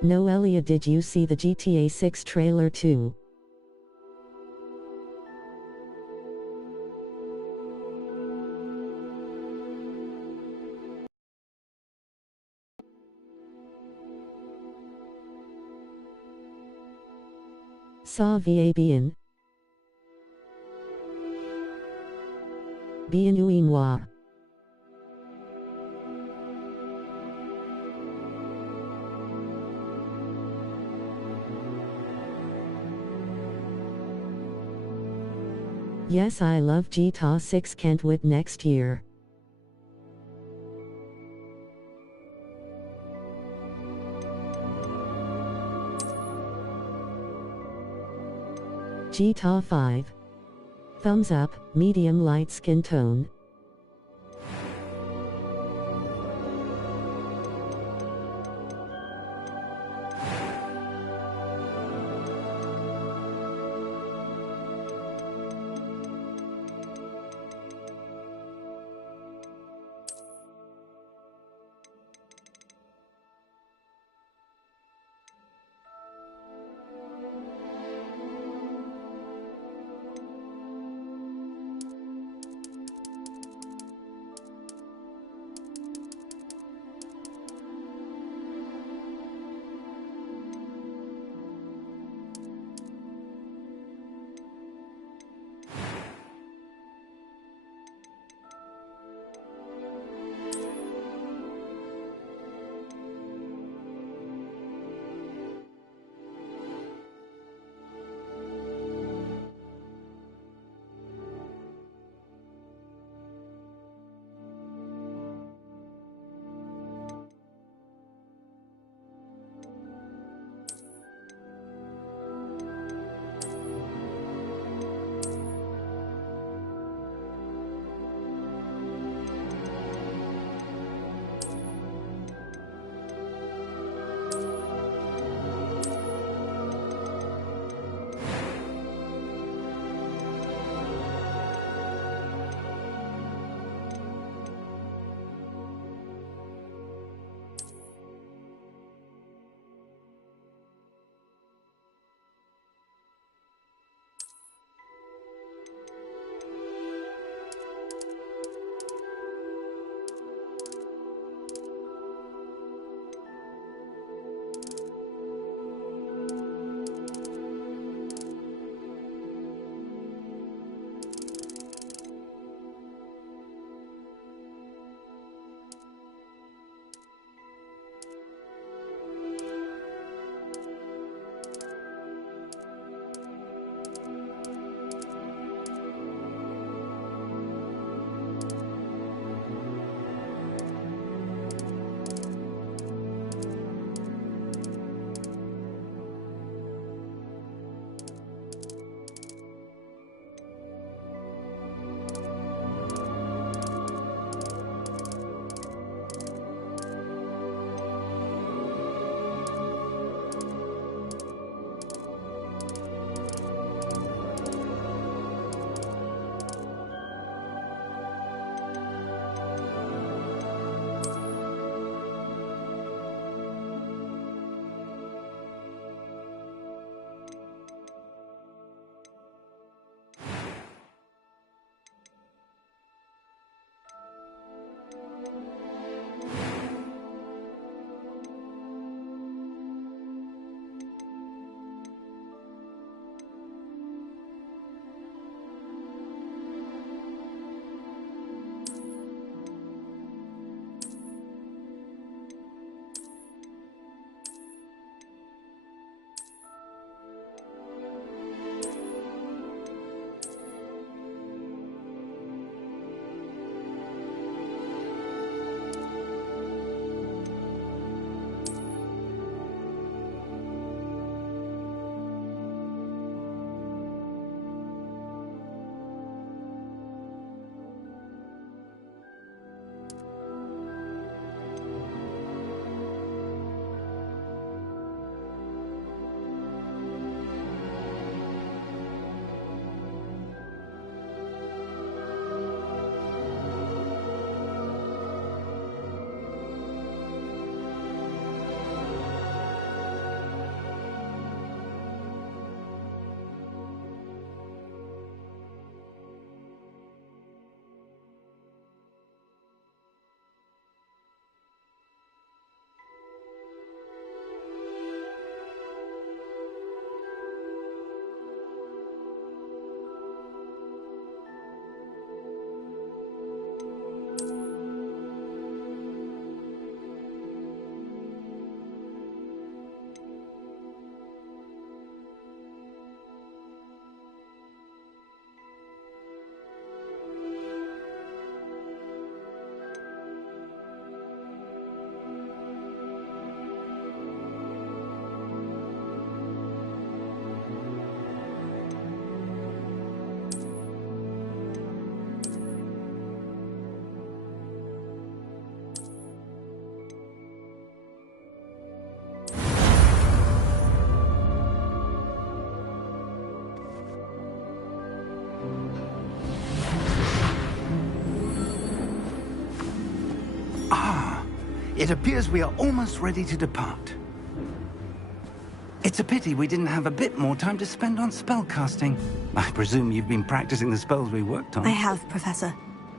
Noelia, did you see the GTA 6 trailer too? Ça va bien. Bien ou moi. Yes, I love GTA 6, can't wait next year. GTA 5. Thumbs up, medium light skin tone. It appears we are almost ready to depart. It's a pity we didn't have a bit more time to spend on spellcasting. I presume you've been practicing the spells we worked on. I have, Professor.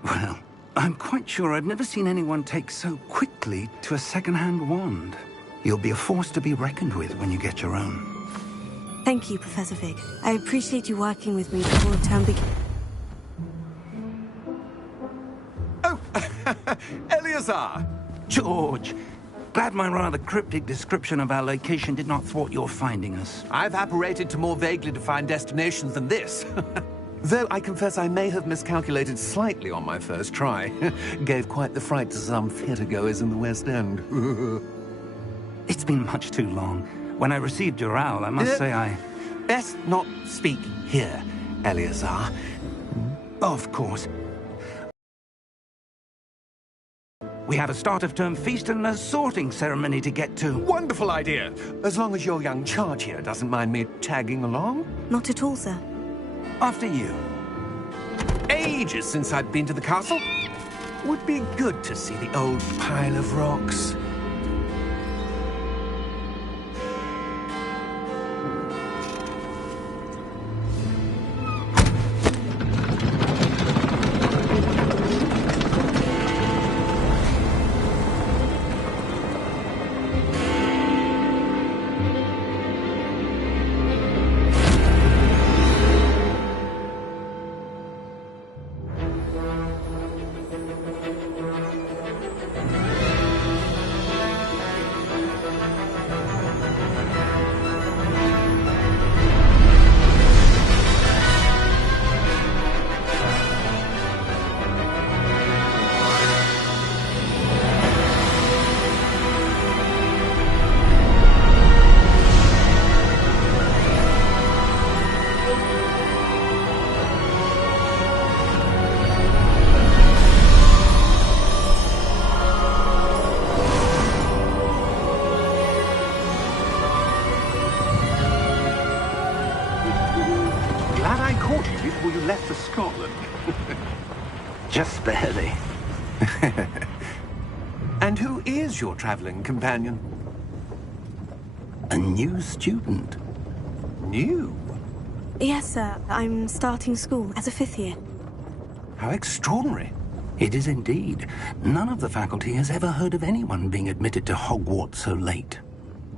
Well, I'm quite sure I've never seen anyone take so quickly to a second-hand wand. You'll be a force to be reckoned with when you get your own. Thank you, Professor Fig. I appreciate you working with me before the term begins. Oh, Eleazar! George, glad my rather cryptic description of our location did not thwart your finding us. I've apparated to more vaguely defined destinations than this. Though I confess I may have miscalculated slightly on my first try. Gave quite the fright to some theatre-goers in the West End. It's been much too long. When I received your owl, I must say I... Best not speak here, Eleazar. Of course. We have a start-of-term feast and a sorting ceremony to get to. Wonderful idea! As long as your young charge here doesn't mind me tagging along. Not at all, sir. After you. Ages since I'd been to the castle. Would be good to see the old pile of rocks. Before you left for Scotland. Just barely. And who is your traveling companion? A new student. New? Yes, sir. I'm starting school as a 5th year. How extraordinary. It is indeed. None of the faculty has ever heard of anyone being admitted to Hogwarts so late.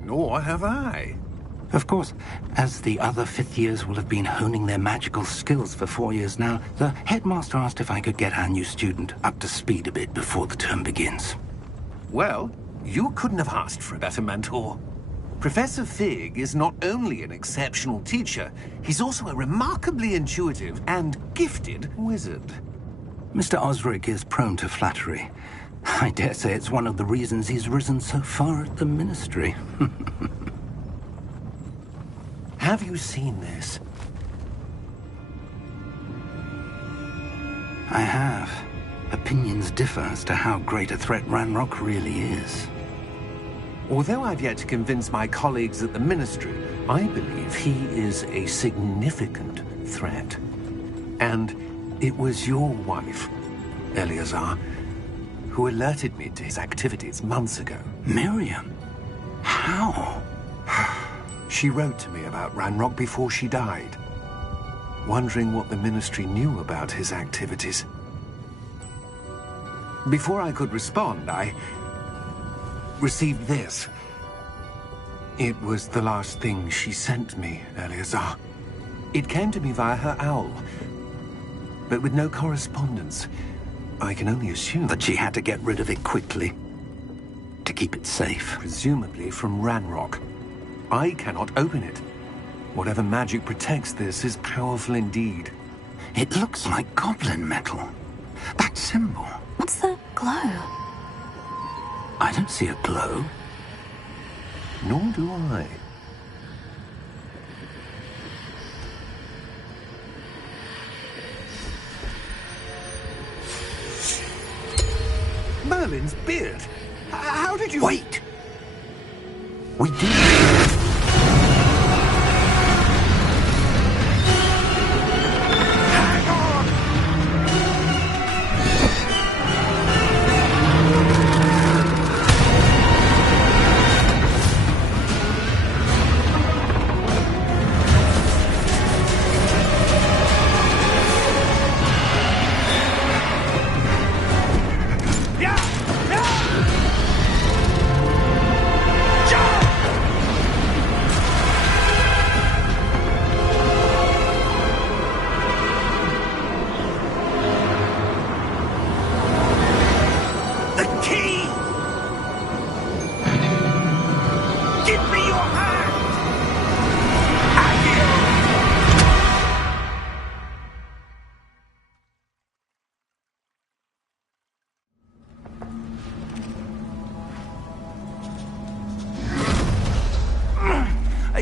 Nor have I. Of course, as the other 5th years will have been honing their magical skills for 4 years now, the headmaster asked if I could get our new student up to speed a bit before the term begins. Well, you couldn't have asked for a better mentor. Professor Fig is not only an exceptional teacher, he's also a remarkably intuitive and gifted wizard. Mr. Osric is prone to flattery. I dare say it's one of the reasons he's risen so far at the ministry. Have you seen this? I have. Opinions differ as to how great a threat Ranrock really is. Although I've yet to convince my colleagues at the Ministry, I believe he is a significant threat. And it was your wife, Eleazar, who alerted me to his activities months ago. Miriam? How? She wrote to me about Ranrock before she died, wondering what the Ministry knew about his activities. Before I could respond, I received this. It was the last thing she sent me, Eleazar. It came to me via her owl, but with no correspondence. I can only assume that she had to get rid of it quickly, to keep it safe. Presumably from Ranrock. I cannot open it. Whatever magic protects this is powerful indeed. It looks like goblin metal. That symbol. What's the glow? I don't see a glow. Nor do I. Merlin's beard. How did you... Wait! We did.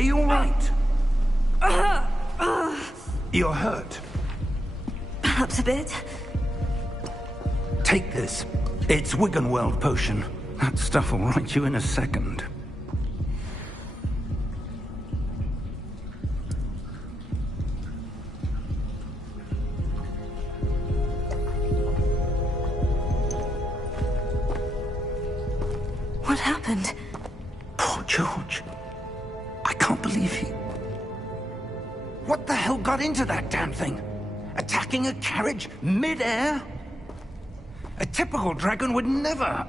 Are you all right? You're hurt. Perhaps a bit. Take this. It's Wiggenweld potion. That stuff will right you in a second. What happened? Poor George. I can't believe he... What the hell got into that damn thing? Attacking a carriage mid-air? A typical dragon would never...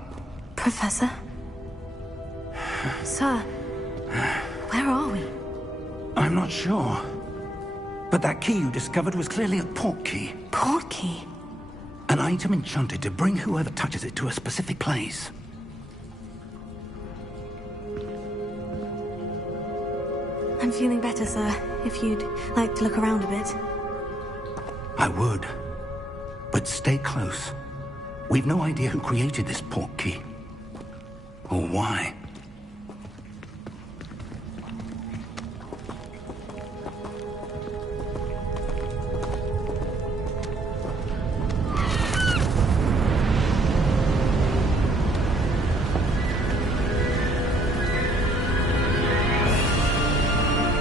Professor? Sir, where are we? I'm not sure. But that key you discovered was clearly a port key. Port key? An item enchanted to bring whoever touches it to a specific place. I'm feeling better, sir. If you'd like to look around a bit. I would. But stay close. We've no idea who created this port key. Or why.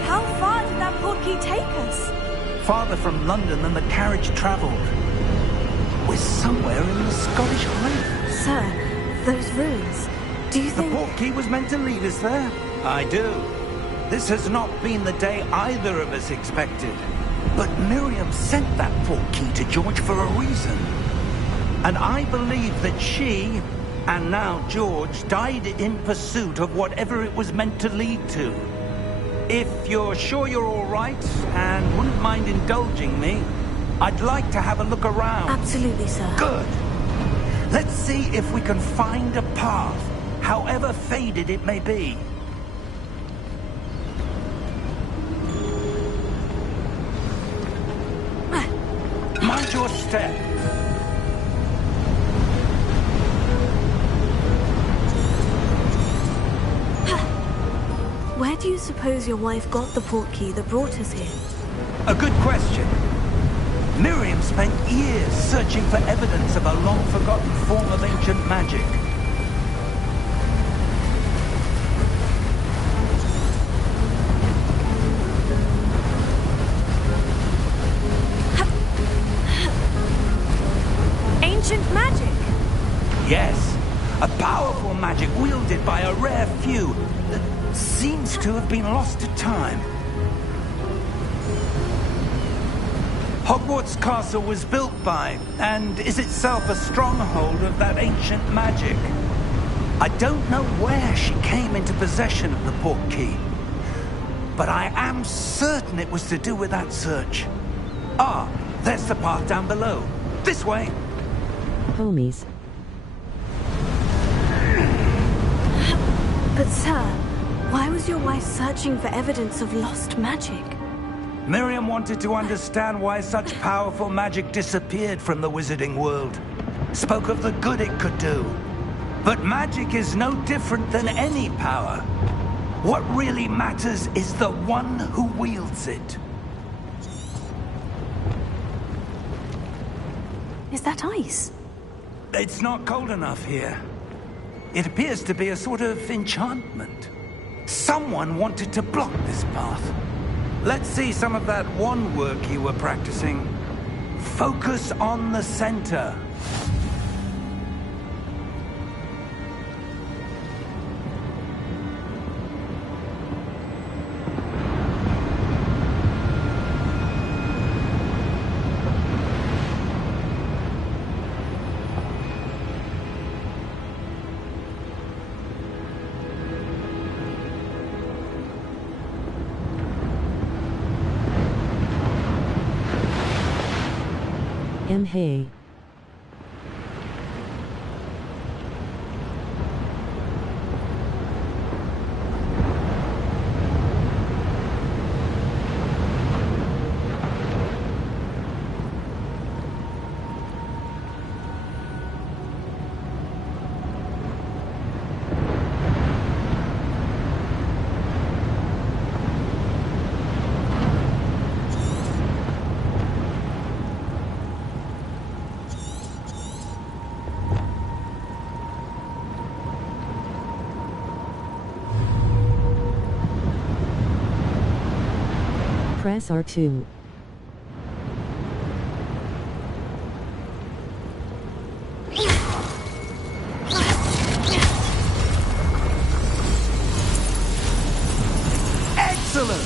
How far did that port key take us? Farther from London than the carriage travelled. We're somewhere in the Scottish Highlands. Sir, those ruins. Do you think... The port key was meant to lead us there? I do. This has not been the day either of us expected. But Miriam sent that port key to George for a reason. And I believe that she, and now George, died in pursuit of whatever it was meant to lead to. If you're sure you're all right, and wouldn't mind indulging me, I'd like to have a look around. Absolutely, sir. Good. Let's see if we can find a path, however faded it may be. Mind your step. Where do you suppose your wife got the port key that brought us here? A good question. Miriam spent years searching for evidence of a long-forgotten form of ancient magic. Ancient magic? Yes, a powerful magic wielded by a rare few that seems to have been lost to time. Hogwarts Castle was built by, and is itself a stronghold of that ancient magic. I don't know where she came into possession of the port key, but I am certain it was to do with that search. Ah, there's the path down below. This way. Homies. But sir, why was your wife searching for evidence of lost magic? Miriam wanted to understand why such powerful magic disappeared from the wizarding world. Spoke of the good it could do. But magic is no different than any power. What really matters is the one who wields it. Is that ice? It's not cold enough here. It appears to be a sort of enchantment. Someone wanted to block this path. Let's see some of that wand work you were practicing. Focus on the center. Hey. Press R2. Excellent!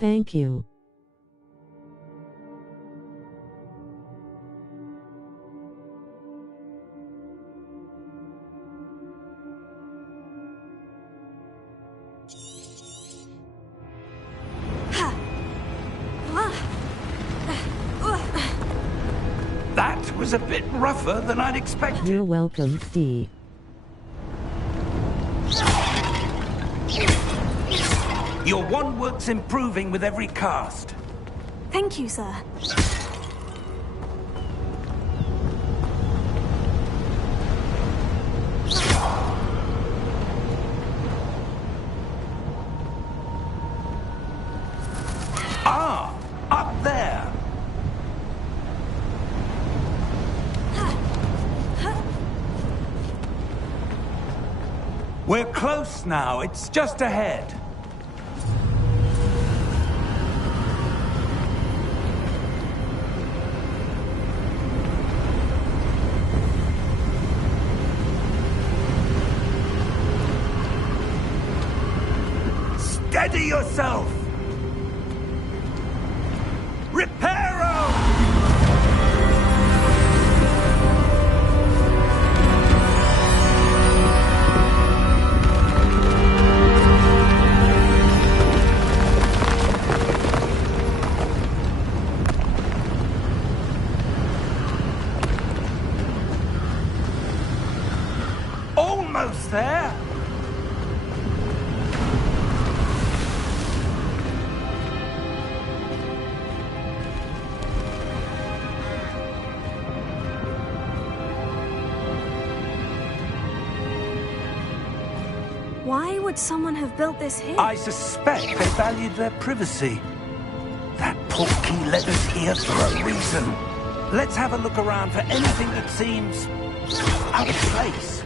Thank you. That was a bit rougher than I'd expected. You're welcome, D. Your wand work's improving with every cast. Thank you, sir. Ah, up there. We're close now. It's just ahead. Steady yourself! Reparo! Almost there! Why would someone have built this here? I suspect they valued their privacy. That portkey led us here for a reason. Let's have a look around for anything that seems out of place.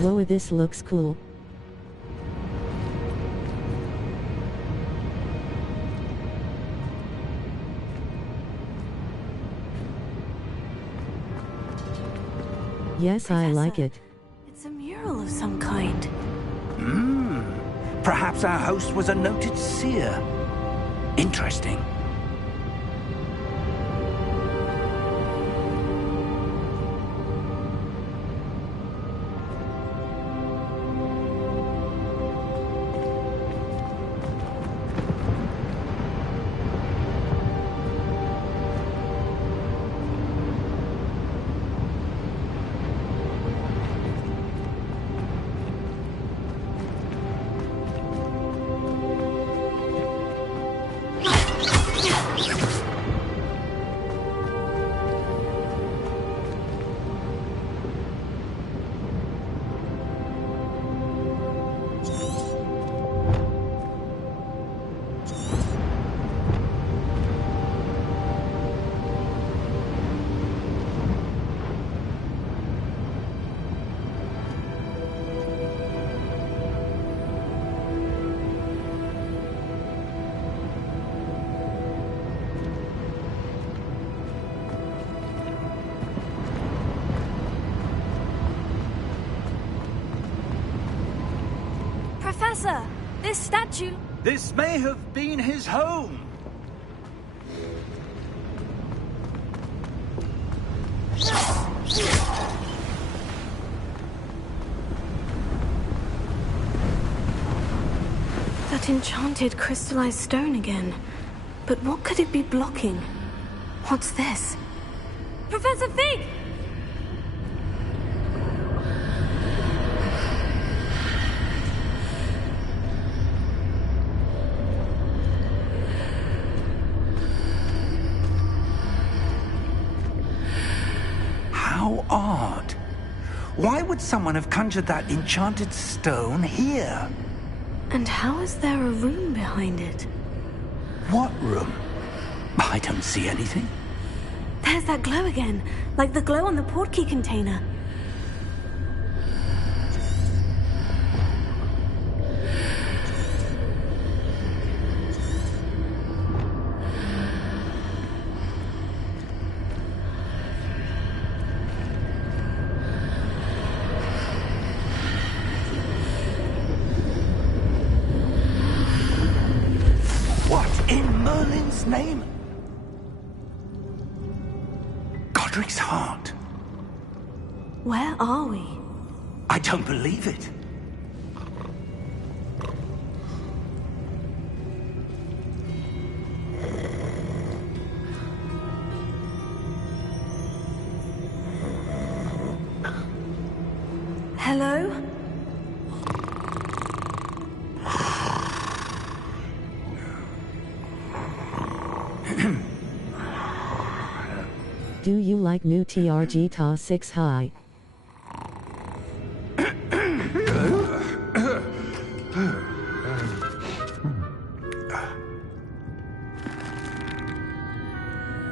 Whoa, this looks cool. Yes, I like it. It's a mural of some kind. Perhaps our host was a noted seer. Interesting. Professor, this statue... This may have been his home. That enchanted crystallized stone again. But what could it be blocking? What's this? Professor Fig! Why would someone have conjured that enchanted stone here? And how is there a room behind it? What room? I don't see anything. There's that glow again, like the glow on the portkey container. Name? Godric's heart. Where are we? I don't believe it. Hello? Do you like new TRG Ta 6 High?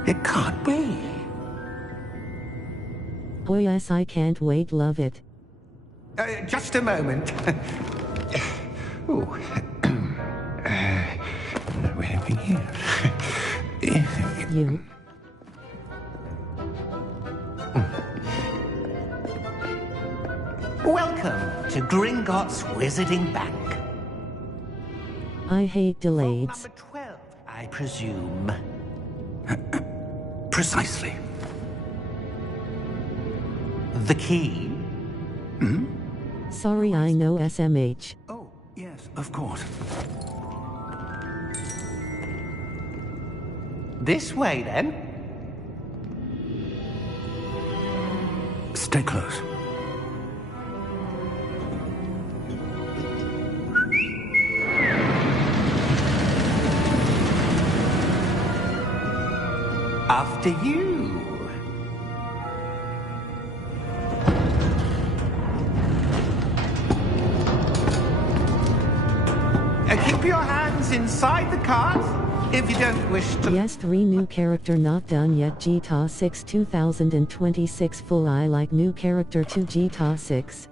It can't be. Oh yes, I can't wait, love it. Just a moment. Ooh. Where are we here? You? Welcome to Gringotts Wizarding Bank. I hate delays. Number 12, I presume. Precisely. The key? Hmm? Sorry, I know SMH. Oh, yes, of course. This way, then. Stay close. After you. Keep your hands inside the cart if you don't wish to. Yes, 3 new character not done yet. GTA 6 2026 full. I like new character to GTA 6.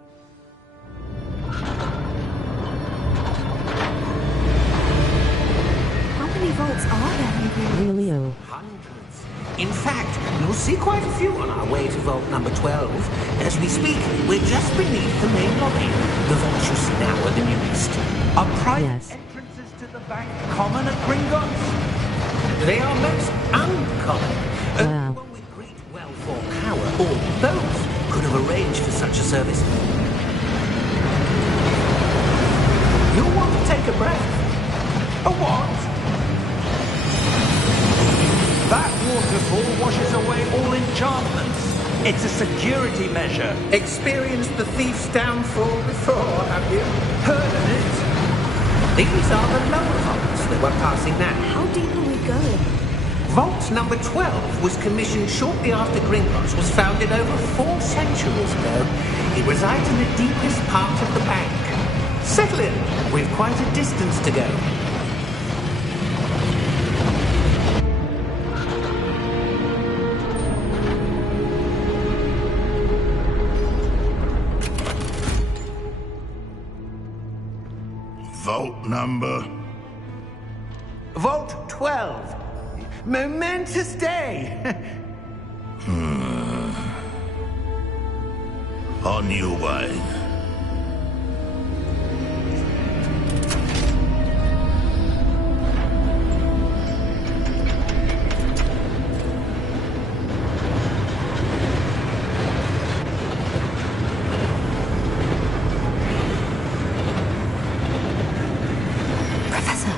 How many vaults are there in Gringotts? Really? Oh. Hundreds. In fact, you'll see quite a few on our way to vault number 12. As we speak, we're just beneath the main lobby. The vaults you see now are the newest. Are private Yes. entrances to the bank common at Gringotts? They are most uncommon. Wow. One with great wealth or power, or both, could have arranged for such a service. You'll want to take a breath. A what? That waterfall washes away all enchantments. It's a security measure. Experienced the thief's downfall before, have you? Heard of it? These are the lower vaults that we're passing now. How deep are we going? Vault number 12 was commissioned shortly after Gringotts was founded over 4 centuries ago. It resides in the deepest part of the bank. Settle in. We've quite a distance to go. Vault number? Vault 12. Momentous day. On your way. Professor,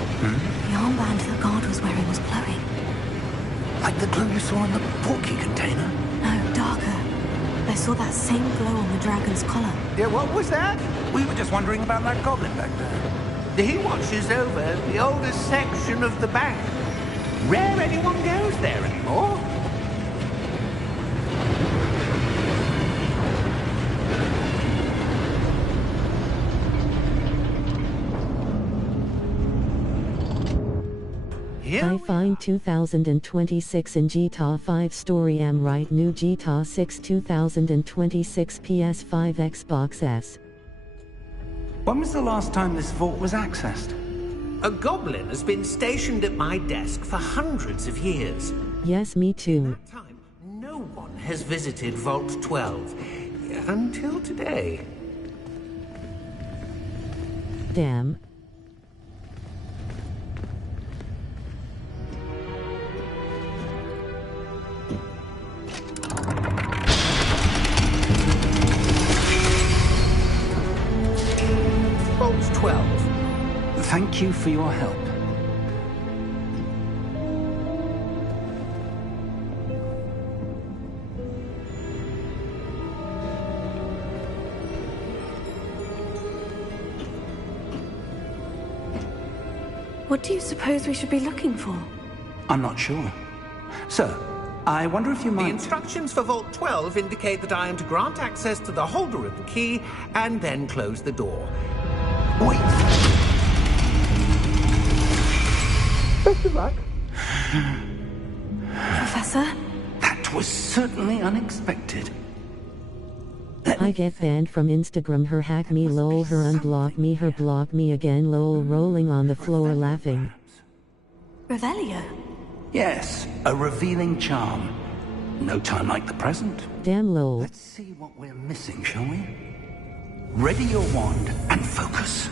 the armband the guard was wearing was glowing. Like the glow you saw in the portkey container? No, darker. I saw that same glow on the dragon's collar. Yeah, what was that? We were just wondering about that goblin back there. He watches over the oldest section of the bank. Rare anyone goes there anymore. here I we find are. 2026 in GTA 5 story am right new GTA 6 2026 PS5 Xbox S. When was the last time this vault was accessed? A goblin has been stationed at my desk for hundreds of years. Yes, me too. That time, no one has visited Vault 12 until today. Damn. Vault 12. Thank you for your help. What do you suppose we should be looking for? I'm not sure. Sir, I wonder if you The might... instructions for Vault 12 indicate that I am to grant access to the holder of the key and then close the door. Wait! Best of luck. Professor? That was certainly unexpected. I get banned from Instagram, her hack me lol, her unblock me, her block me again lol, rolling on the floor laughing. Revelio? Yes, a revealing charm. No time like the present. Damn lol. Let's see what we're missing, shall we? Ready your wand and focus.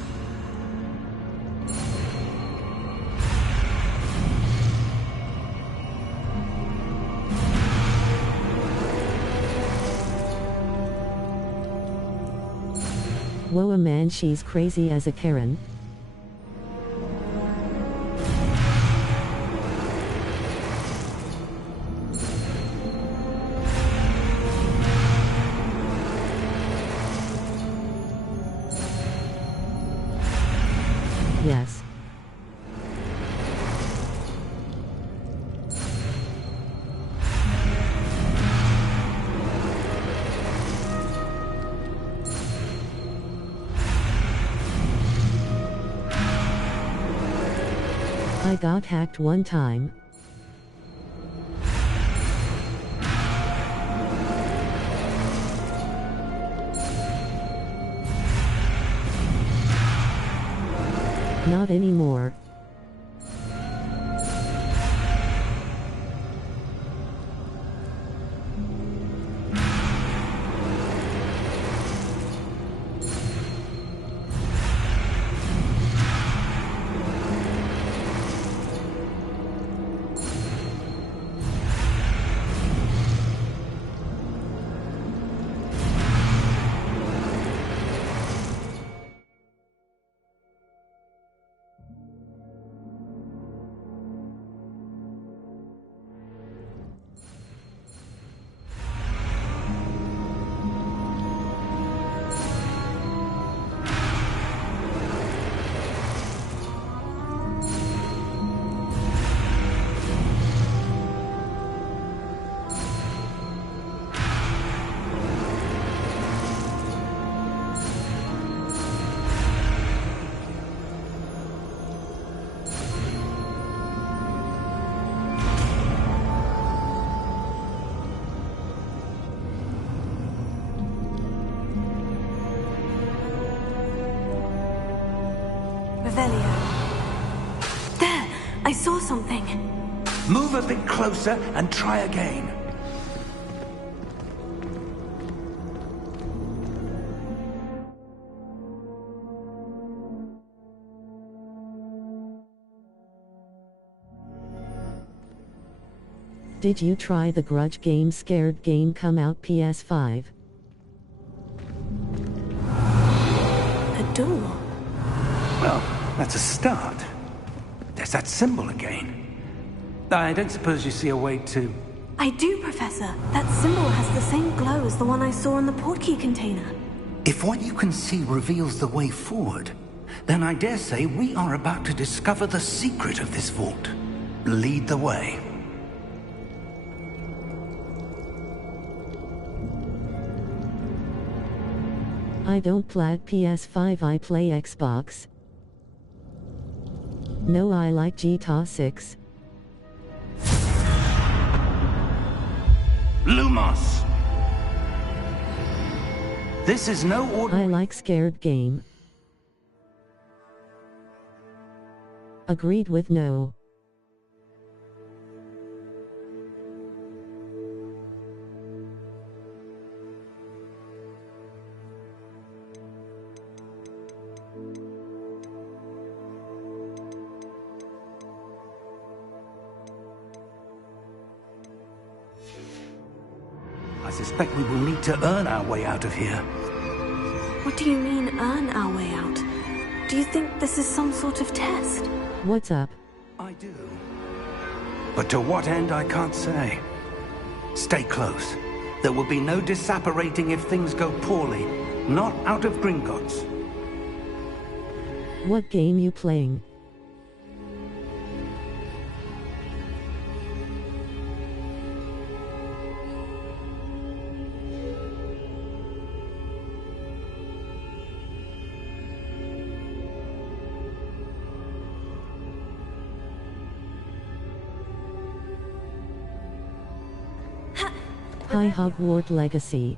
Whoa, a man, she's crazy as a Karen. Yes. I got hacked one time. Not anymore. Revelio. There! I saw something. Move a bit closer and try again. Did you try the Grudge game Scared game come out PS5? A door. Well, that's a start. There's that symbol again. I don't suppose you see a way to... I do, Professor. That symbol has the same glow as the one I saw in the portkey container. If what you can see reveals the way forward, then I dare say we are about to discover the secret of this vault. Lead the way. I don't play PS5, I play Xbox. No, I like GTA 6. Lumos! This is no I ordinary... like scared game. Agreed with no. I suspect we will need to earn our way out of here. What do you mean, earn our way out? Do you think this is some sort of test? What's up? I do. But to what end, I can't say. Stay close. There will be no disapparating if things go poorly. Not out of Gringotts. What game you playing? Hi Hogwarts Legacy.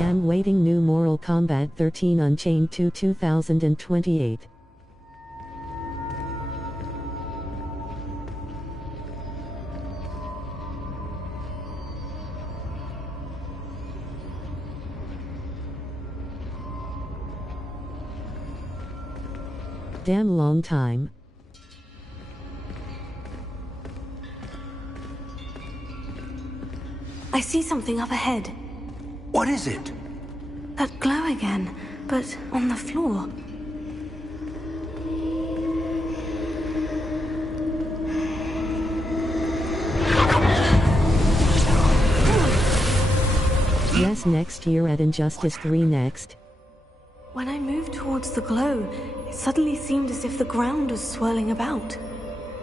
Am waiting new Mortal Kombat 13 Unchained to 2028. Damn long time. I see something up ahead. What is it? That glow again, but on the floor. Yes, next year at Injustice 3 next. When I moved towards the glow, it suddenly seemed as if the ground was swirling about.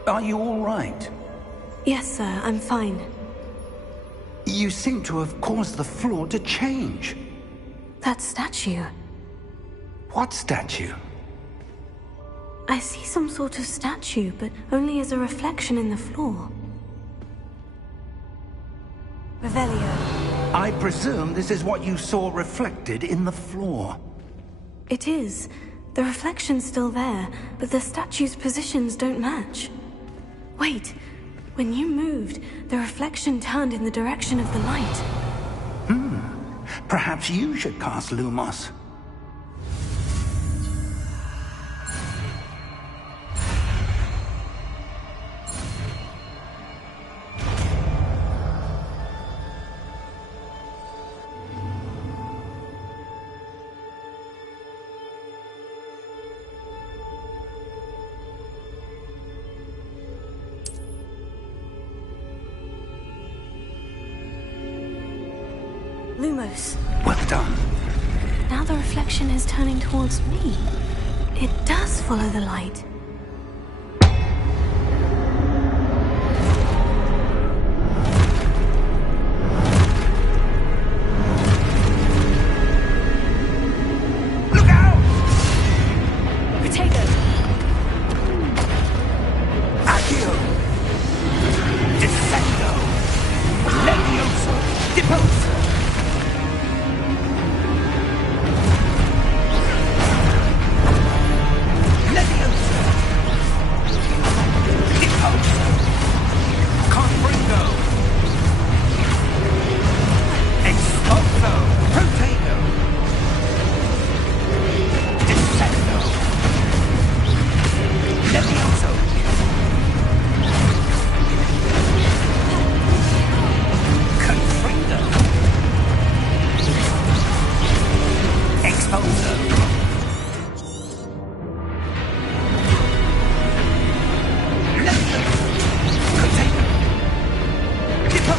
Are you all right? Yes, sir, I'm fine. You seem to have caused the floor to change. That statue. What statue? I see some sort of statue, but only as a reflection in the floor. Revelio. I presume this is what you saw reflected in the floor. It is. The reflection's still there, but the statue's positions don't match. Wait. When you moved, the reflection turned in the direction of the light. Perhaps you should cast Lumos. Lumos. Well done. Now the reflection is turning towards me. It does follow the light. Look out! Potato! Accio! Descendo! Levioso! Deposo!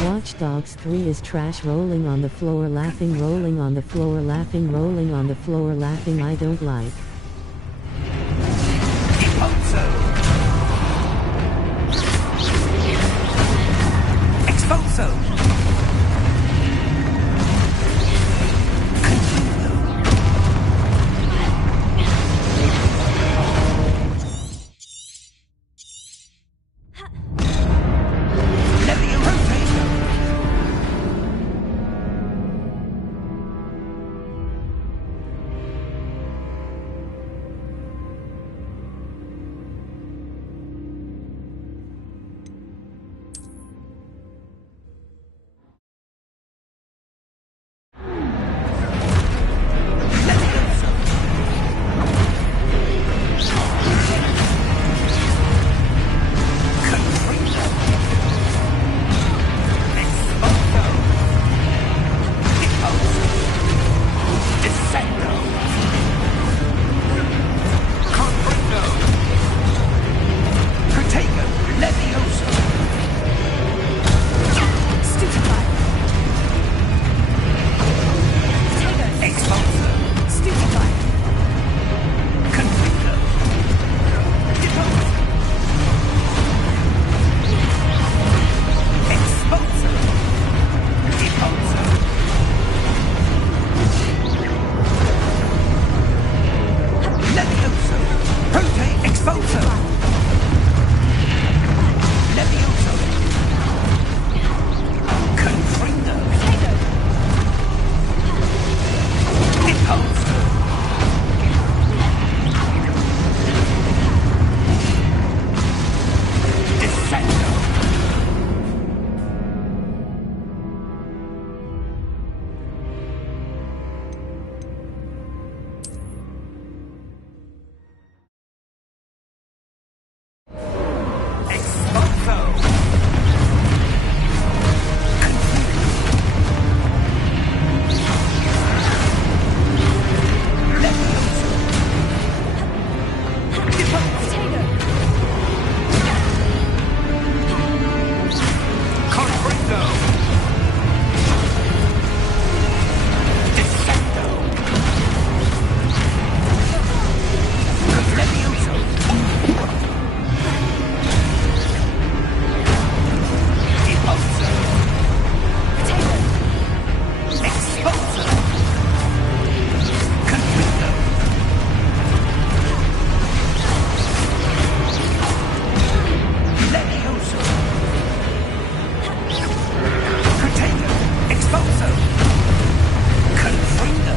Watch Dogs 3 is trash, rolling on the floor laughing, rolling on the floor laughing, rolling on the floor laughing. I don't like. Expulso! Levio rotator! Expulsor. Stupefy. Confringo. Depose. Expulsor. Depulsor. Levioso. Prote expulsor. Levioso. Confringo. Depulsor. Descendo. Expulso. Confringo. Descendo. Levioso. Depulso. Expulso. Confringo. Levioso. Potato. Expulso. Confringo.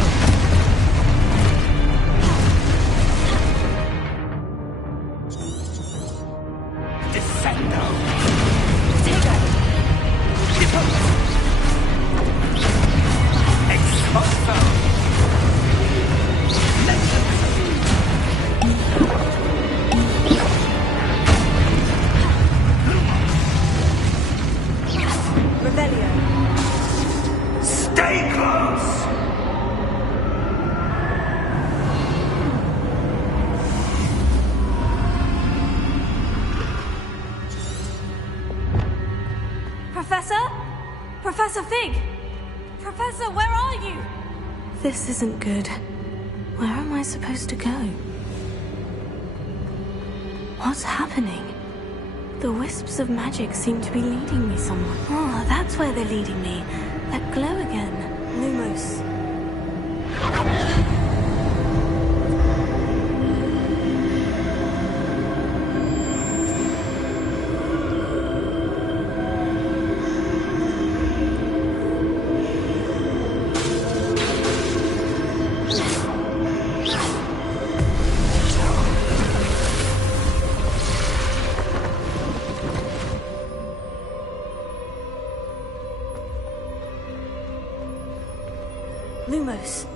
Descendo. Depose. Expulso. Levioso. Revelio. Stay close. Professor? Professor Fig? Professor, where are you? This isn't good. Where am I supposed to go? What's happening? The wisps of magic seem to be leading me somewhere. Oh, that's where they're leading me. That glow again. Lumos. Lumos.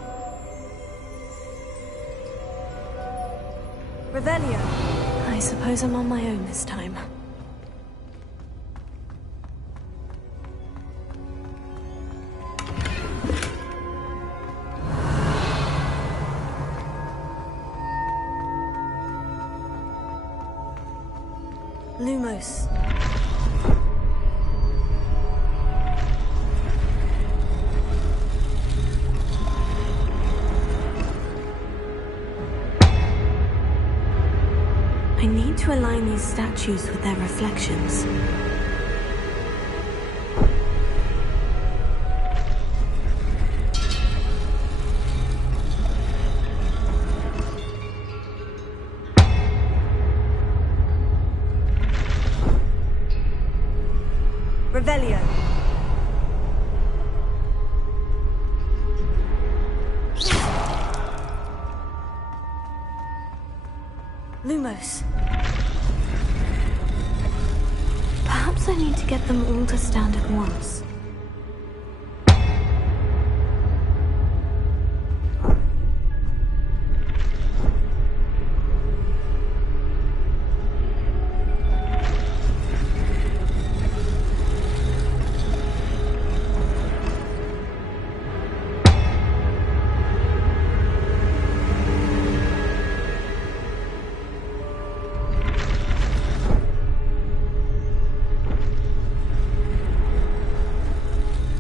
Revelio. I suppose I'm on my own this time. Lumos. I need to align these statues with their reflections. Revelio. Lumos. Perhaps I need to get them all to stand at once.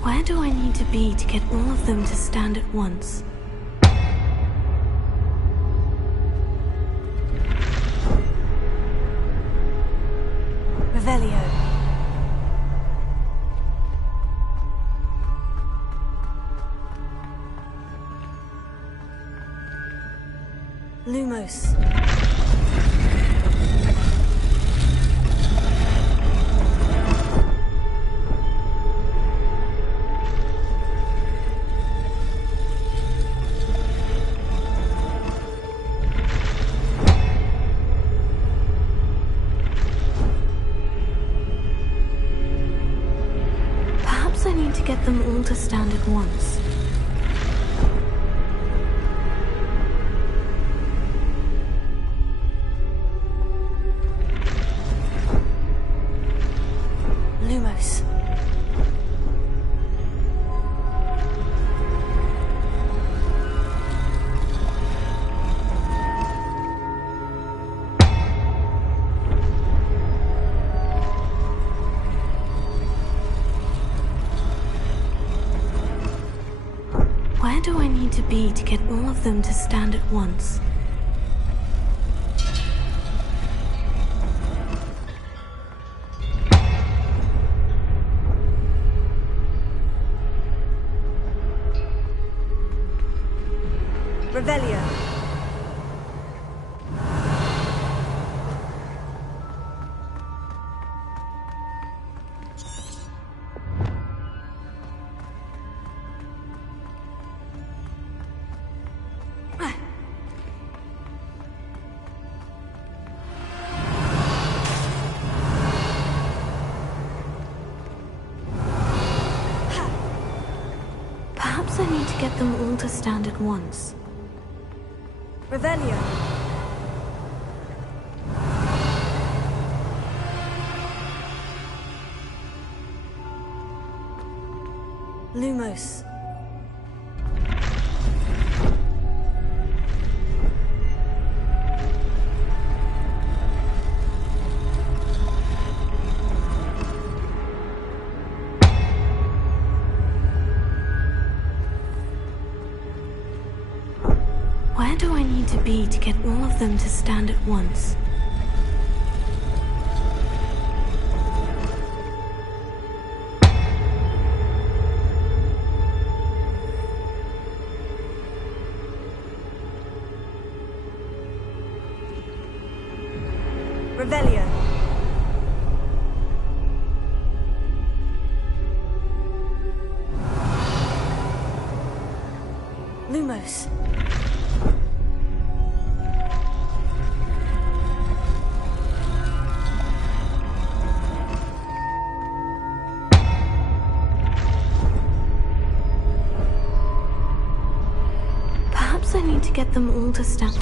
Where do I need to be to get all of them to stand at once? Lumos. Perhaps I need to get them all to stand at once. Lumos. Where do I need to be to get all of them to stand at once? Revelio. Perhaps I need to get them all to stand at once. Revelio. Lumos. Where do I need to be to get all of them to stand at once? Revelio. Lumos. Perhaps I need to get them all to stand.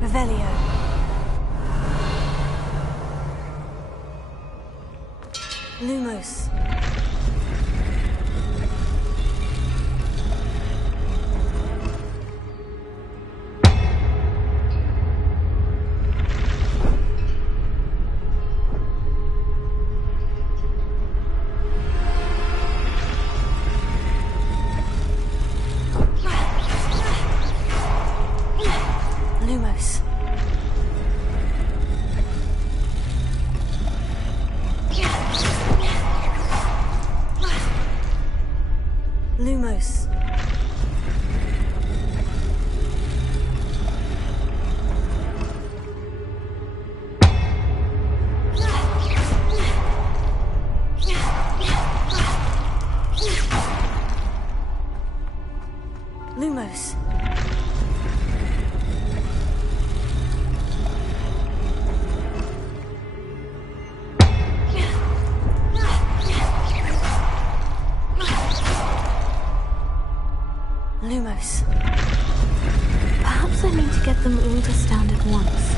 Revelio. Lumos. Lumos. Lumos. Lumos. Lumos. Perhaps I need to get them all to stand at once.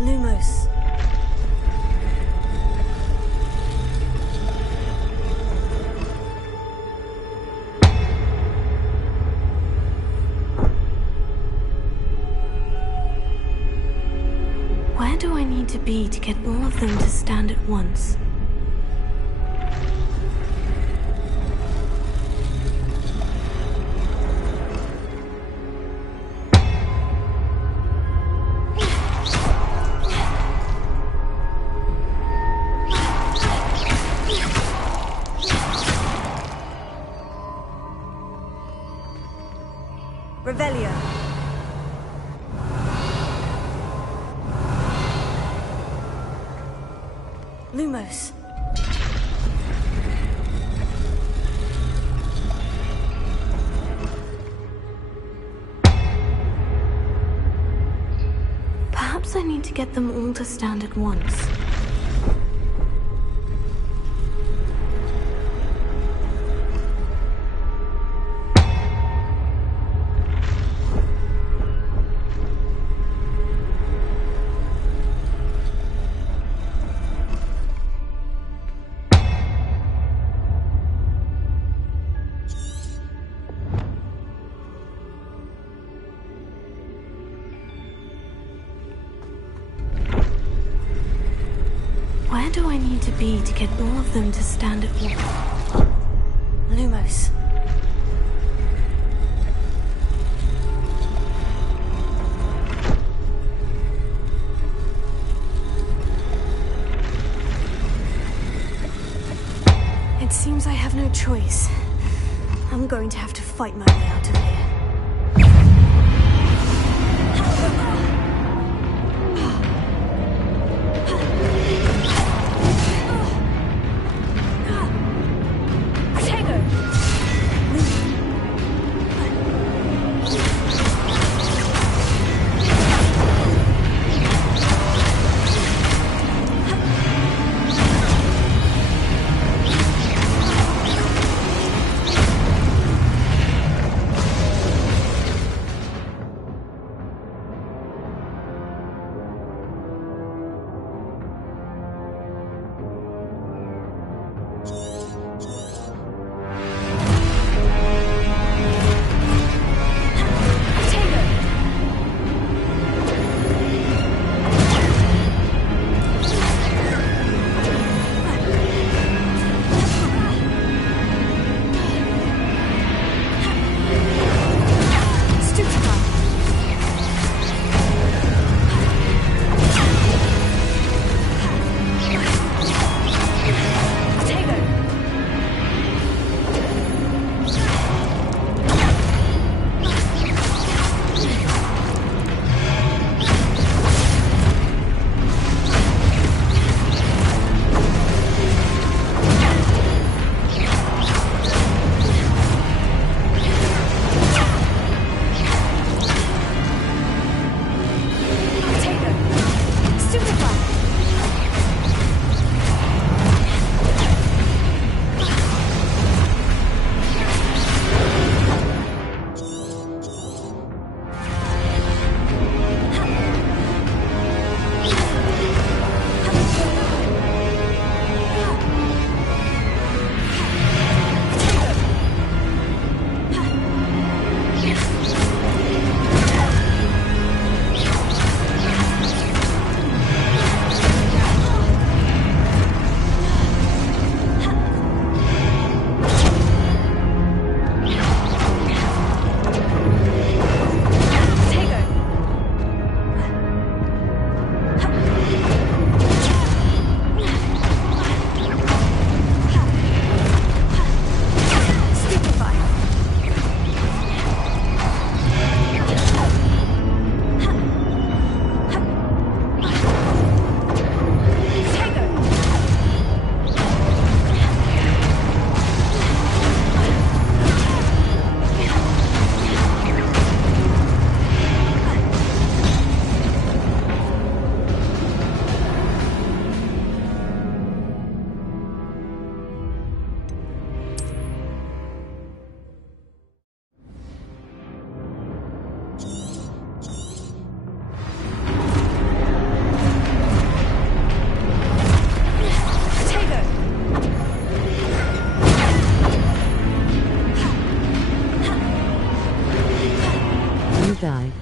Lumos. Where do I need to be to get all of them to stand at once? Revelio. Lumos. Perhaps I need to get them all to stand at once. Where do I need to be to get all of them to stand at once? Lumos. It seems I have no choice. I'm going to have to fight my way out of here. Die.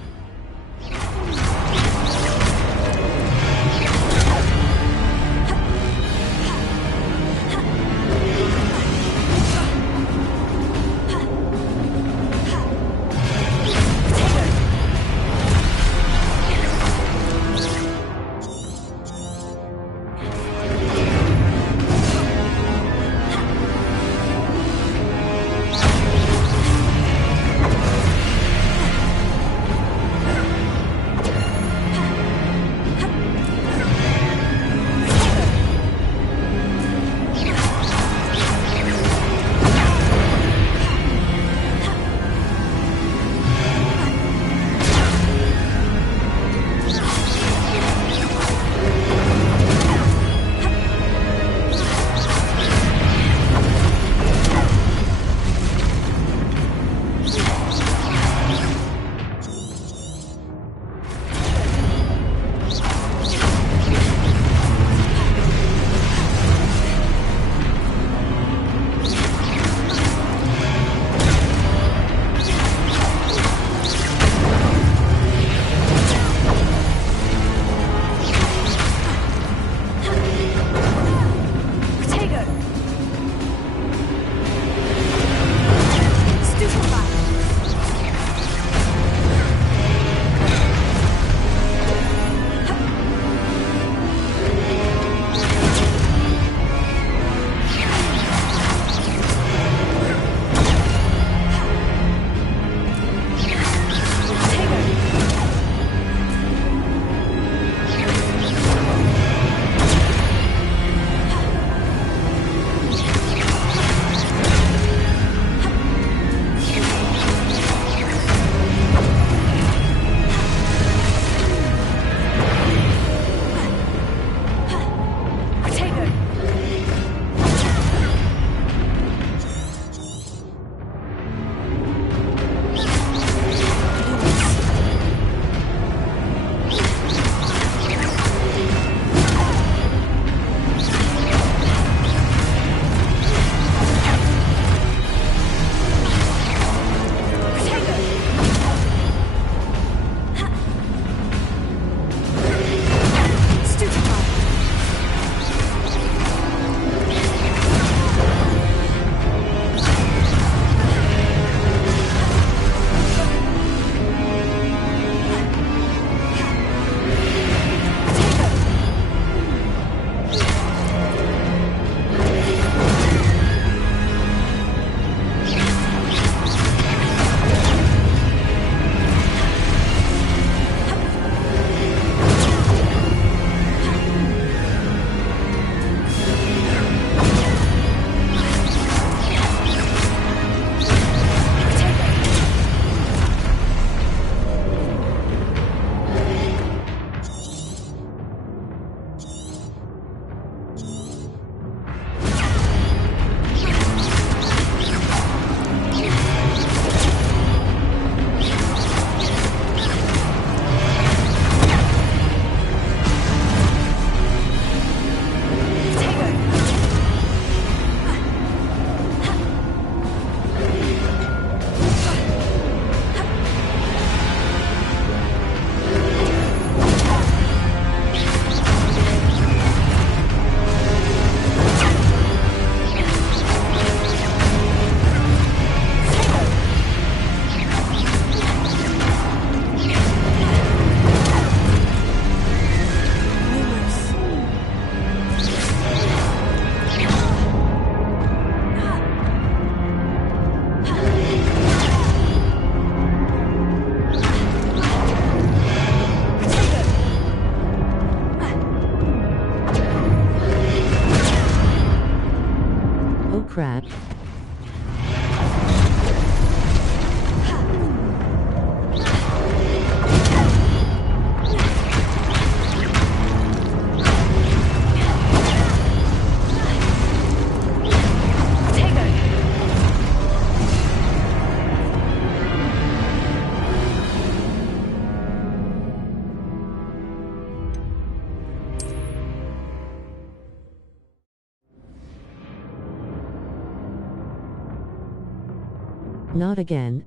Not again.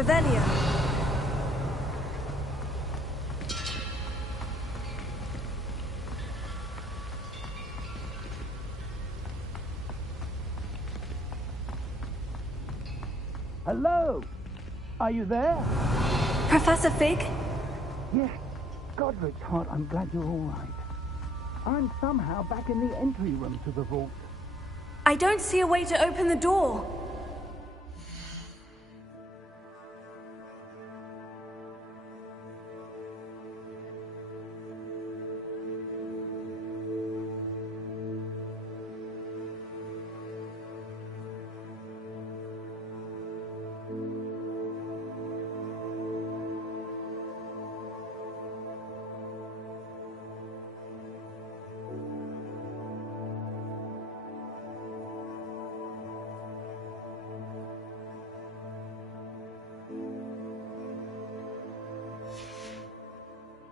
Revelio. Hello? Are you there? Professor Fig? Yes. Godric's heart, I'm glad you're all right. I'm somehow back in the entry room to the vault. I don't see a way to open the door.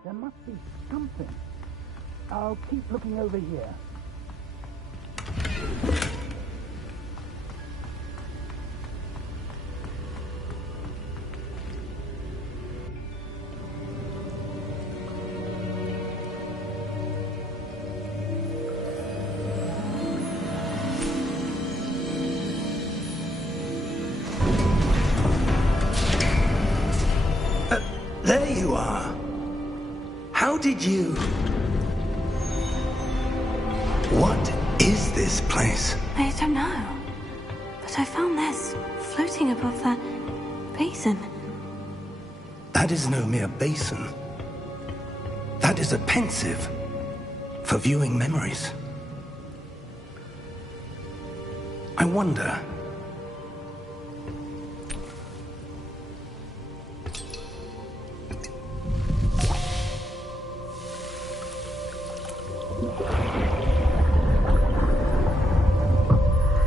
There must be something. I'll keep looking over here. There you are. How did you... What is this place? I don't know. But I found this floating above that basin. That is no mere basin. That is a pensive for viewing memories. I wonder...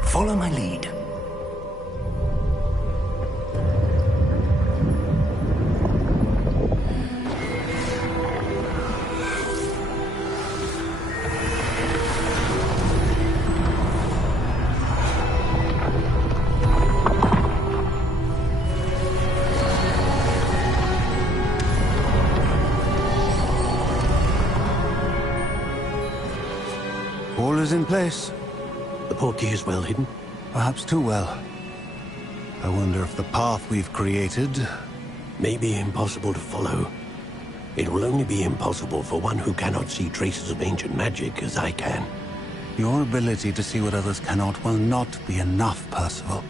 Follow my lead. All is in place. The portkey is well hidden. Perhaps too well. I wonder if the path we've created... May be impossible to follow. It will only be impossible for one who cannot see traces of ancient magic as I can. Your ability to see what others cannot will not be enough, Percival.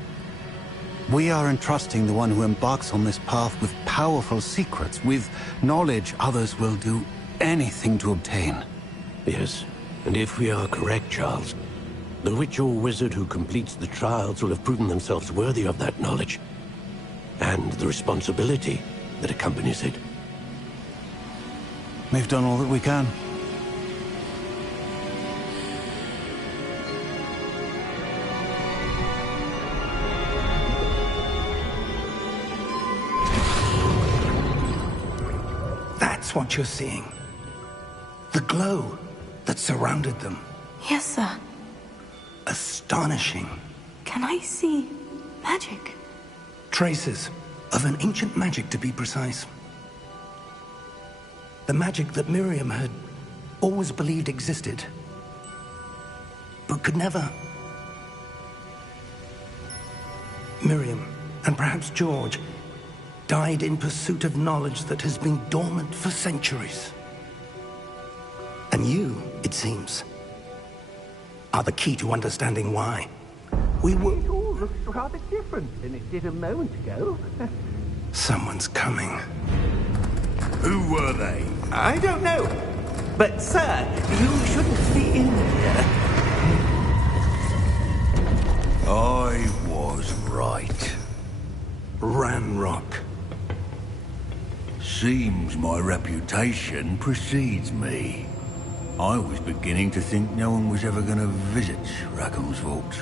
We are entrusting the one who embarks on this path with powerful secrets, with knowledge others will do anything to obtain. Yes, and if we are correct, Charles, the witch or wizard who completes the trials will have proven themselves worthy of that knowledge, and the responsibility that accompanies it. We've done all that we can. That's what you're seeing. The glow that surrounded them. Yes, sir. Astonishing. Can I see magic? Traces of an ancient magic, to be precise. The magic that Miriam had always believed existed, but could never. Miriam, and perhaps George, died in pursuit of knowledge that has been dormant for centuries. And you, it seems, are the key to understanding why. We were... It all looks rather different than it did a moment ago. Someone's coming. Who were they? I don't know. But, sir, you shouldn't be in here. I was right. Ranrock. Seems my reputation precedes me. I was beginning to think no one was ever going to visit Rackham's vault.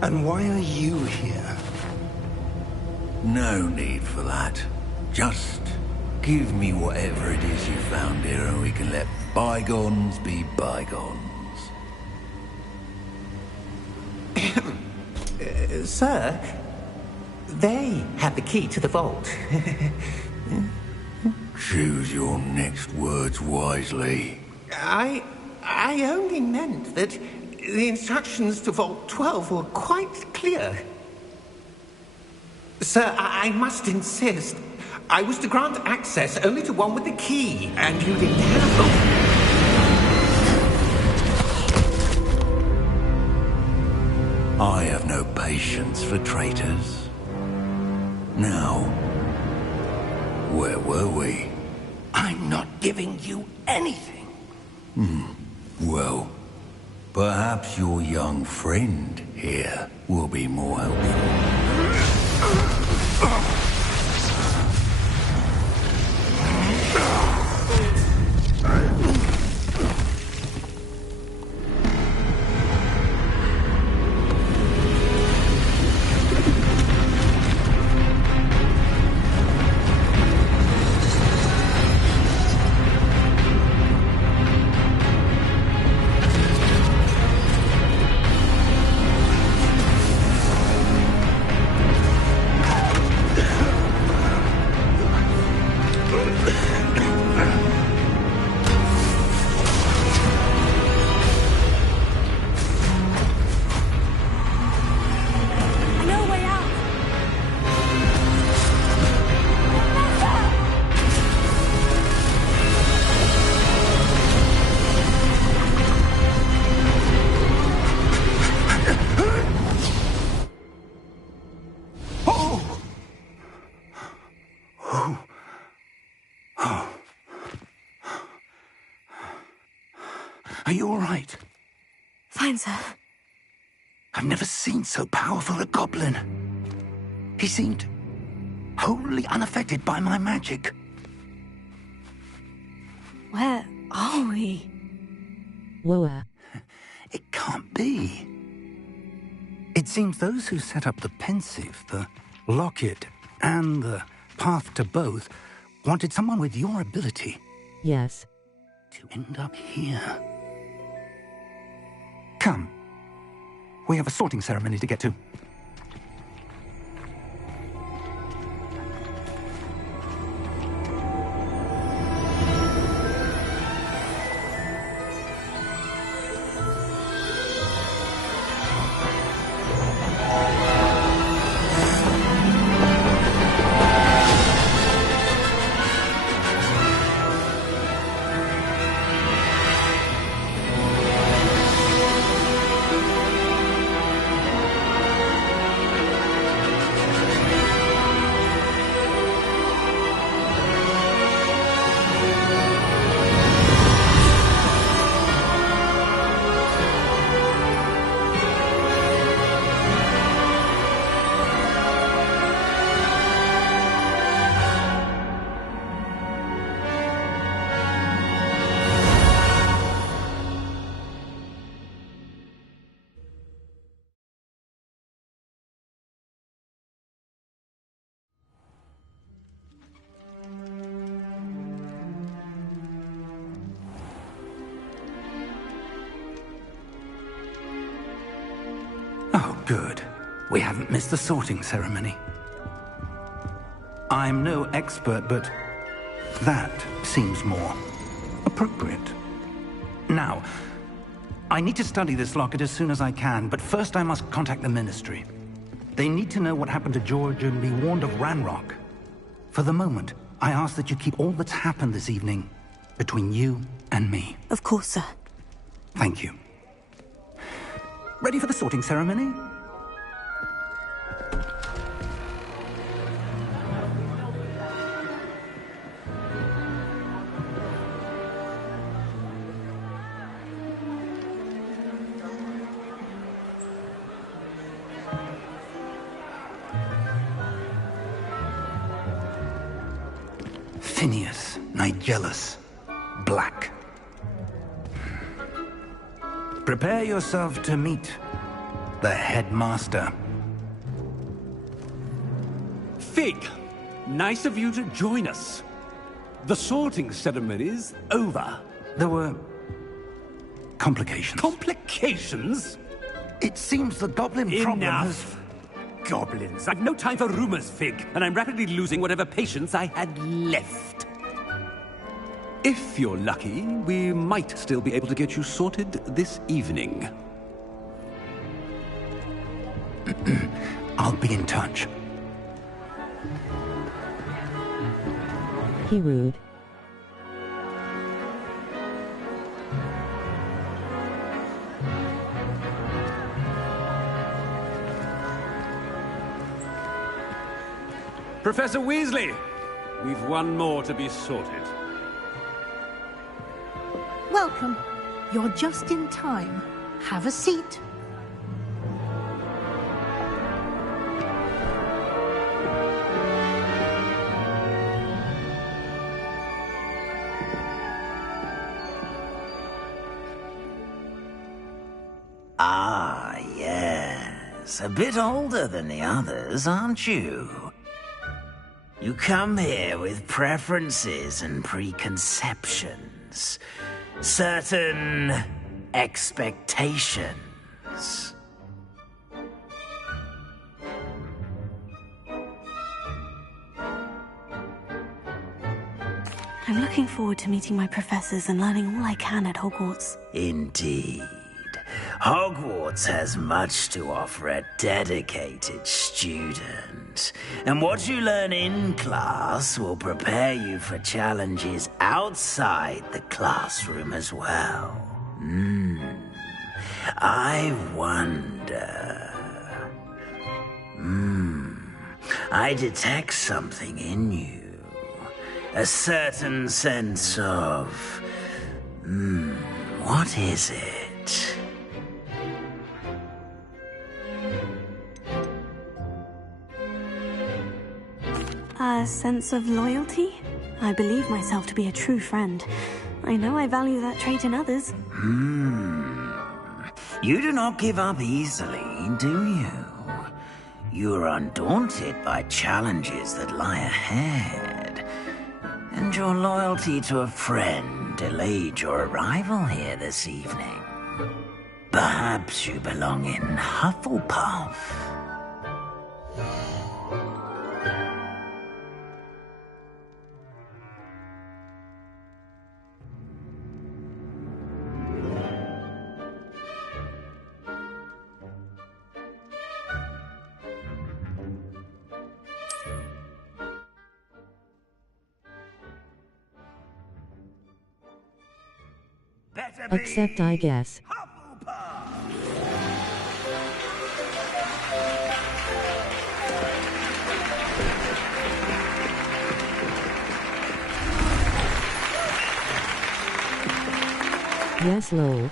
And why are you here? No need for that. Just give me whatever it is you found here and we can let bygones be bygones. Sir, They had the key to the vault. Choose your next words wisely. I only meant that the instructions to Vault 12 were quite clear. Sir, I must insist. I was to grant access only to one with the key, and you didn't have them. I have no patience for traitors. Now, where were we? I'm not giving you anything. Well, perhaps your young friend here will be more helpful. Are you all right? Fine, sir. I've never seen so powerful a goblin. He seemed wholly unaffected by my magic. Where are we? Whoa. It can't be. It seems those who set up the pensive, the locket, and the path to both wanted someone with your ability Yes. to end up here. Come. We have a sorting ceremony to get to. Oh, good. We haven't missed the sorting ceremony. I'm no expert, but that seems more appropriate. Now, I need to study this locket as soon as I can, but first I must contact the Ministry. They need to know what happened to George and be warned of Ranrock. For the moment, I ask that you keep all that's happened this evening between you and me. Of course, sir. Thank you. Ready for the sorting ceremony? Phineas, Nigellus, Black. Prepare yourself to meet the headmaster. Fig, nice of you to join us. The sorting ceremony's over. There were complications. Complications? It seems the goblin problem has... Enough. goblins. I've no time for rumors, Fig, and I'm rapidly losing whatever patience I had left. If you're lucky, we might still be able to get you sorted this evening. I'll be in touch. He rude. Professor Weasley, we've one more to be sorted. Welcome. You're just in time. Have a seat. Ah, yes. A bit older than the others, aren't you? You come here with preferences and preconceptions. Certain expectations. I'm looking forward to meeting my professors and learning all I can at Hogwarts. Indeed. Hogwarts has much to offer a dedicated student. And what you learn in class will prepare you for challenges outside the classroom as well. I wonder... I detect something in you. A certain sense of... what is it? A sense of loyalty? I believe myself to be a true friend. I know I value that trait in others. You do not give up easily, do you? You are undaunted by challenges that lie ahead. And your loyalty to a friend delayed your arrival here this evening. Perhaps you belong in Hufflepuff. Except I guess. Yes, lol.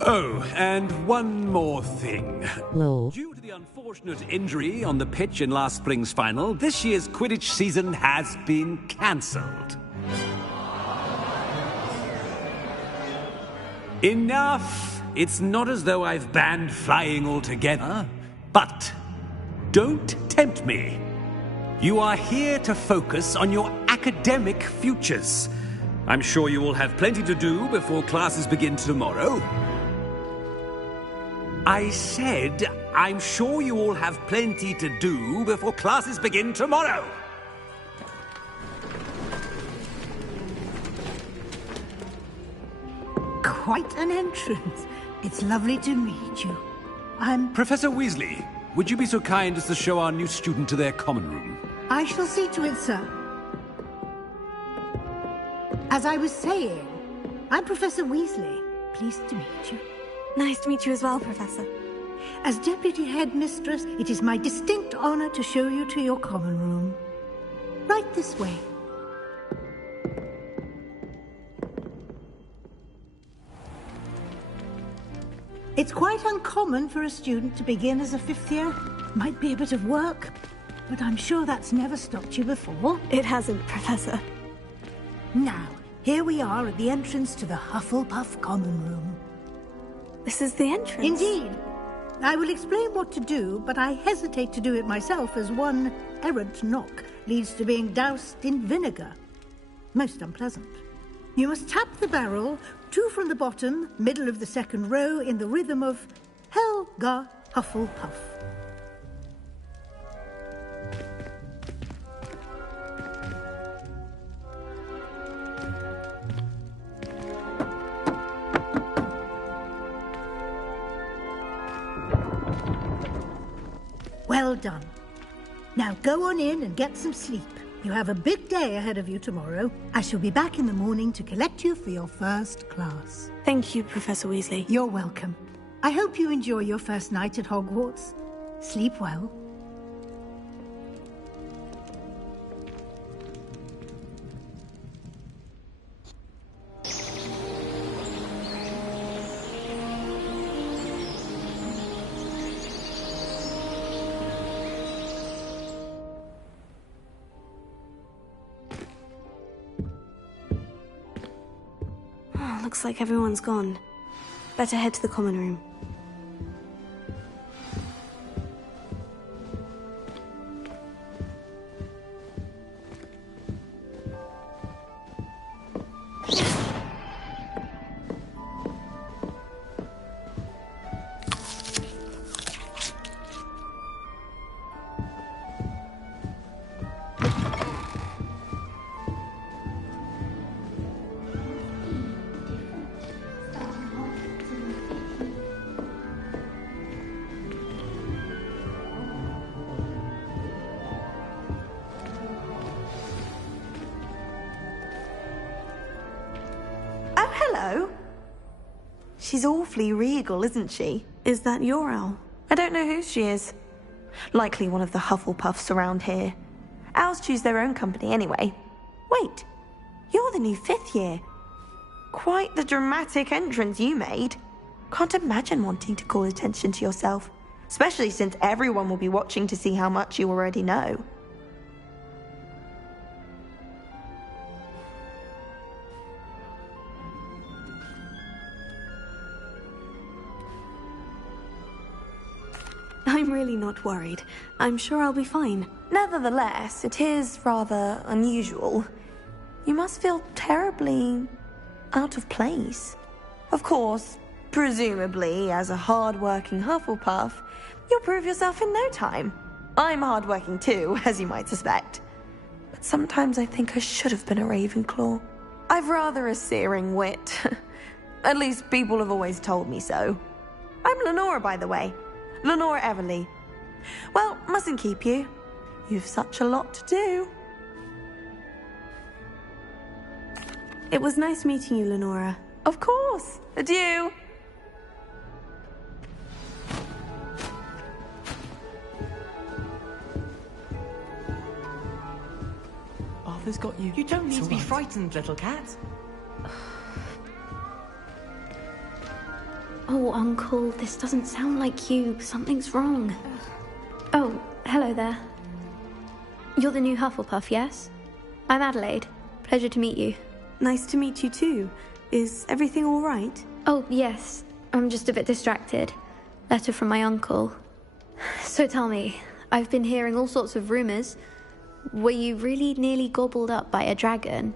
Oh, and one more thing. Lol. Due to the unfortunate injury on the pitch in last spring's final, this year's Quidditch season has been cancelled. Enough! It's not as though I've banned flying altogether, but don't tempt me. You are here to focus on your academic futures. I'm sure you will have plenty to do before classes begin tomorrow. I said, I'm sure you all have plenty to do before classes begin tomorrow. Quite an entrance. It's lovely to meet you. I'm... Professor Weasley, would you be so kind as to show our new student to their common room? I shall see to it, sir. As I was saying, I'm Professor Weasley. Pleased to meet you. Nice to meet you as well, Professor. As Deputy Headmistress, it is my distinct honor to show you to your common room. Right this way. It's quite uncommon for a student to begin as a fifth year. Might be a bit of work, but I'm sure that's never stopped you before. It hasn't, Professor. Now, here we are at the entrance to the Hufflepuff common room. This is the entrance? Indeed. I will explain what to do, but I hesitate to do it myself as one errant knock leads to being doused in vinegar. Most unpleasant. You must tap the barrel 2 from the bottom, middle of the second row, in the rhythm of Helga Hufflepuff. Well done. Now go on in and get some sleep. You have a big day ahead of you tomorrow. I shall be back in the morning to collect you for your first class. Thank you, Professor Weasley. You're welcome. I hope you enjoy your first night at Hogwarts. Sleep well. Looks like everyone's gone. Better head to the common room. Hello. She's awfully regal, isn't she? Is that your owl? I don't know who she is. Likely one of the Hufflepuffs around here. Owls choose their own company anyway. Wait, you're the new 5th year. Quite the dramatic entrance you made. Can't imagine wanting to call attention to yourself, especially since everyone will be watching to see how much you already know. I'm really not worried. I'm sure I'll be fine. Nevertheless, it is rather unusual. You must feel terribly out of place. Of course, presumably, as a hard-working Hufflepuff, you'll prove yourself in no time. I'm hard-working too, as you might suspect. But sometimes I think I should have been a Ravenclaw. I've rather a searing wit. At least people have always told me so. I'm Lenora, by the way. Lenora Everly. Well, mustn't keep you. You've such a lot to do. It was nice meeting you, Lenora. Of course. Adieu. Arthur's got you. You don't need to be frightened, little cat. Oh, Uncle, this doesn't sound like you. Something's wrong. Oh, hello there. You're the new Hufflepuff, yes? I'm Adelaide. Pleasure to meet you. Nice to meet you too. Is everything all right? Oh, yes. I'm just a bit distracted. Letter from my uncle. So tell me, I've been hearing all sorts of rumors. Were you really nearly gobbled up by a dragon?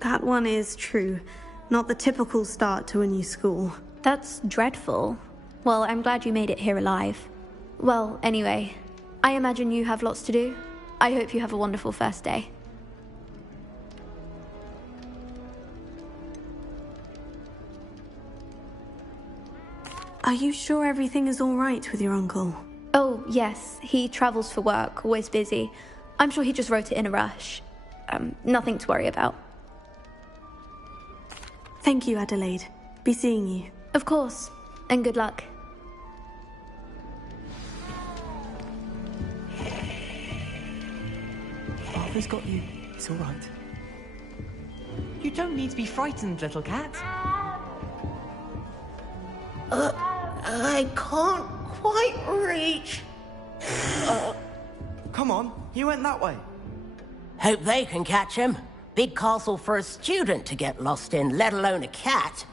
That one is true. Not the typical start to a new school. That's dreadful. Well, I'm glad you made it here alive. Well, anyway, I imagine you have lots to do. I hope you have a wonderful first day. Are you sure everything is all right with your uncle? Oh, yes. He travels for work, always busy. I'm sure he just wrote it in a rush. Nothing to worry about. Thank you, Adelaide. Be seeing you. Of course. And good luck. Arthur's got you. It's all right. You don't need to be frightened, little cat. I can't quite reach. Come on, you went that way. Hope they can catch him. Big castle for a student to get lost in, let alone a cat.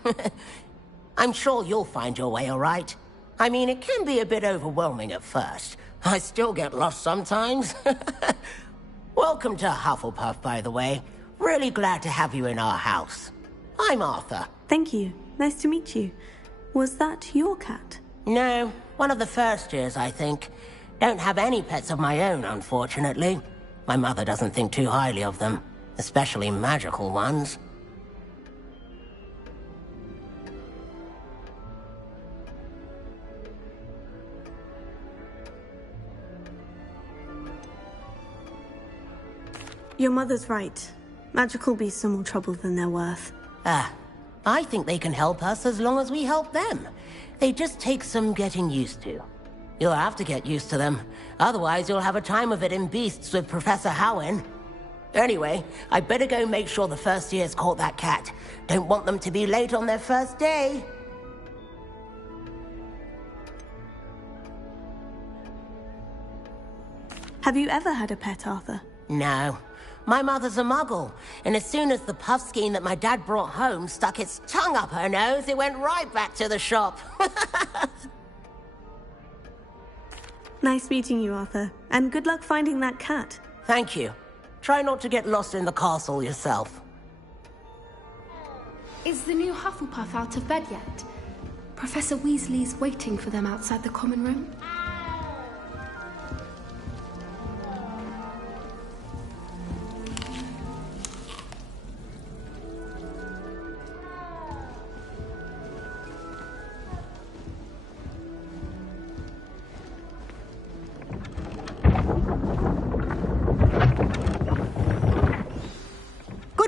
I'm sure you'll find your way all right. I mean, it can be a bit overwhelming at first. I still get lost sometimes. Welcome to Hufflepuff, by the way. Really glad to have you in our house. I'm Arthur. Thank you. Nice to meet you. Was that your cat? No, one of the first years, I think. Don't have any pets of my own, unfortunately. My mother doesn't think too highly of them, especially magical ones. Your mother's right. Magical beasts are more trouble than they're worth. I think they can help us as long as we help them. They just take some getting used to. You'll have to get used to them. Otherwise, you'll have a time of it in Beasts with Professor Howin. Anyway, I better go make sure the first years caught that cat. Don't want them to be late on their first day. Have you ever had a pet, Arthur? No. My mother's a muggle, and as soon as the puffskein that my dad brought home stuck its tongue up her nose, it went right back to the shop. Nice meeting you, Arthur. And good luck finding that cat. Thank you. Try not to get lost in the castle yourself. Is the new Hufflepuff out of bed yet? Professor Weasley's waiting for them outside the common room.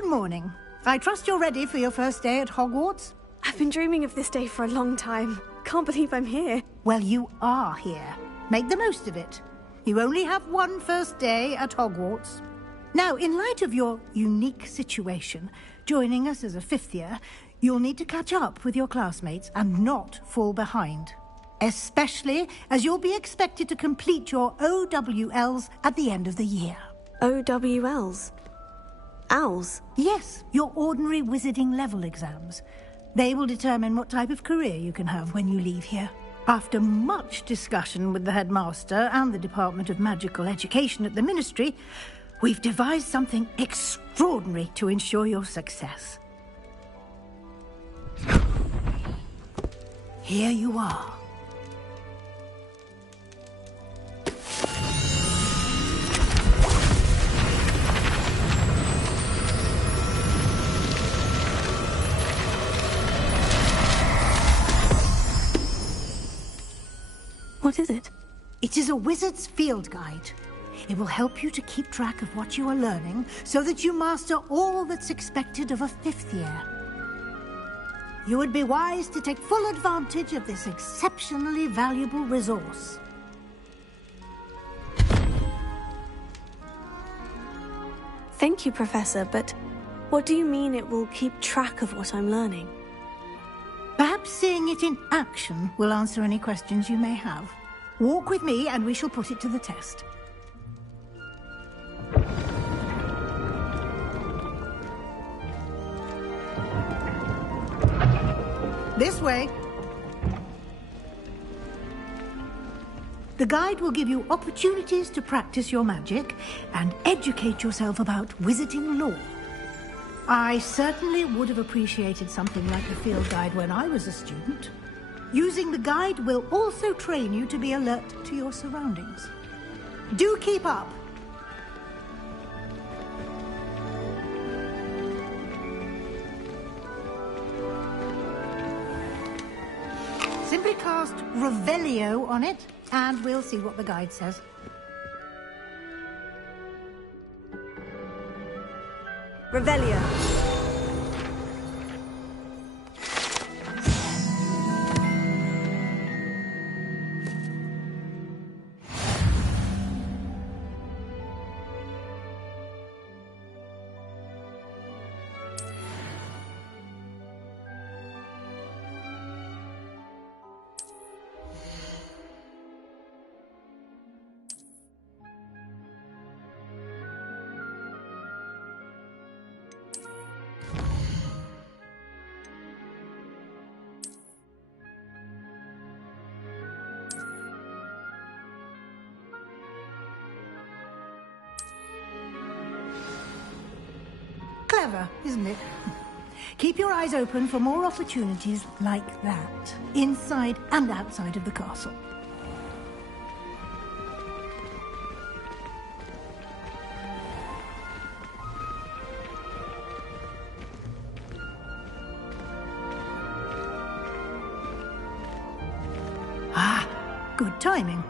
Morning. I trust you're ready for your first day at Hogwarts? I've been dreaming of this day for a long time. Can't believe I'm here. Well, you are here. Make the most of it. You only have one first day at Hogwarts. Now, in light of your unique situation, joining us as a fifth year, you'll need to catch up with your classmates and not fall behind. Especially as you'll be expected to complete your OWLs at the end of the year. OWLs? Owls? Yes, your ordinary wizarding level exams. They will determine what type of career you can have when you leave here. After much discussion with the headmaster and the Department of Magical Education at the Ministry, we've devised something extraordinary to ensure your success. Here you are. What is it? It is a wizard's field guide. It will help you to keep track of what you are learning so that you master all that's expected of a fifth year. You would be wise to take full advantage of this exceptionally valuable resource. Thank you, Professor, but what do you mean it will keep track of what I'm learning? Perhaps seeing it in action will answer any questions you may have. Walk with me and we shall put it to the test. This way. The guide will give you opportunities to practice your magic and educate yourself about wizarding lore. I certainly would have appreciated something like a field guide when I was a student. Using the guide will also train you to be alert to your surroundings. Do keep up! Simply cast Revelio on it, and we'll see what the guide says. Revelio. Clever, isn't it? Keep your eyes open for more opportunities like that, inside and outside of the castle. Ah, good timing.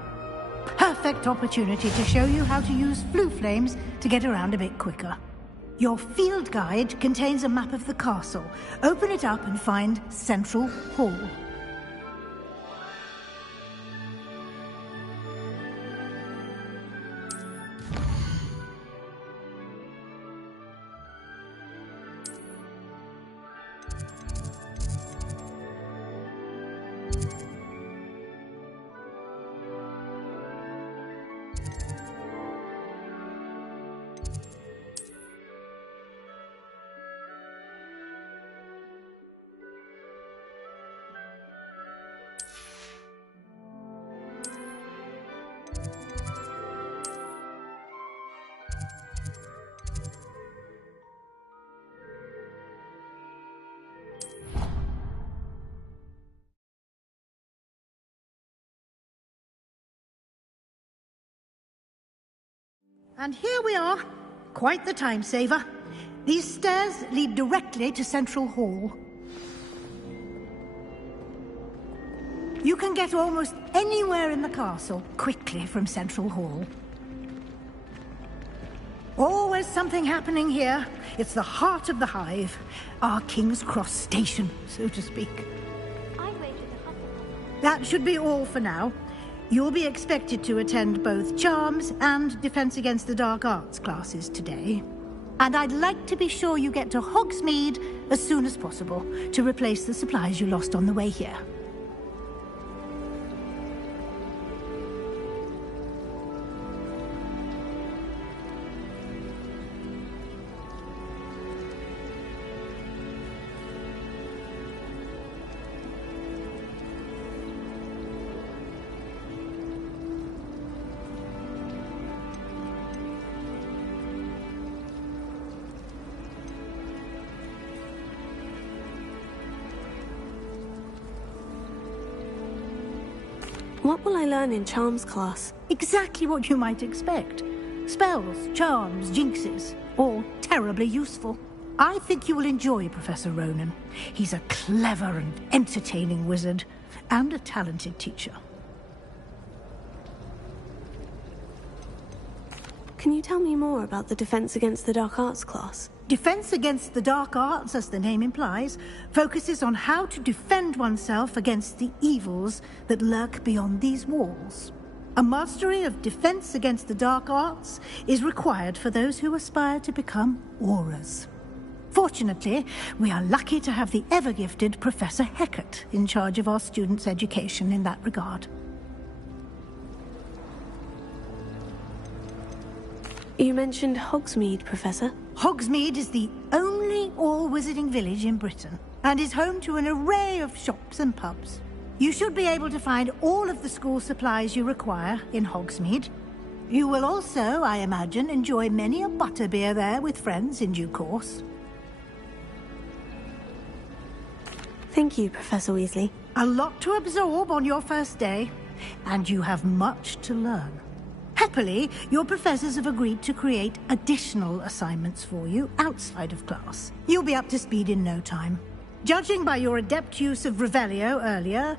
Perfect opportunity to show you how to use flue flames to get around a bit quicker. Your field guide contains a map of the castle. Open it up and find Central Hall. And here we are. Quite the time saver. These stairs lead directly to Central Hall. You can get almost anywhere in the castle quickly from Central Hall. Always something happening here. It's the heart of the hive. Our King's Cross station, so to speak. That should be all for now. You'll be expected to attend both Charms and Defense Against the Dark Arts classes today. And I'd like to be sure you get to Hogsmeade as soon as possible to replace the supplies you lost on the way here. What will I learn in Charms class? Exactly what you might expect. Spells, charms, jinxes, all terribly useful. I think you will enjoy Professor Ronan. He's a clever and entertaining wizard, and a talented teacher. Can you tell me more about the Defense Against the Dark Arts class? Defense Against the Dark Arts, as the name implies, focuses on how to defend oneself against the evils that lurk beyond these walls. A mastery of Defense Against the Dark Arts is required for those who aspire to become Aurors. Fortunately, we are lucky to have the ever-gifted Professor Hecat in charge of our students' education in that regard. You mentioned Hogsmeade, Professor. Hogsmeade is the only all-wizarding village in Britain, and is home to an array of shops and pubs. You should be able to find all of the school supplies you require in Hogsmeade. You will also, I imagine, enjoy many a butterbeer there with friends in due course. Thank you, Professor Weasley. A lot to absorb on your first day, and you have much to learn. Happily, your professors have agreed to create additional assignments for you outside of class. You'll be up to speed in no time. Judging by your adept use of Revelio earlier,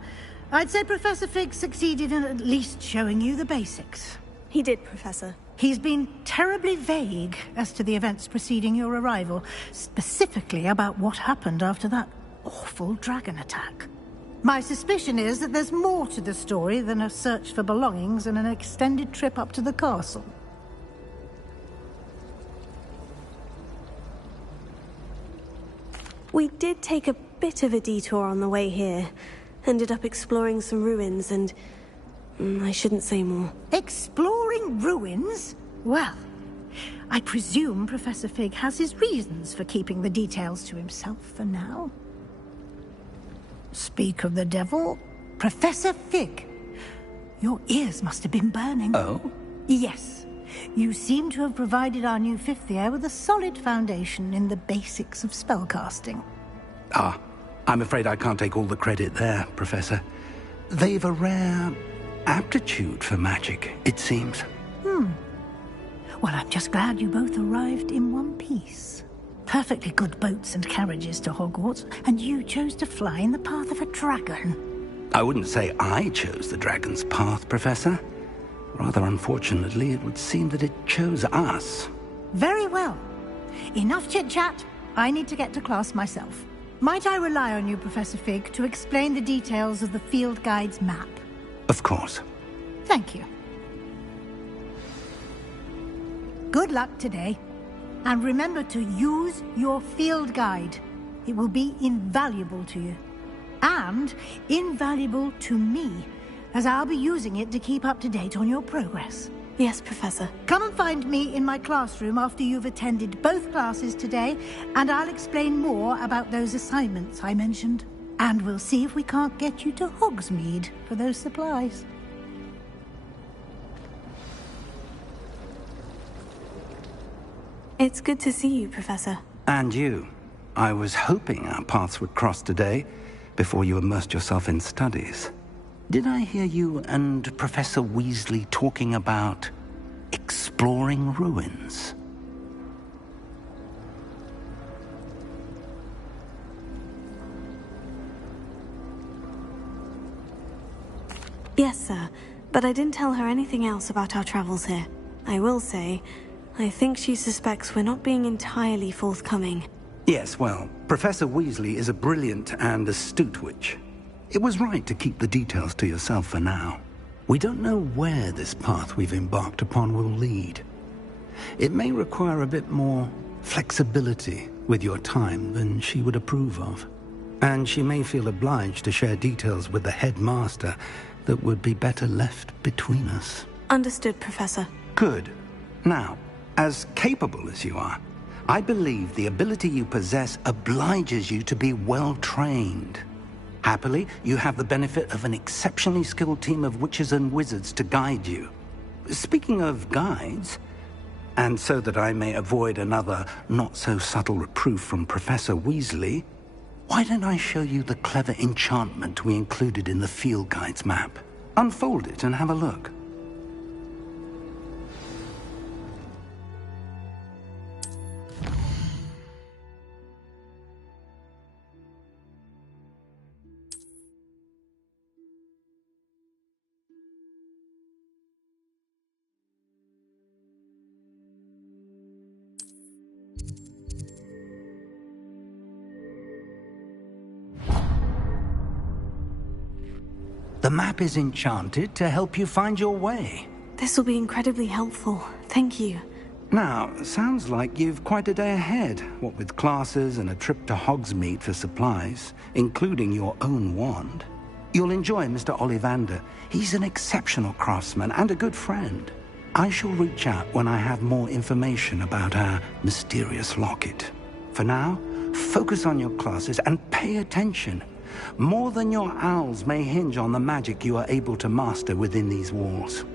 I'd say Professor Fig succeeded in at least showing you the basics. He did, Professor. He's been terribly vague as to the events preceding your arrival, specifically about what happened after that awful dragon attack. My suspicion is that there's more to the story than a search for belongings and an extended trip up to the castle. We did take a bit of a detour on the way here. Ended up exploring some ruins and... I shouldn't say more. Exploring ruins? Well, I presume Professor Fig has his reasons for keeping the details to himself for now. Speak of the devil, Professor Fig. Your ears must have been burning. Oh? Yes. You seem to have provided our new fifth year with a solid foundation in the basics of spellcasting. Ah, I'm afraid I can't take all the credit there, Professor. They've a rare aptitude for magic, it seems. Well, I'm just glad you both arrived in one piece. Perfectly good boats and carriages to Hogwarts, and you chose to fly in the path of a dragon. I wouldn't say I chose the dragon's path, Professor. Rather unfortunately, it would seem that it chose us. Very well. Enough chit-chat. I need to get to class myself. Might I rely on you, Professor Fig, to explain the details of the field guide's map? Of course. Thank you. Good luck today. And remember to use your field guide. It will be invaluable to you. And invaluable to me, as I'll be using it to keep up to date on your progress. Yes, Professor. Come and find me in my classroom after you've attended both classes today, and I'll explain more about those assignments I mentioned. And we'll see if we can't get you to Hogsmeade for those supplies. It's good to see you, Professor. And you. I was hoping our paths would cross today, before you immersed yourself in studies. Did I hear you and Professor Weasley talking about exploring ruins? Yes, sir. But I didn't tell her anything else about our travels here. I will say, I think she suspects we're not being entirely forthcoming. Yes, well, Professor Weasley is a brilliant and astute witch. It was right to keep the details to yourself for now. We don't know where this path we've embarked upon will lead. It may require a bit more flexibility with your time than she would approve of. And she may feel obliged to share details with the headmaster that would be better left between us. Understood, Professor. Good. Now, as capable as you are, I believe the ability you possess obliges you to be well trained. Happily, you have the benefit of an exceptionally skilled team of witches and wizards to guide you. Speaking of guides, and so that I may avoid another not-so-subtle reproof from Professor Weasley, why don't I show you the clever enchantment we included in the field guide's map? Unfold it and have a look. The map is enchanted to help you find your way. This will be incredibly helpful. Thank you. Now, sounds like you've quite a day ahead, what with classes and a trip to Hogsmeade for supplies, including your own wand. You'll enjoy Mr. Ollivander. He's an exceptional craftsman and a good friend. I shall reach out when I have more information about our mysterious locket. For now, focus on your classes and pay attention. More than your owls may hinge on the magic you are able to master within these walls.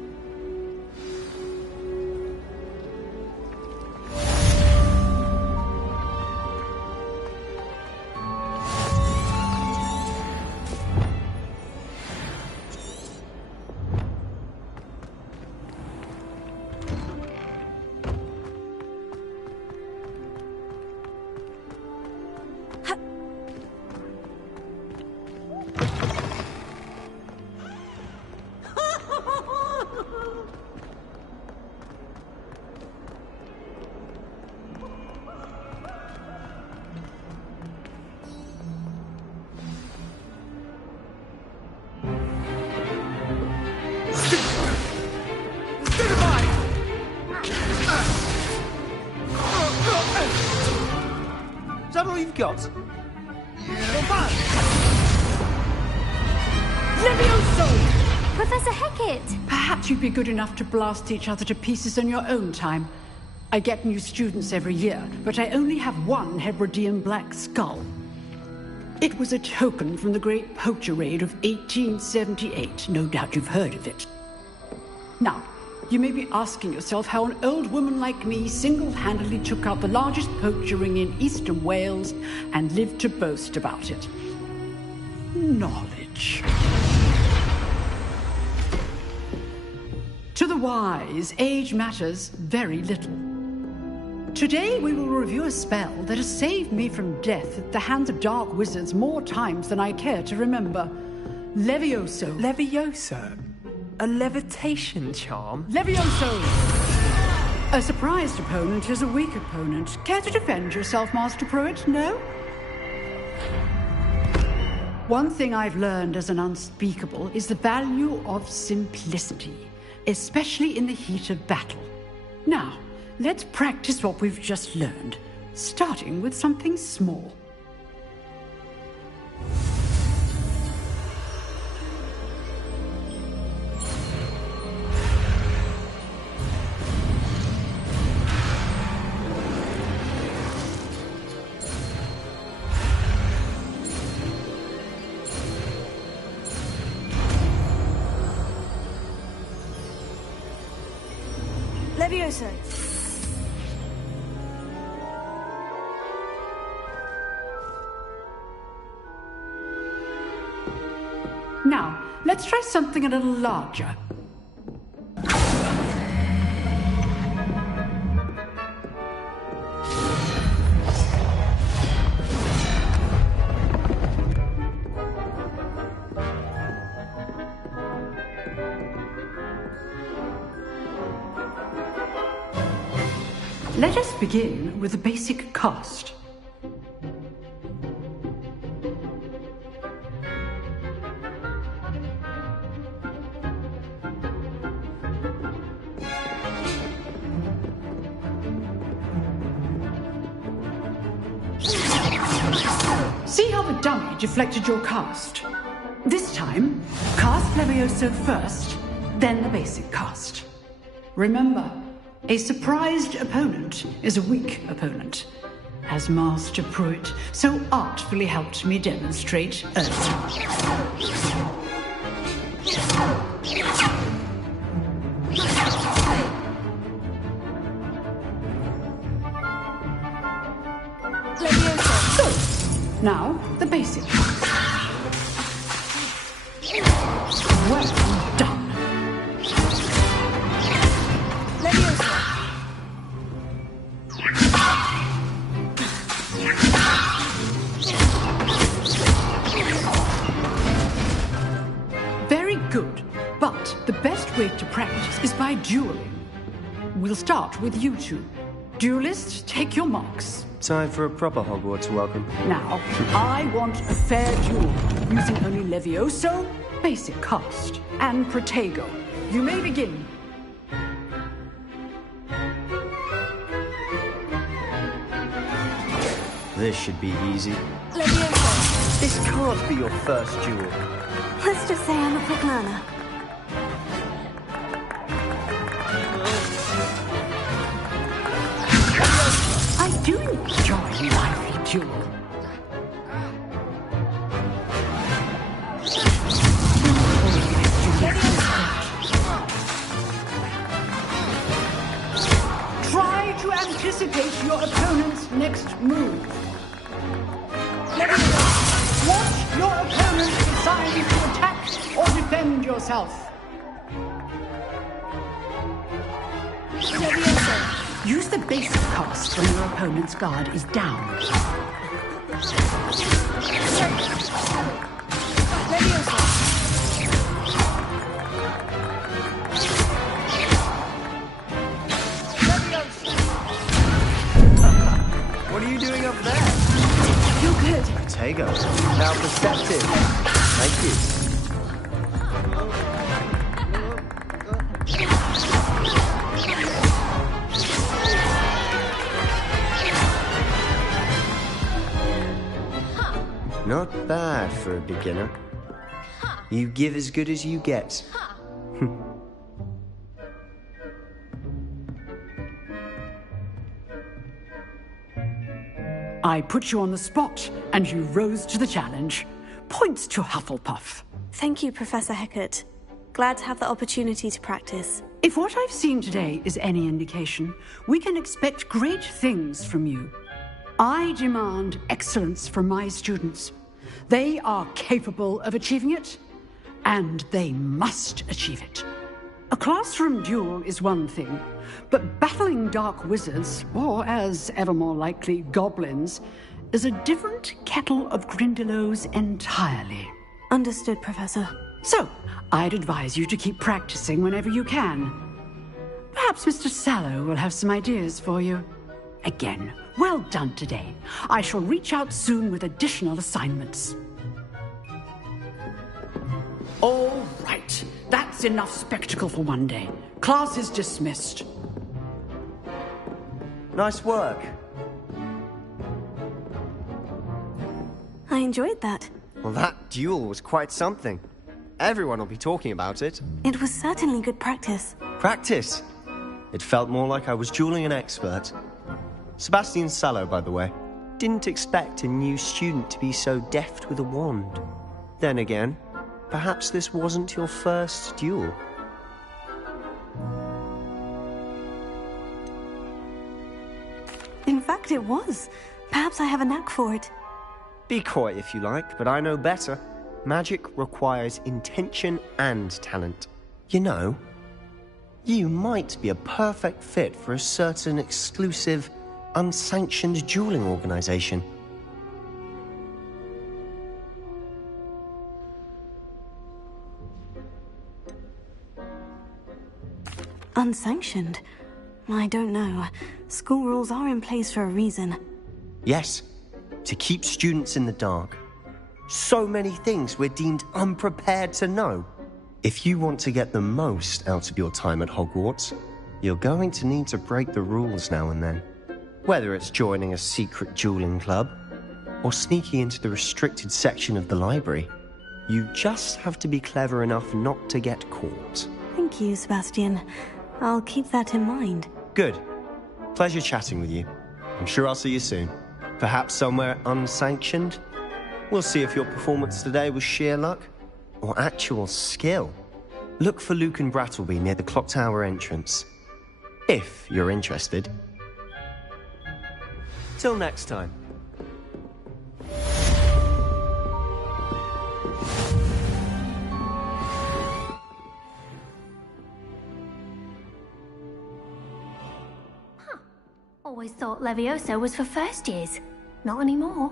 Is that all you've got? Levioso! Professor Hecat! Perhaps you'd be good enough to blast each other to pieces on your own time. I get new students every year, but I only have one Hebridean black skull. It was a token from the Great Poacher Raid of 1878. No doubt you've heard of it. Now, You may be asking yourself how an old woman like me single-handedly took out the largest poacher ring in eastern Wales and lived to boast about it. Knowledge. To the wise, age matters very little. Today we will review a spell that has saved me from death at the hands of dark wizards more times than I care to remember. Levioso. Levioso? A levitation charm? Levioso! A surprised opponent is a weak opponent. Care to defend yourself, Master Pruitt? No? One thing I've learned as an unspeakable is the value of simplicity, especially in the heat of battle. Now, let's practice what we've just learned, starting with something small. Levioso. Now, let's try something a little larger. Let us begin with the basic cast. See how the dummy deflected your cast? This time, cast Levioso first, then the basic cast. Remember, a surprised opponent is a weak opponent, as Master Pruitt so artfully helped me demonstrate earlier. Good. Now, the basic. Well done. Very good, but the best way to practice is by dueling. We'll start with you two. Duelists, take your marks. Time for a proper Hogwarts welcome. Now, I want a fair duel, using only Levioso, basic cast, and Protego. You may begin. This should be easy. Levioso. This can't be your first duel. Let's just say I'm a quick learner. I do enjoy lively duel. Try to anticipate your opponent's next move. Watch your opponent decide to attack or defend yourself. Use the basic cast when your opponent's guard is down. What are you doing up there? You're good. Protego. Now perceptive. Thank you. Not bad for a beginner. You give as good as you get. I put you on the spot, and you rose to the challenge. Points to Hufflepuff. Thank you, Professor Hecat. Glad to have the opportunity to practice. If what I've seen today is any indication, we can expect great things from you. I demand excellence from my students. They are capable of achieving it, and they must achieve it. A classroom duel is one thing, but battling dark wizards, or as ever more likely, goblins, is a different kettle of Grindylows entirely. Understood, Professor. So, I'd advise you to keep practicing whenever you can. Perhaps Mr. Sallow will have some ideas for you. Again, well done today. I shall reach out soon with additional assignments. All right. That's enough spectacle for one day. Class is dismissed. Nice work. I enjoyed that. Well, that duel was quite something. Everyone will be talking about it. It was certainly good practice. Practice? It felt more like I was dueling an expert. Sebastian Sallow, by the way. Didn't expect a new student to be so deft with a wand. Then again, perhaps this wasn't your first duel. In fact, it was. Perhaps I have a knack for it. Be coy if you like, but I know better. Magic requires intention and talent. You know, you might be a perfect fit for a certain exclusive, unsanctioned dueling organization. Unsanctioned? I don't know. School rules are in place for a reason. Yes, to keep students in the dark. So many things we're deemed unprepared to know. If you want to get the most out of your time at Hogwarts, you're going to need to break the rules now and then. Whether it's joining a secret dueling club, or sneaking into the restricted section of the library, you just have to be clever enough not to get caught. Thank you, Sebastian. I'll keep that in mind. Good. Pleasure chatting with you. I'm sure I'll see you soon. Perhaps somewhere unsanctioned? We'll see if your performance today was sheer luck or actual skill. Look for Luke and Brattleby near the clock tower entrance. If you're interested. Till next time. Always thought Levioso was for first years. Not anymore.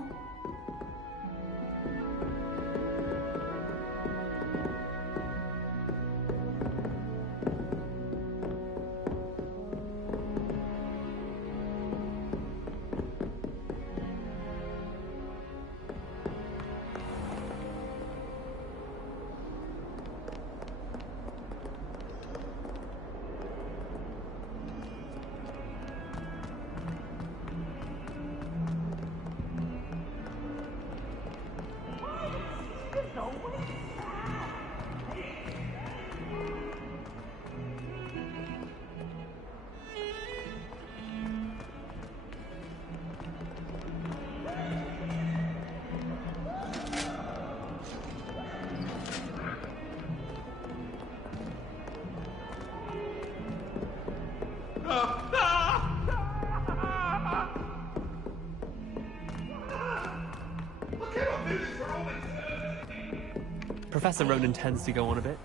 Professor Ronan tends to go on a bit.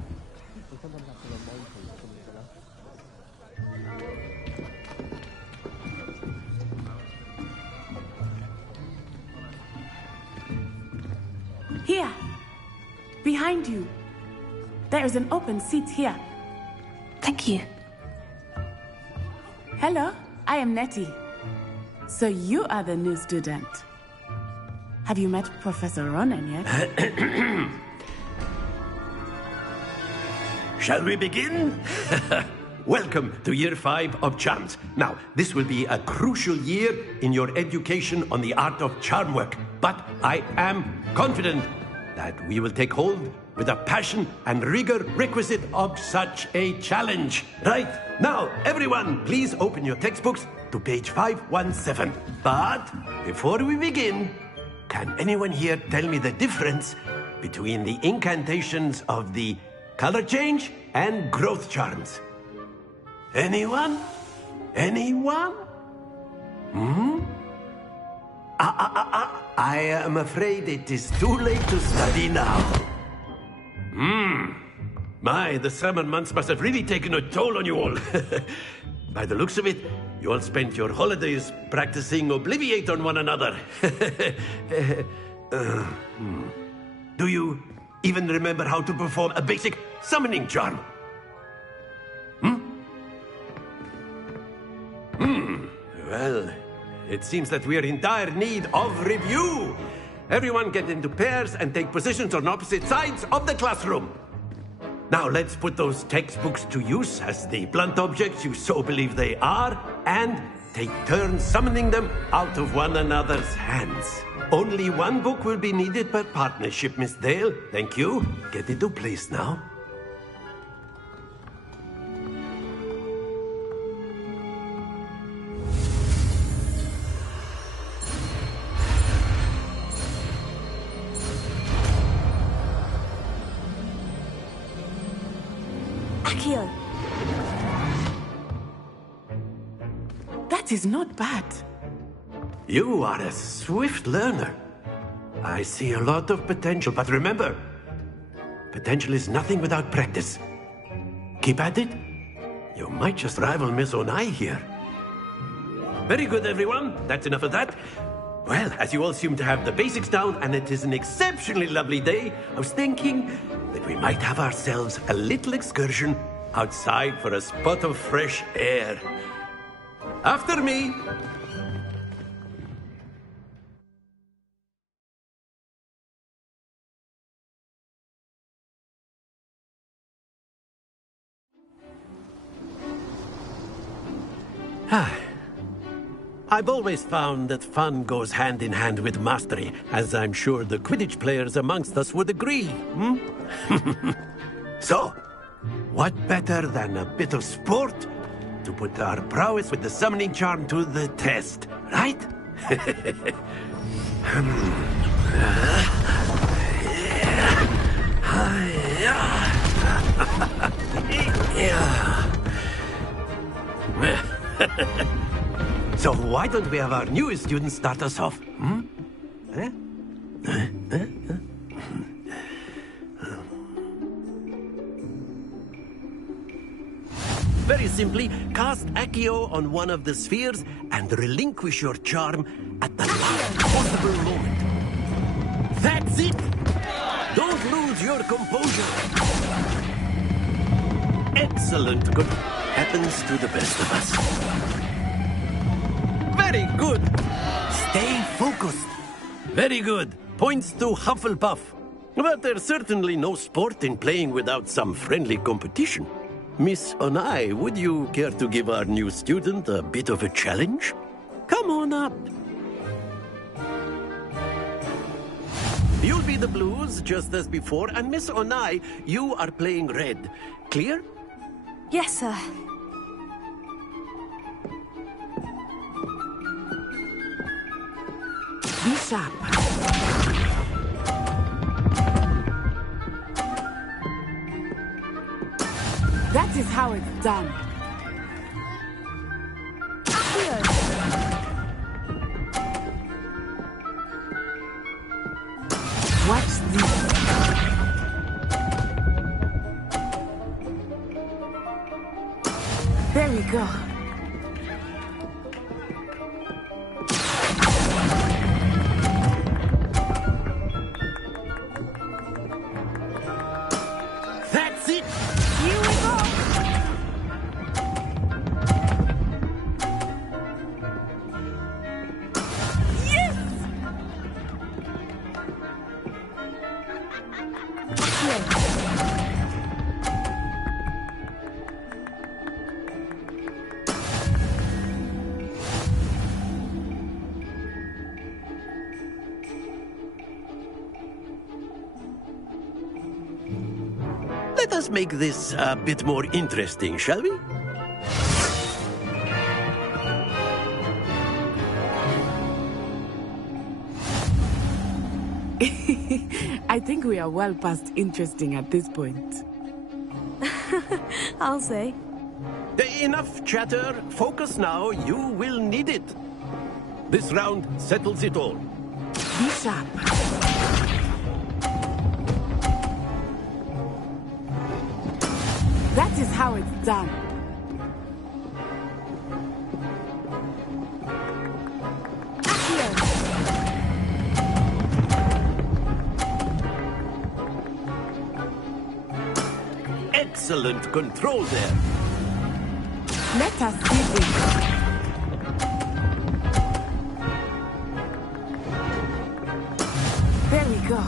Here! Behind you! There is an open seat here. Thank you. Hello, I am Nettie. So you are the new student. Have you met Professor Ronan yet? Shall we begin? Welcome to Year 5 of Charms. Now, this will be a crucial year in your education on the art of charm work, but I am confident that we will take hold with the passion and rigor requisite of such a challenge. Right, now, everyone, please open your textbooks to page 517. But before we begin, can anyone here tell me the difference between the incantations of the color change and growth charms? Anyone? Anyone? Hmm? I am afraid it is too late to study now. My, the summer months must have really taken a toll on you all. By the looks of it, you all spent your holidays practicing Obliviate on one another. Do you even remember how to perform a basic summoning charm? Well, it seems that we are in dire need of review. Everyone get into pairs and take positions on opposite sides of the classroom. Now let's put those textbooks to use as the blunt objects you so believe they are, and take turns summoning them out of one another's hands. Only one book will be needed per partnership, Miss Dale. Thank you. Get into place now. Akio. That is not bad. You are a swift learner. I see a lot of potential, but remember, potential is nothing without practice. Keep at it. You might just rival Miss Onai here. Very good, everyone. That's enough of that. Well, as you all seem to have the basics down, and it is an exceptionally lovely day, I was thinking that we might have ourselves a little excursion outside for a spot of fresh air. After me. I've always found that fun goes hand in hand with mastery, as I'm sure the Quidditch players amongst us would agree. So, what better than a bit of sport to put our prowess with the summoning charm to the test, right? So why don't we have our newest student start us off? Very simply, cast Accio on one of the spheres and relinquish your charm at the last possible moment. That's it! Don't lose your composure. Excellent. Good. Happens to the best of us. Very good. Stay focused. Very good. Points to Hufflepuff. But there's certainly no sport in playing without some friendly competition. Miss Onai, would you care to give our new student a bit of a challenge? Come on up. You'll be the blues, just as before, and Miss Onai, you are playing red. Clear? Yes, sir. Be sharp. That is how it's done. Watch this. There we go. That's it! Here we go! Yes! Let us make this a bit more interesting, shall we? I think we are well past interesting at this point. I'll say. Enough chatter. Focus now. You will need it. This round settles it all. Be sharp. That is how it's done. Excellent control there. Let us see this. There we go.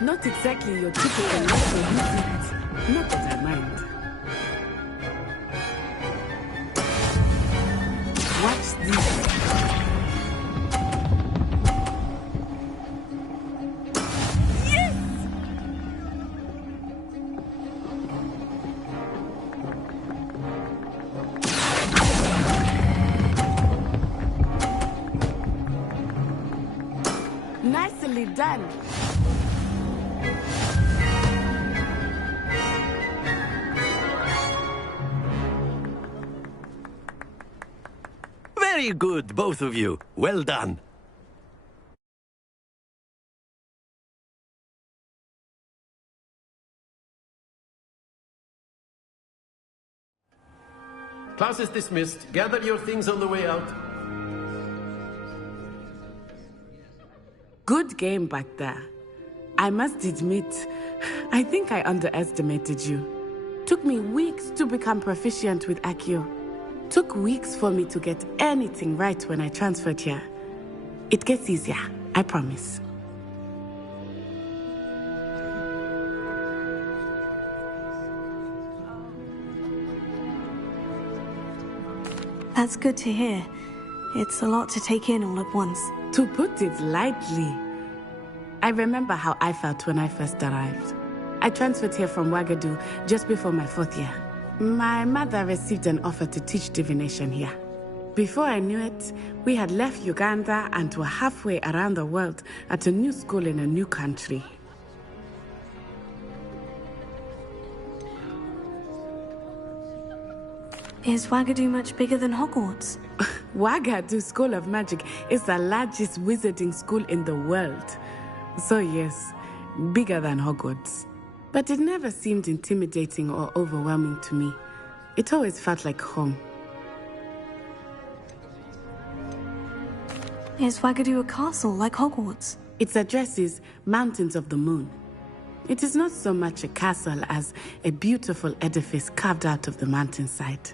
Not exactly your typical lesson, is it? Not that I mind. Watch this. Yes! Nicely done. Very good, both of you. Well done. Class is dismissed. Gather your things on the way out. Good game back there. I must admit, I think I underestimated you. Took me weeks to become proficient with Accio. Took weeks for me to get anything right when I transferred here. It gets easier, I promise. That's good to hear. It's a lot to take in all at once. To put it lightly, I remember how I felt when I first arrived. I transferred here from Ouagadougou just before my 4th year. My mother received an offer to teach divination here. Before I knew it, we had left Uganda and were halfway around the world at a new school in a new country. Is Ouagadougou much bigger than Hogwarts? Ouagadougou School of Magic is the largest wizarding school in the world. So yes, bigger than Hogwarts. But it never seemed intimidating or overwhelming to me. It always felt like home. Is Ouagadougou a castle like Hogwarts? Its address is Mountains of the Moon. It is not so much a castle as a beautiful edifice carved out of the mountainside.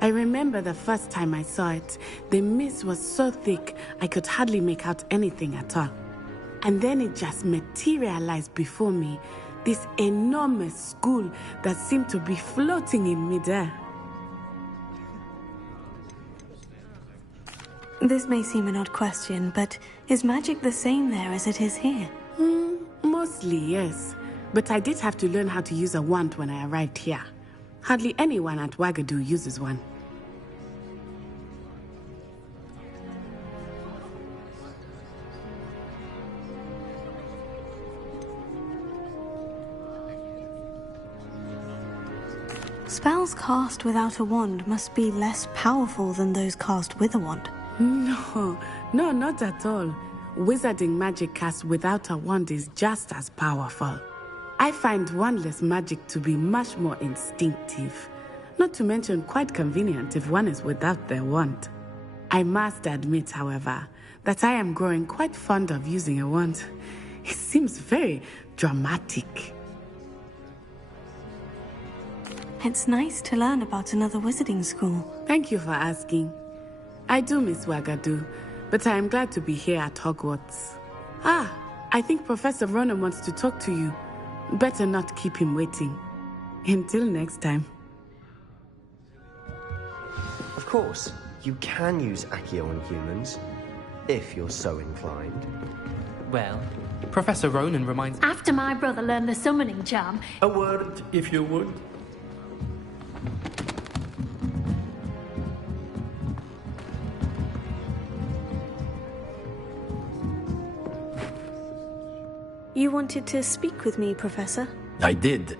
I remember the first time I saw it, the mist was so thick I could hardly make out anything at all. And then it just materialized before me, this enormous school that seemed to be floating in midair. This may seem an odd question, but is magic the same there as it is here? Mostly, yes. But I did have to learn how to use a wand when I arrived here. Hardly anyone at Ouagadougou uses one. Spells cast without a wand must be less powerful than those cast with a wand. No, not at all. Wizarding magic cast without a wand is just as powerful. I find wandless magic to be much more instinctive. Not to mention quite convenient if one is without their wand. I must admit, however, that I am growing quite fond of using a wand. It seems very dramatic. It's nice to learn about another wizarding school. Thank you for asking. I do miss Ouagadougou, but I am glad to be here at Hogwarts. I think Professor Ronan wants to talk to you. Better not keep him waiting. Until next time. Of course, you can use Accio on humans, if you're so inclined. Well, Professor Ronan reminds... After my brother learned the summoning charm... A word, if you would. You wanted to speak with me, Professor? I did.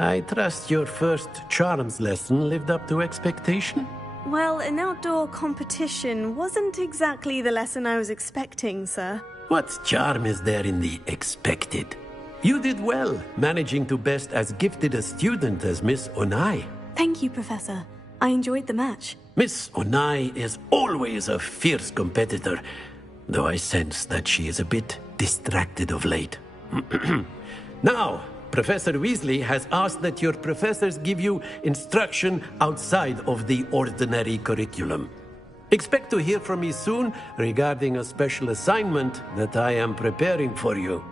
I trust your first charms lesson lived up to expectation? Well, an outdoor competition wasn't exactly the lesson I was expecting, sir. What charm is there in the expected? You did well, managing to best as gifted a student as Miss Onai. Thank you, Professor. I enjoyed the match. Miss Onai is always a fierce competitor, though I sense that she is a bit distracted of late. Now, Professor Weasley has asked that your professors give you instruction outside of the ordinary curriculum. Expect to hear from me soon regarding a special assignment that I am preparing for you.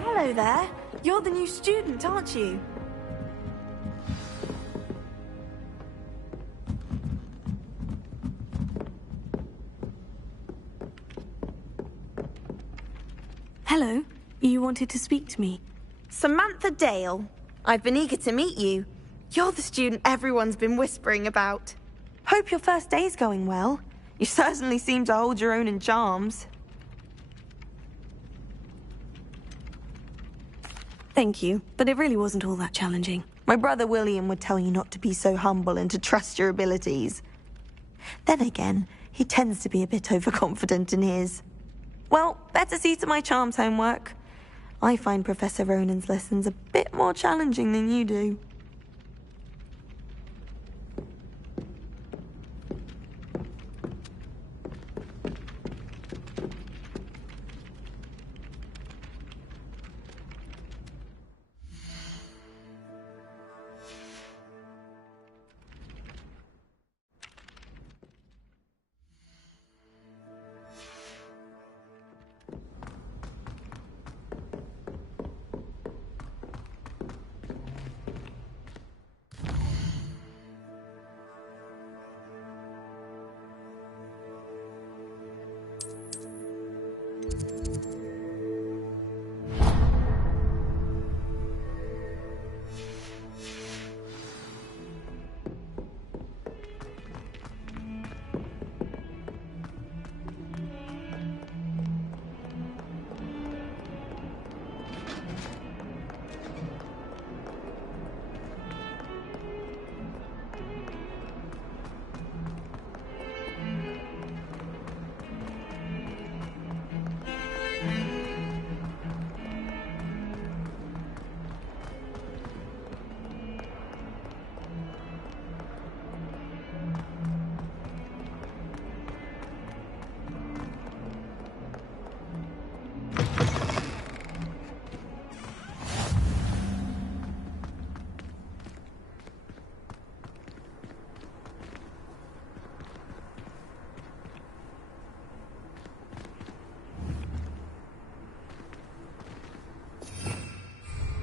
Hello there. You're the new student, aren't you? Hello. You wanted to speak to me? Samantha Dale. I've been eager to meet you. You're the student everyone's been whispering about. Hope your first day's going well. You certainly seem to hold your own in charms. Thank you, but it really wasn't all that challenging. My brother William would tell you not to be so humble and to trust your abilities. Then again, he tends to be a bit overconfident in his. Well, better see to my charms homework. I find Professor Ronan's lessons a bit more challenging than you do.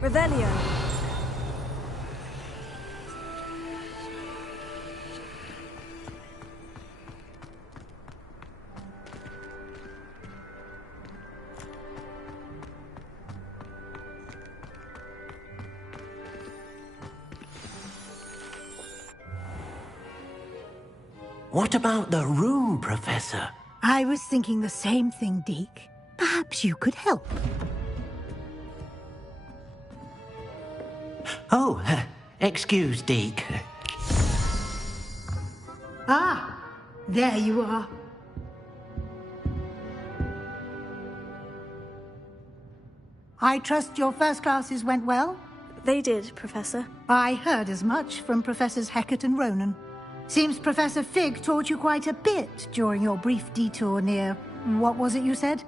Revelio. What about the room, Professor? I was thinking the same thing, Deke. Perhaps you could help. Oh, excuse, Deke. Ah, there you are. I trust your first classes went well? They did, Professor. I heard as much from Professors Hecat and Ronan. Seems Professor Fig taught you quite a bit during your brief detour near... what was it you said?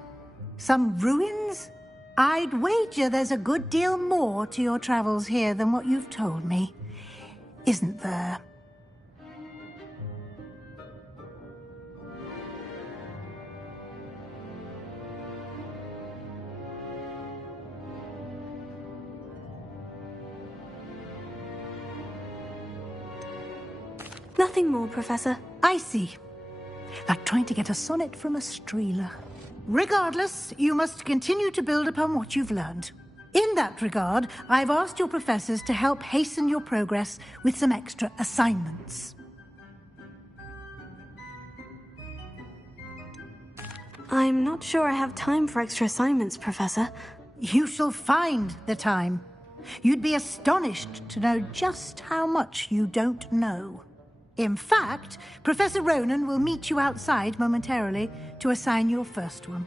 Some ruins? I'd wager there's a good deal more to your travels here than what you've told me. Isn't there? Nothing more, Professor. I see. Like trying to get a sonnet from a streeler. Regardless, you must continue to build upon what you've learned. In that regard, I've asked your professors to help hasten your progress with some extra assignments. I'm not sure I have time for extra assignments, Professor. You shall find the time. You'd be astonished to know just how much you don't know. In fact, Professor Ronan will meet you outside momentarily to assign your first one.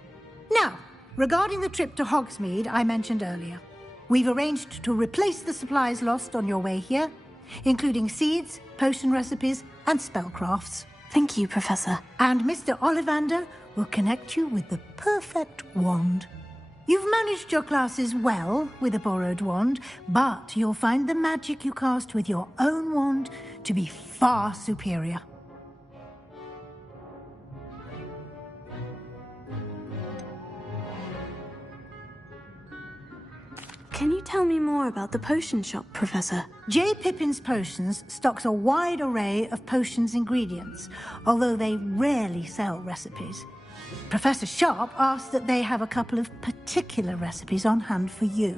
Now, regarding the trip to Hogsmeade I mentioned earlier, we've arranged to replace the supplies lost on your way here, including seeds, potion recipes, and spellcrafts. Thank you, Professor. And Mr. Ollivander will connect you with the perfect wand. You've managed your classes well with a borrowed wand, but you'll find the magic you cast with your own wand to be far superior. Can you tell me more about the potion shop, Professor? J. Pippin's Potions stocks a wide array of potions ingredients, although they rarely sell recipes. Professor Sharp asked that they have a couple of particular recipes on hand for you.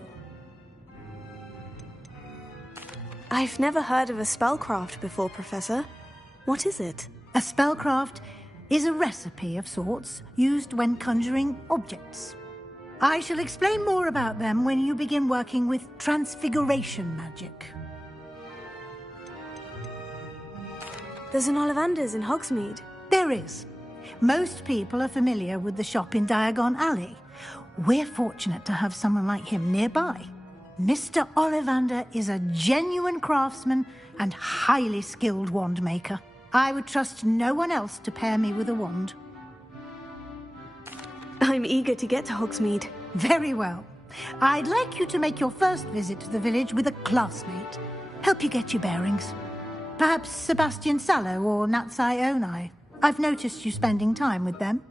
I've never heard of a spellcraft before, Professor. What is it? A spellcraft is a recipe of sorts used when conjuring objects. I shall explain more about them when you begin working with transfiguration magic. There's an Ollivander's in Hogsmeade. There is. Most people are familiar with the shop in Diagon Alley. We're fortunate to have someone like him nearby. Mr. Ollivander is a genuine craftsman and highly skilled wand maker. I would trust no one else to pair me with a wand. I'm eager to get to Hogsmeade. Very well. I'd like you to make your first visit to the village with a classmate. Help you get your bearings. Perhaps Sebastian Sallow or Natsai Onai. I've noticed you spending time with them.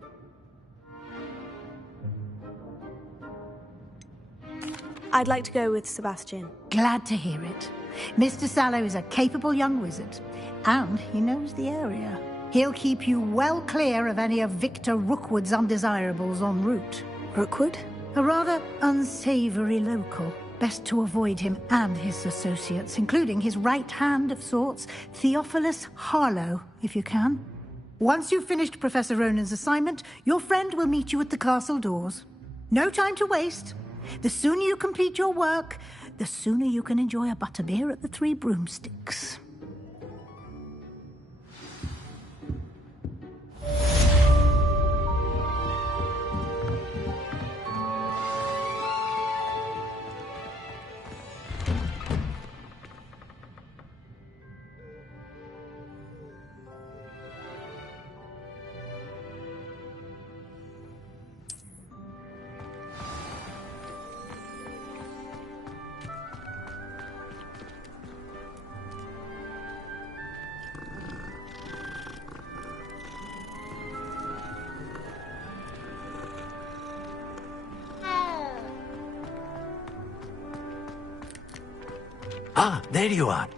I'd like to go with Sebastian. Glad to hear it. Mr. Sallow is a capable young wizard, and he knows the area. He'll keep you well clear of any of Victor Rookwood's undesirables en route. Rookwood? A rather unsavory local. Best to avoid him and his associates, including his right hand of sorts, Theophilus Harlow, if you can. Once you've finished Professor Ronan's assignment, your friend will meet you at the castle doors. No time to waste. The sooner you complete your work, the sooner you can enjoy a butterbeer at the Three Broomsticks. Ah, there you are.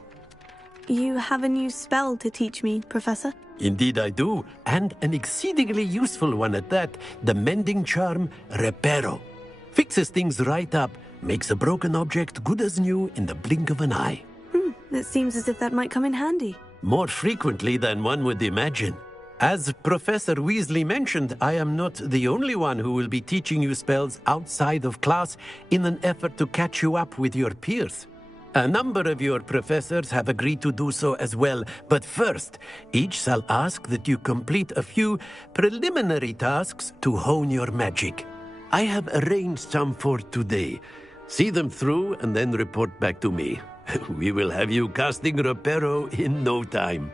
You have a new spell to teach me, Professor? Indeed I do, and an exceedingly useful one at that. The mending charm, Reparo. Fixes things right up, makes a broken object good as new in the blink of an eye. It seems as if that might come in handy. More frequently than one would imagine. As Professor Weasley mentioned, I am not the only one who will be teaching you spells outside of class in an effort to catch you up with your peers. A number of your professors have agreed to do so as well, but first, each shall ask that you complete a few preliminary tasks to hone your magic. I have arranged some for today. See them through and then report back to me. We will have you casting Reparo in no time.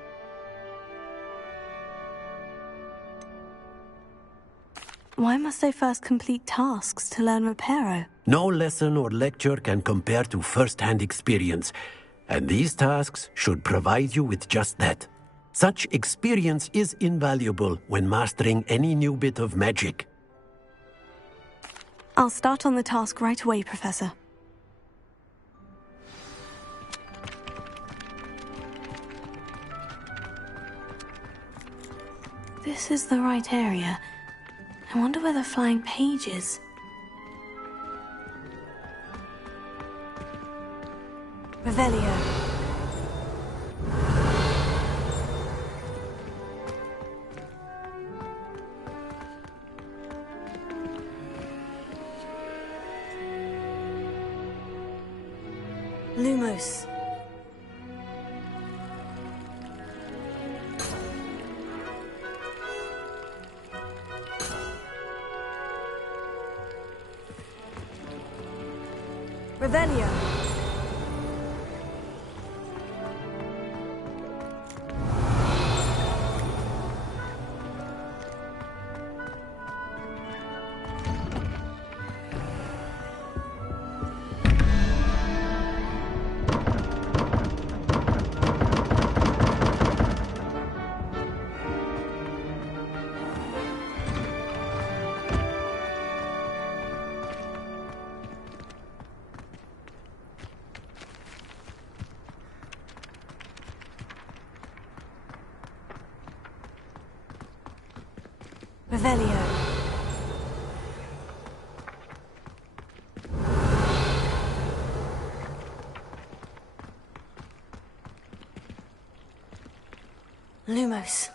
Why must I first complete tasks to learn Reparo? No lesson or lecture can compare to first-hand experience, and these tasks should provide you with just that. Such experience is invaluable when mastering any new bit of magic. I'll start on the task right away, Professor. This is the right area. I wonder where the flying page is. Revelio. Lumos. Revelio. Revelio. Lumos.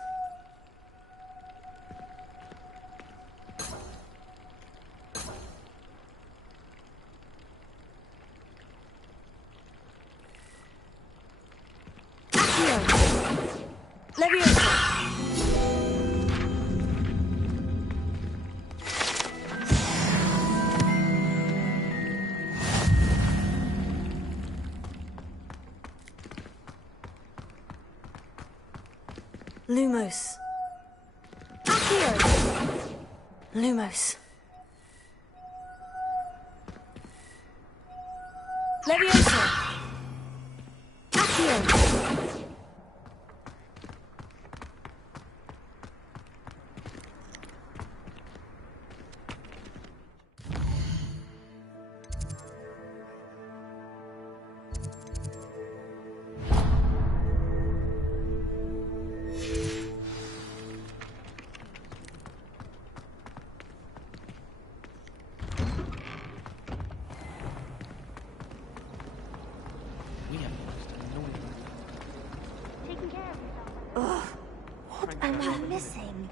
Leviosa. Lumos. Accio. Lumos. Leviosa. Accio. Ugh, what am I missing?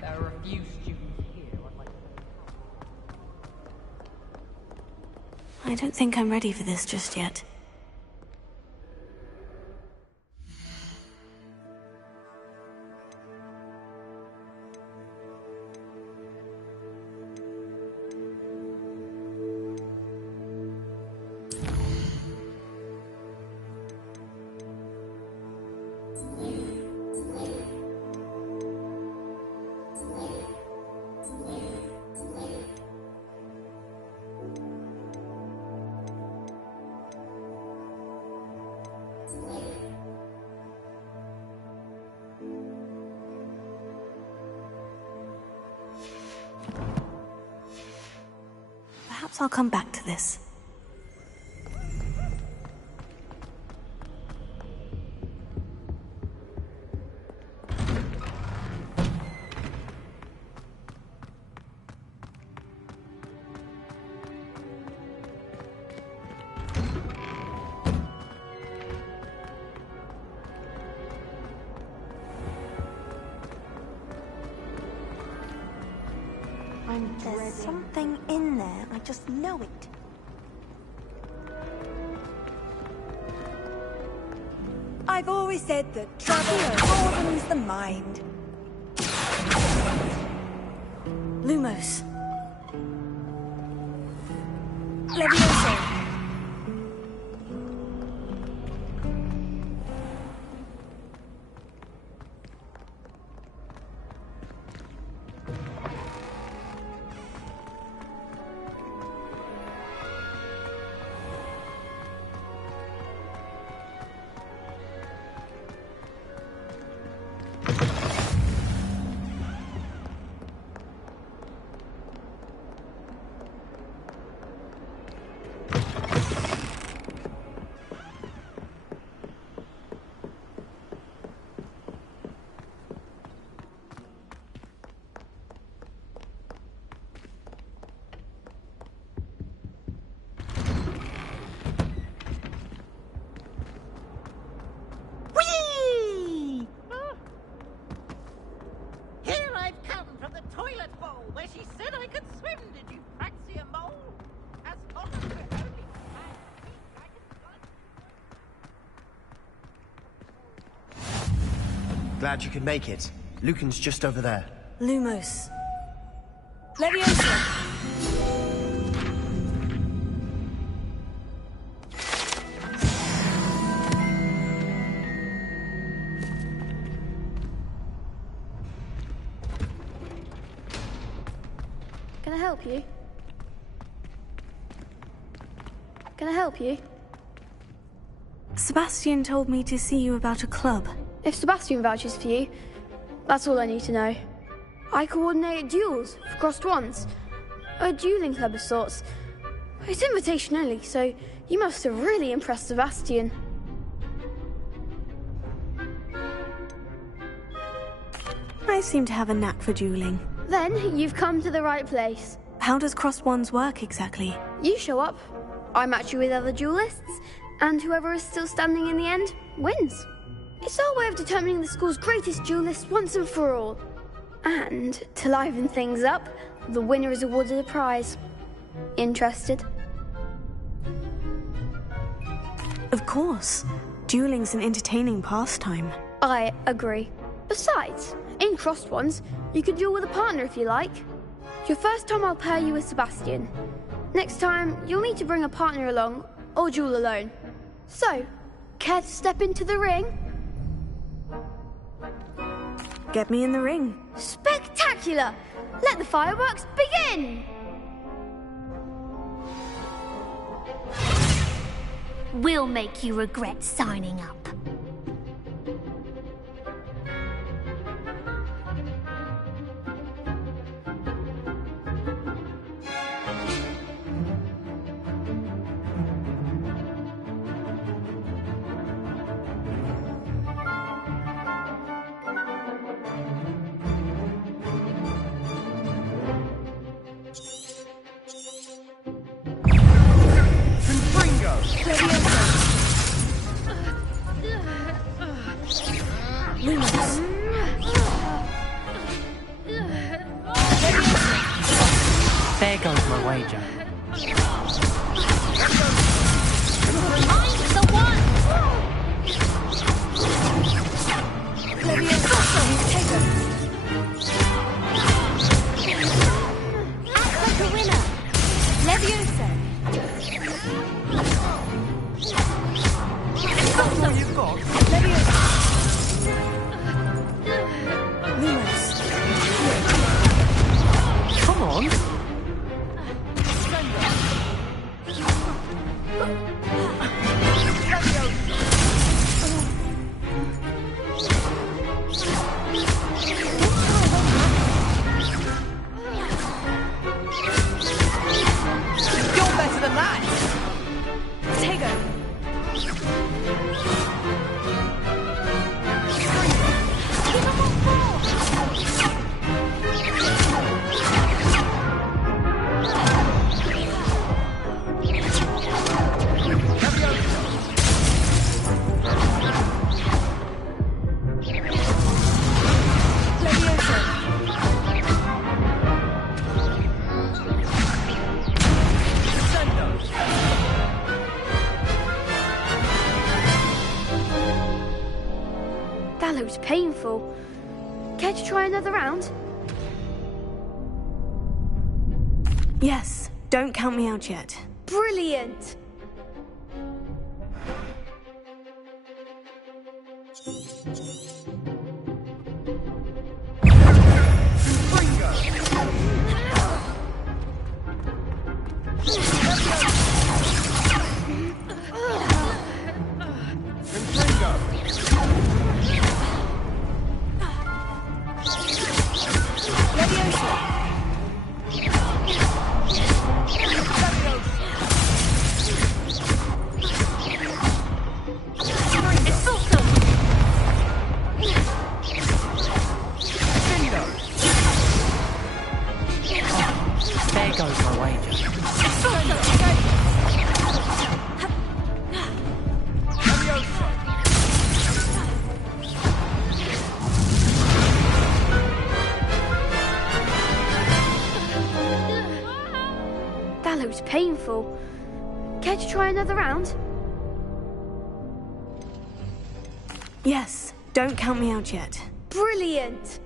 There are a few students here I'd like to... I don't think I'm ready for this just yet. Perhaps I'll come back to this. There's something in there. I just know it. I've always said that travel broadens the mind. Lumos. Leviosa. Glad you could make it. Lucan's just over there. Lumos. Leviosa! Can I help you? Can I help you? Sebastian told me to see you about a club. If Sebastian vouches for you, that's all I need to know. I coordinate duels for crossed wands. A dueling club of sorts. It's invitation only, so you must have really impressed Sebastian. I seem to have a knack for dueling. Then you've come to the right place. How does crossed wands work exactly? You show up, I match you with other duelists, and whoever is still standing in the end wins. It's our way of determining the school's greatest duelist once and for all. And to liven things up, the winner is awarded a prize. Interested? Of course. Dueling's an entertaining pastime. I agree. Besides, in crossed ones, you could duel with a partner if you like. Your first time I'll pair you with Sebastian. Next time, you'll need to bring a partner along, or duel alone. So, care to step into the ring? Get me in the ring. Spectacular! Let the fireworks begin! We'll make you regret signing up. There goes my wager. Come on. That looks painful. Care to try another round? Yes, don't count me out yet. Brilliant! There goes my wager. That looks painful. Care to try another round? Yes, don't count me out yet. Brilliant!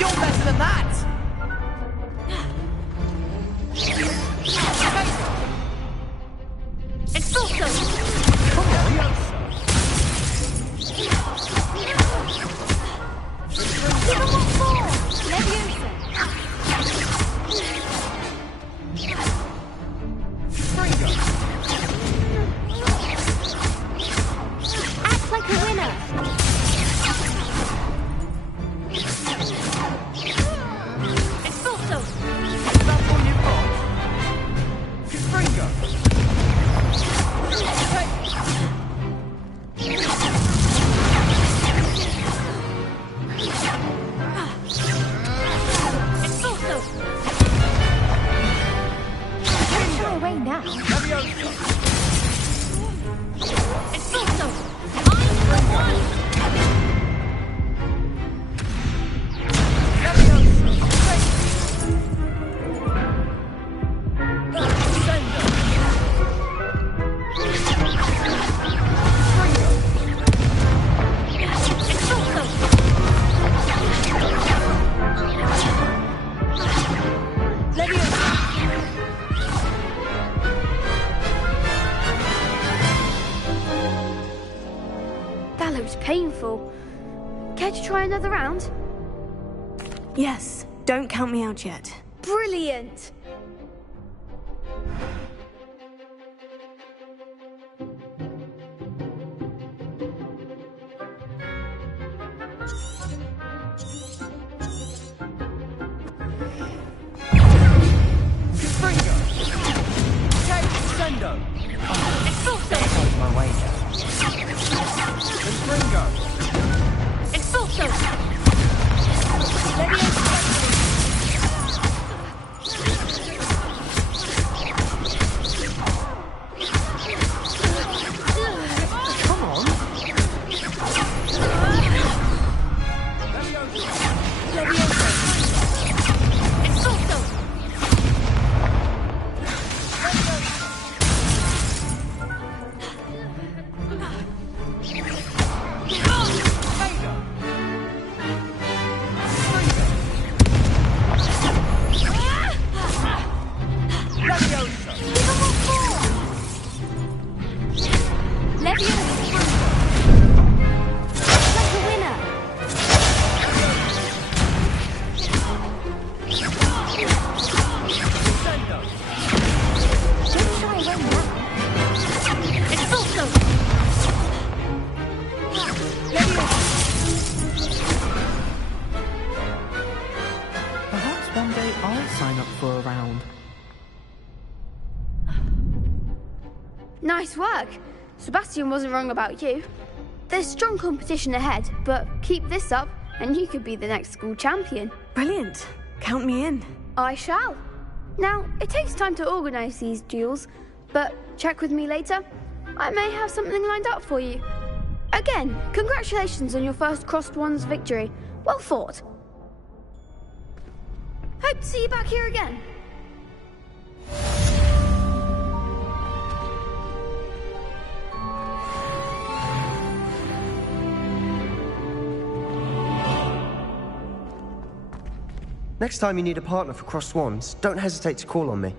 You're better than that! It's also... Come on! Give him what for! Leviosa! Act like a winner! It's also... That's all you've got? Gringo! It's also... Don't shy away now. It's also... I'm the one! It's also... That looks painful. Care to try another round? Yes, don't count me out yet. Brilliant! Sendo! It's also... There goes my wager. Gringo! It's also... Come on! It's also... Perhaps one day I'll sign up for a round. Nice work. Sebastian wasn't wrong about you. There's strong competition ahead, but keep this up and you could be the next school champion. Brilliant. Count me in. I shall. Now, it takes time to organise these duels, but check with me later. I may have something lined up for you. Again, congratulations on your first Crossed Wands victory. Well fought. Hope to see you back here again. Next time you need a partner for Crossed Wands, don't hesitate to call on me.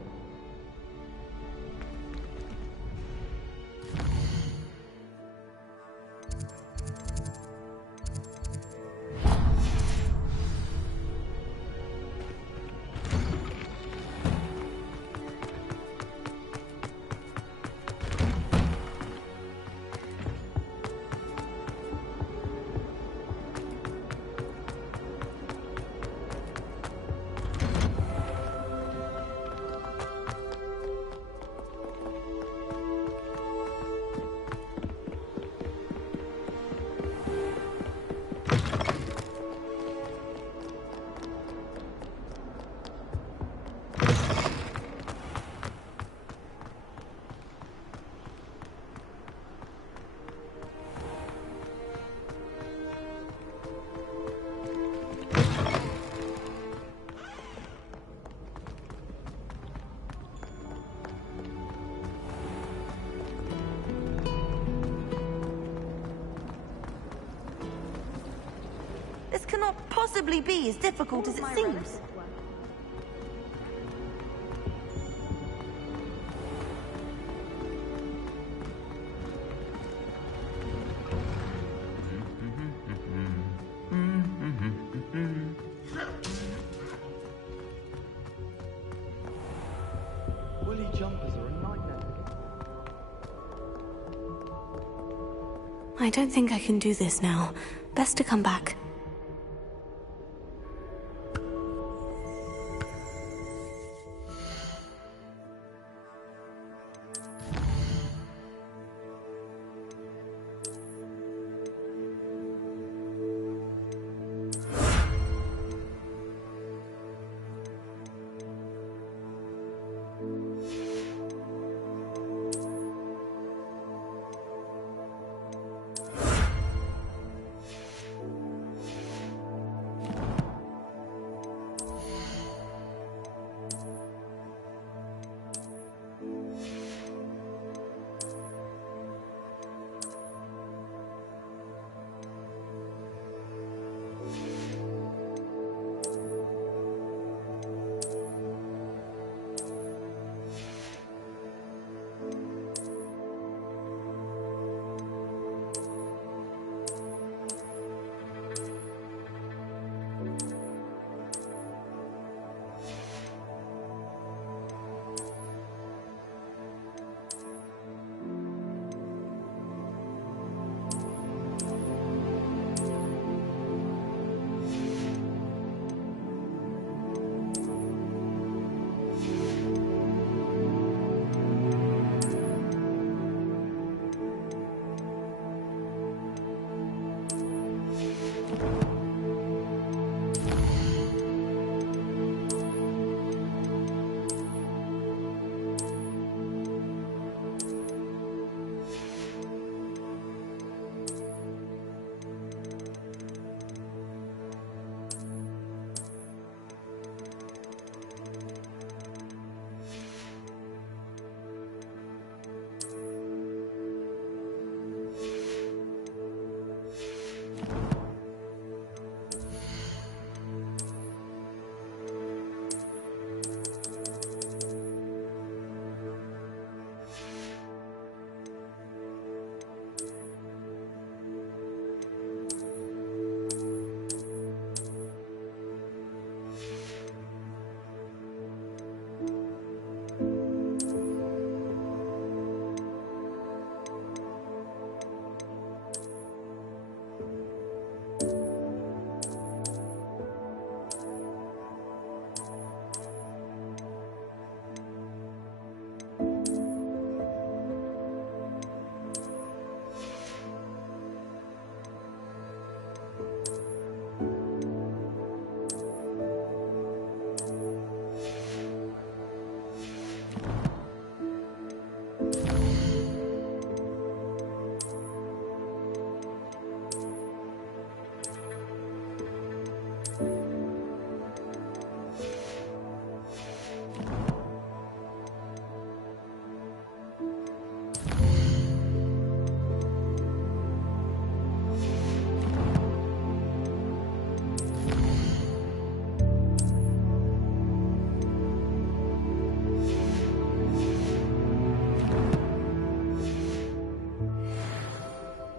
possibly be as difficult as it seems. Woolly jumpers are a nightmare. I don't think I can do this now. Best to come back.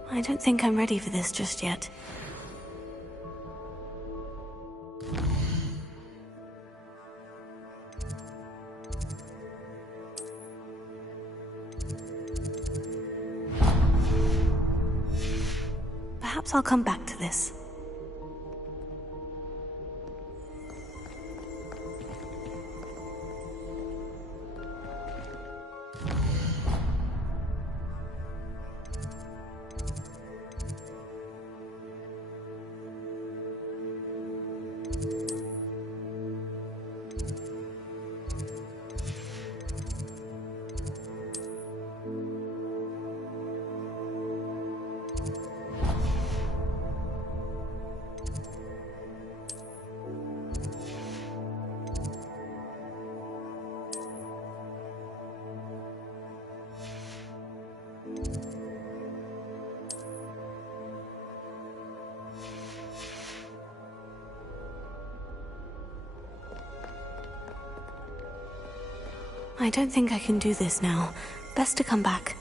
I don't think I'm ready for this just yet. Perhaps I'll come back to this. I don't think I can do this now. Best to come back.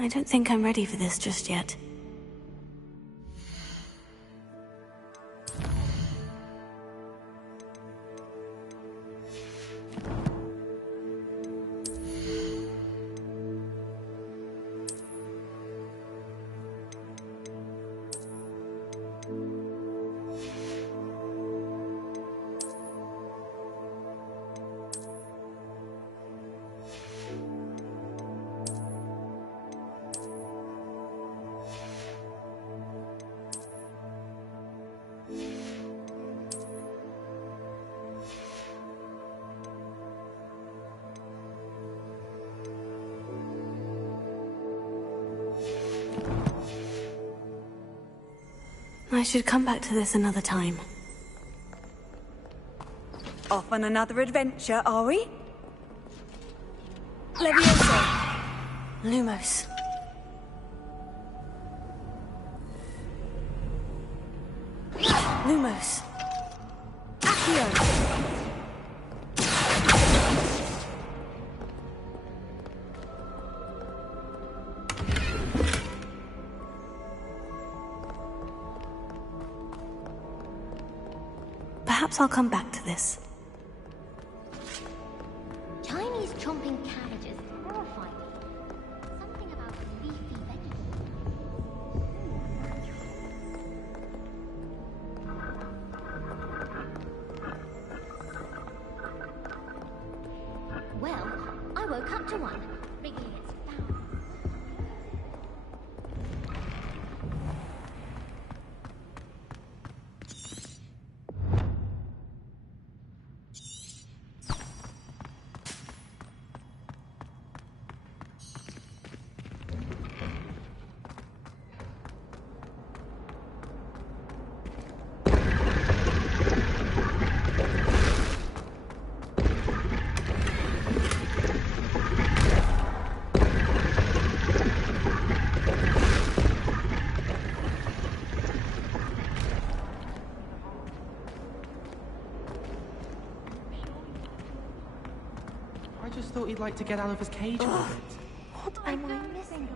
I don't think I'm ready for this just yet. I should come back to this another time. Off on another adventure, are we? Levioso. Lumos. Lumos. Accio. Perhaps I'll come back to this. Chinese chomping cabbages horrify me. Something about leafy vegetables. Well, I woke up to one, wriggling its foul. I just thought he'd like to get out of his cage a bit. What am I missing?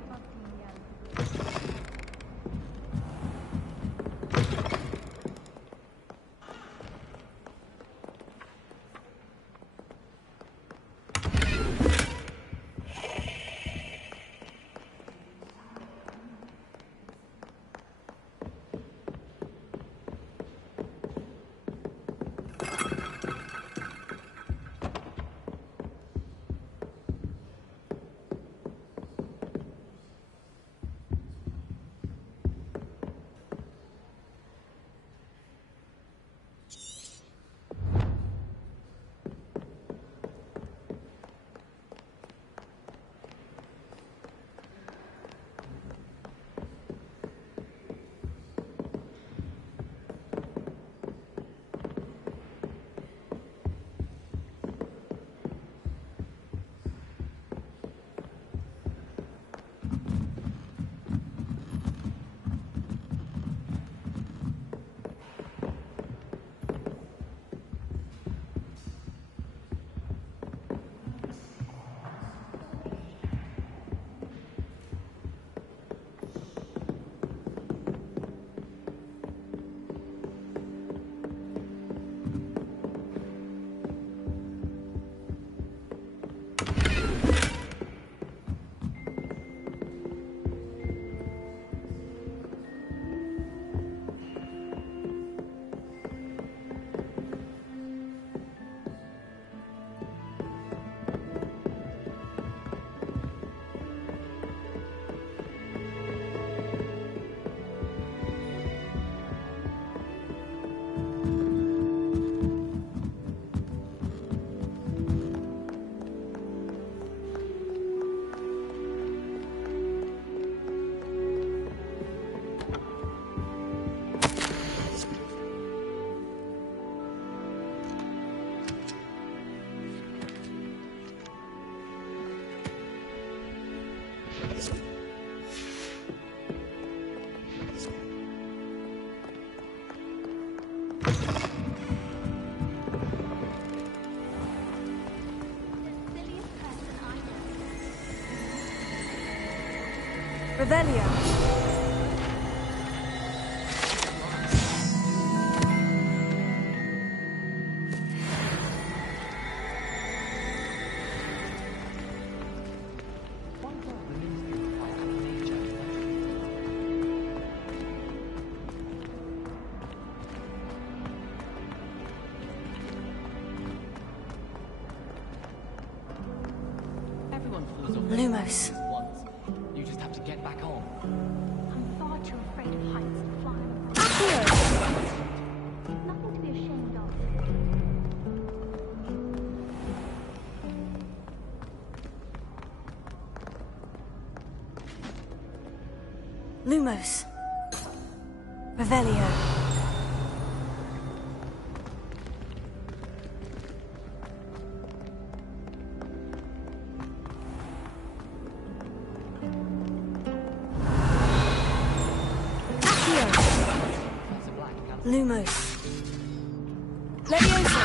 Revelio. Lumos. You just have to get back on. I'm far too afraid of heights to fly. Nothing to be ashamed of. Lumos. Revelio. Lumos. Levioso.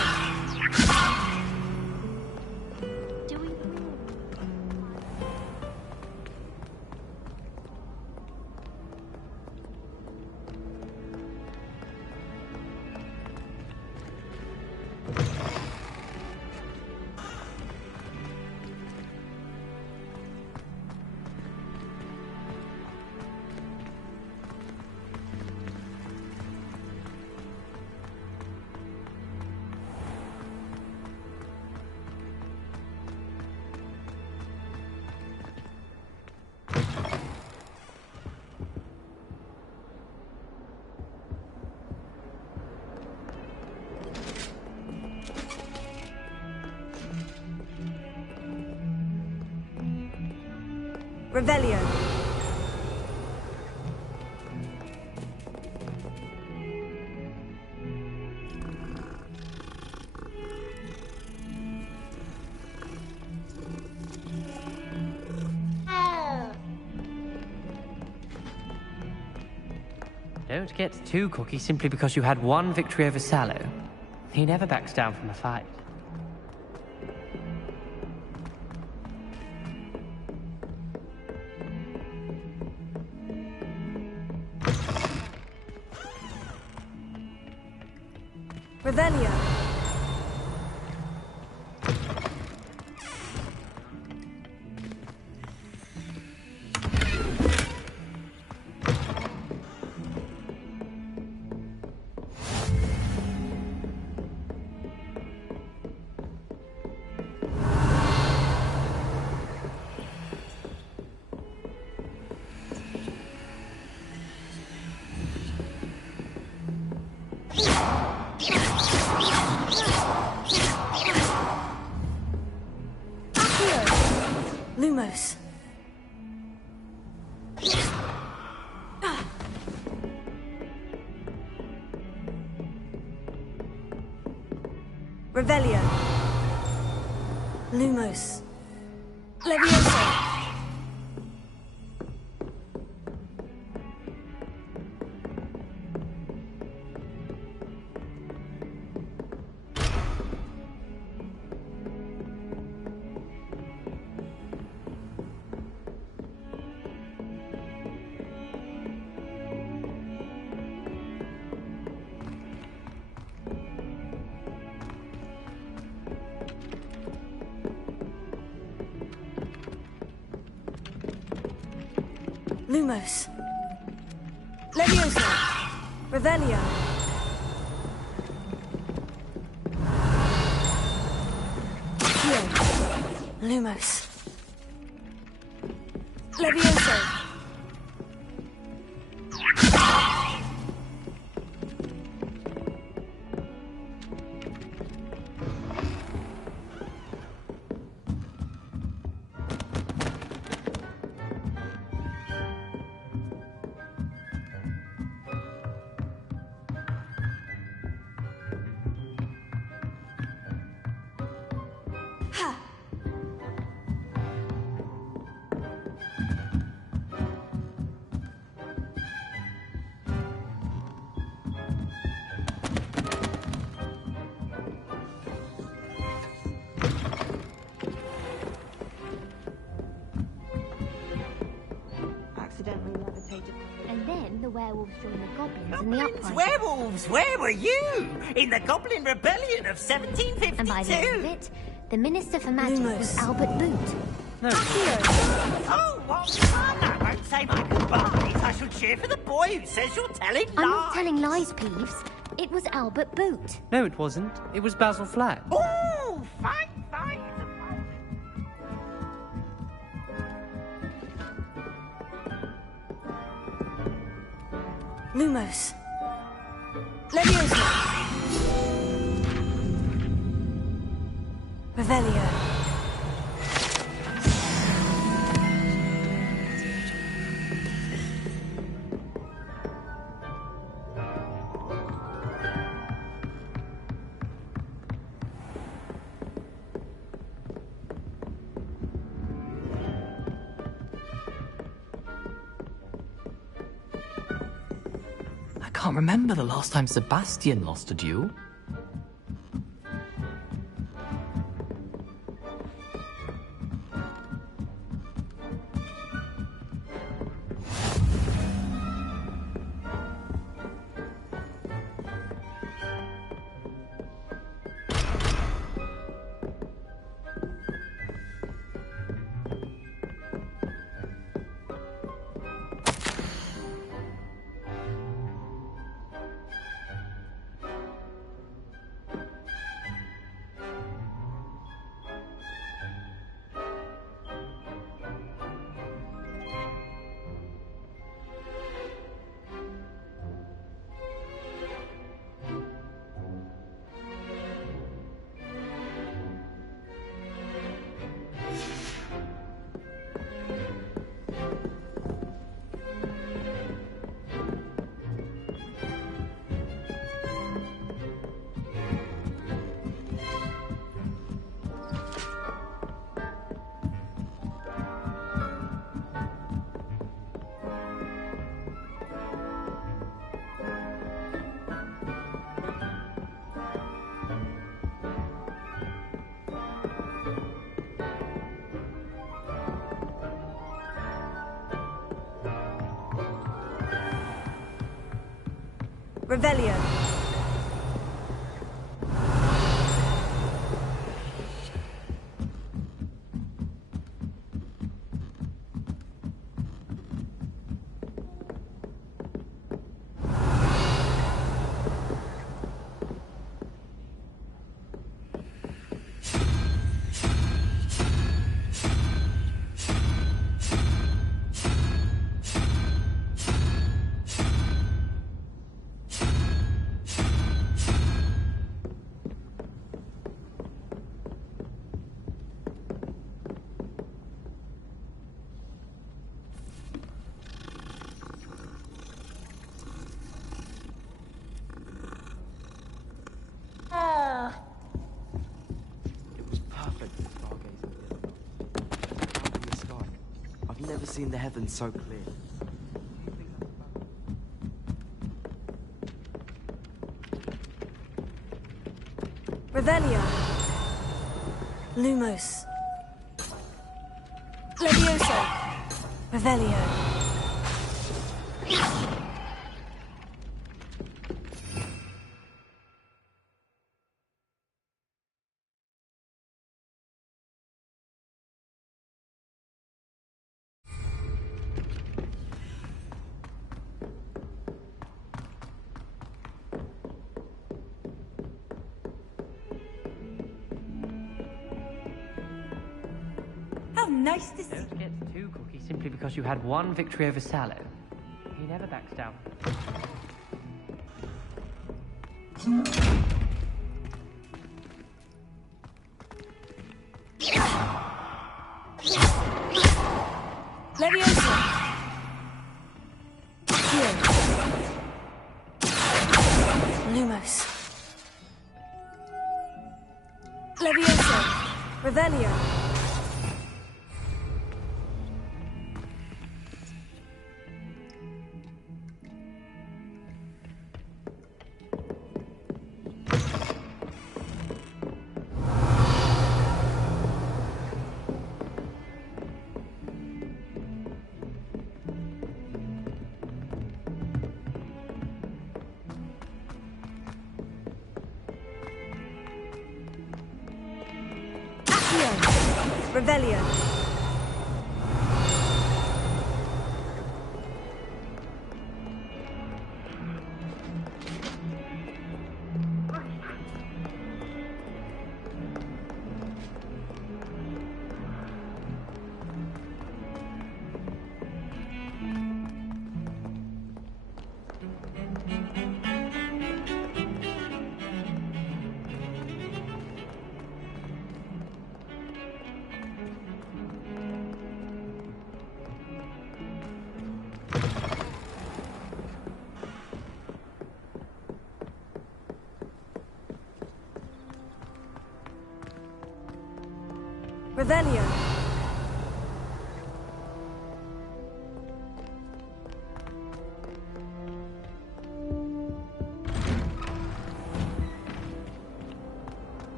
Revelio. Don't get too cocky simply because you had one victory over Sallow. He never backs down from a fight. Revelio. Lumos. Revelio. Lumos. Levioso. Lumos. Levioso. Revelio. Lumos. Levioso. accidentally levitated. And then the werewolves joined the goblins in the uprising. Werewolves, where were you? In the Goblin Rebellion of 1752? And by the end of it, the Minister for Magic was Albert Boot. No. Oh, what fun! I won't say my goodbyes. I shall cheer for the boy who says you're telling lies. I'm not telling lies, Peeves. It was Albert Boot. No, it wasn't. It was Basil Flack. Oh, fight! Lumos. Leviosa. Revelio. I can't remember the last time Sebastian lost a duel. Revelio. Seen the heavens so clear. Revelio. Lumos. Levioso. Revelio. Nice to see. Don't get too cocky simply because you had one victory over Sallow. He never backs down. Leviosa. Here. Lumos. Leviosa. Revelio. Revelio. Revelio.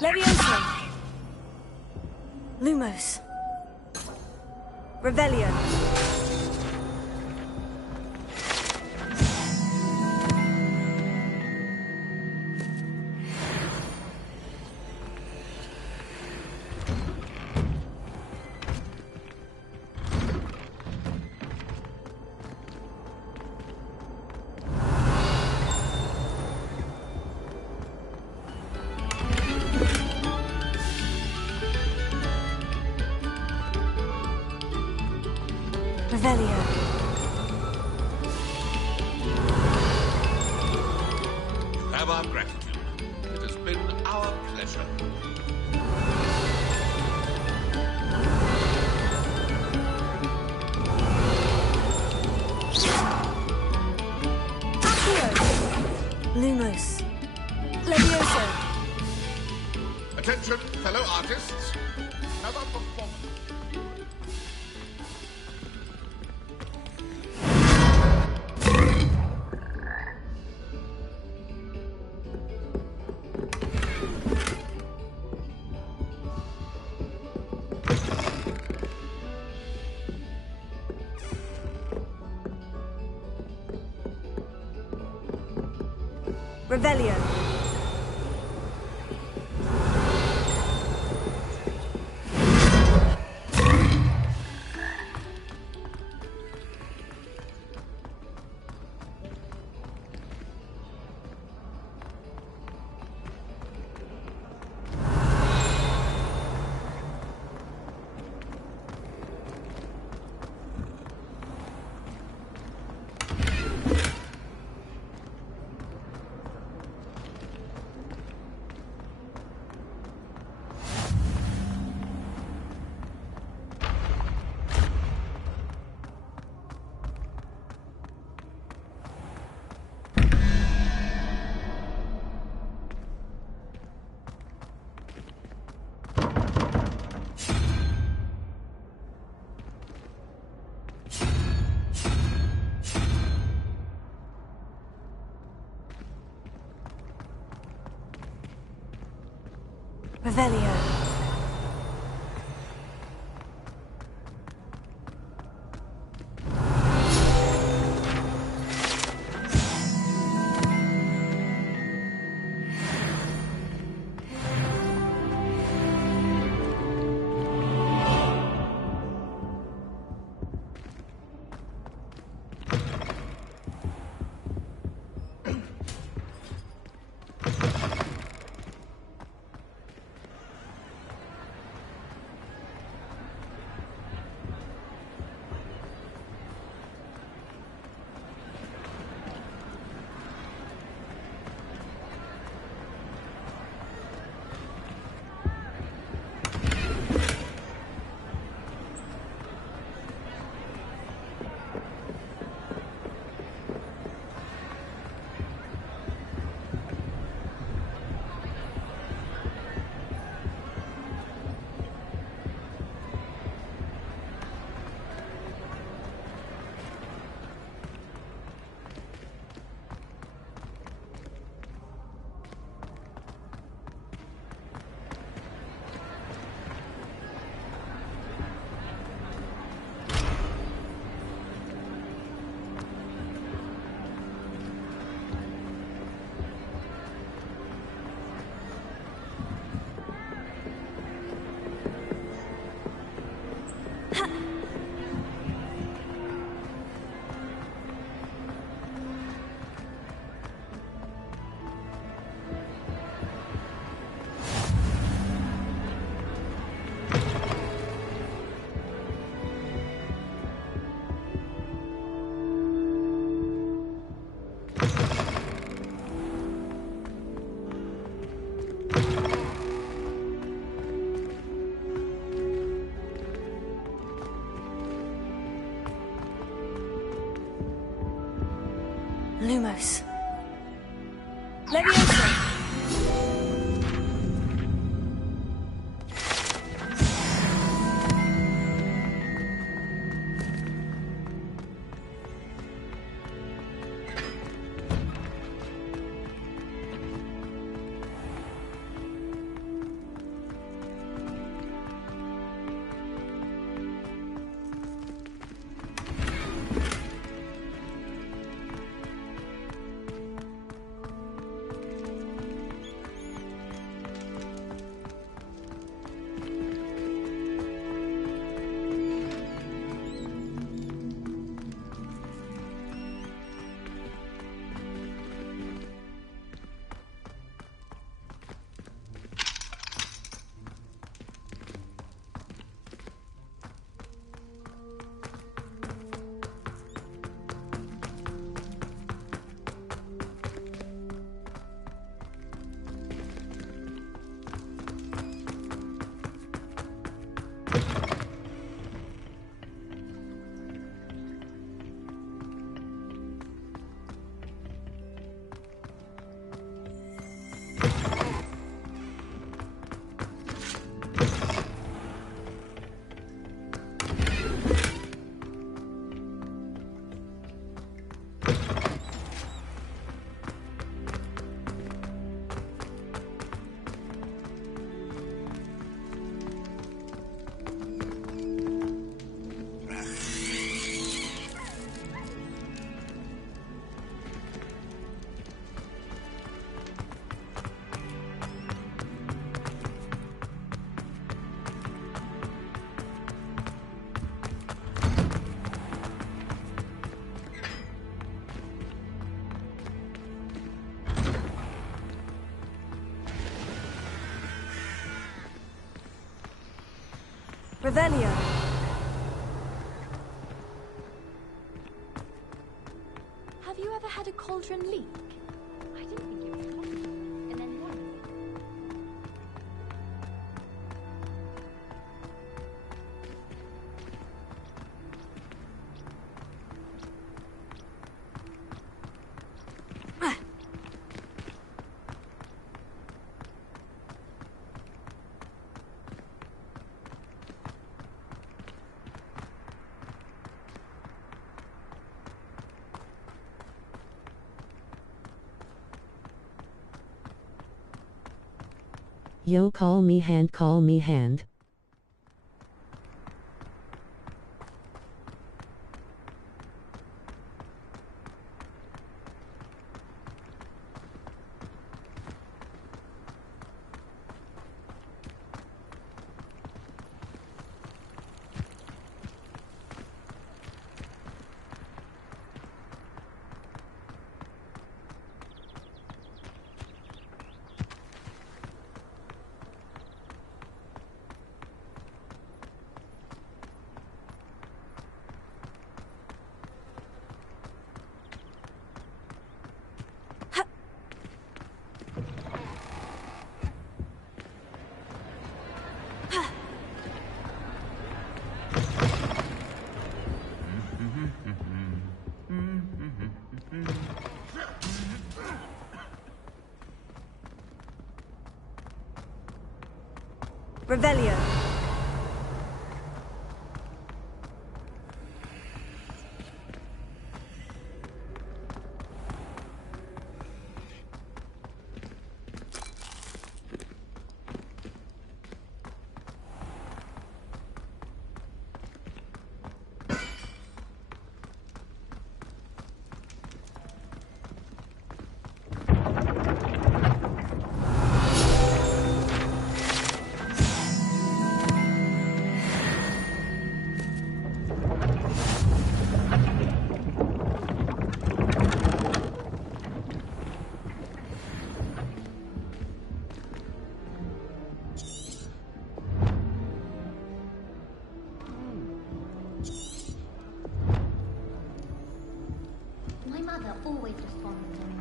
Levioso. Lumos. Revelio. Revelio. You have our gratitude. It has been our pleasure. Lumos. Levioso. Attention, fellow artists. Another performance. Revelio. Revelio. Lumos. Leviosa! Revelio. Have you ever had a cauldron leak? I didn't think it was possible. And then one. Yo, call me hand, call me hand. Revelio. Always responds to me.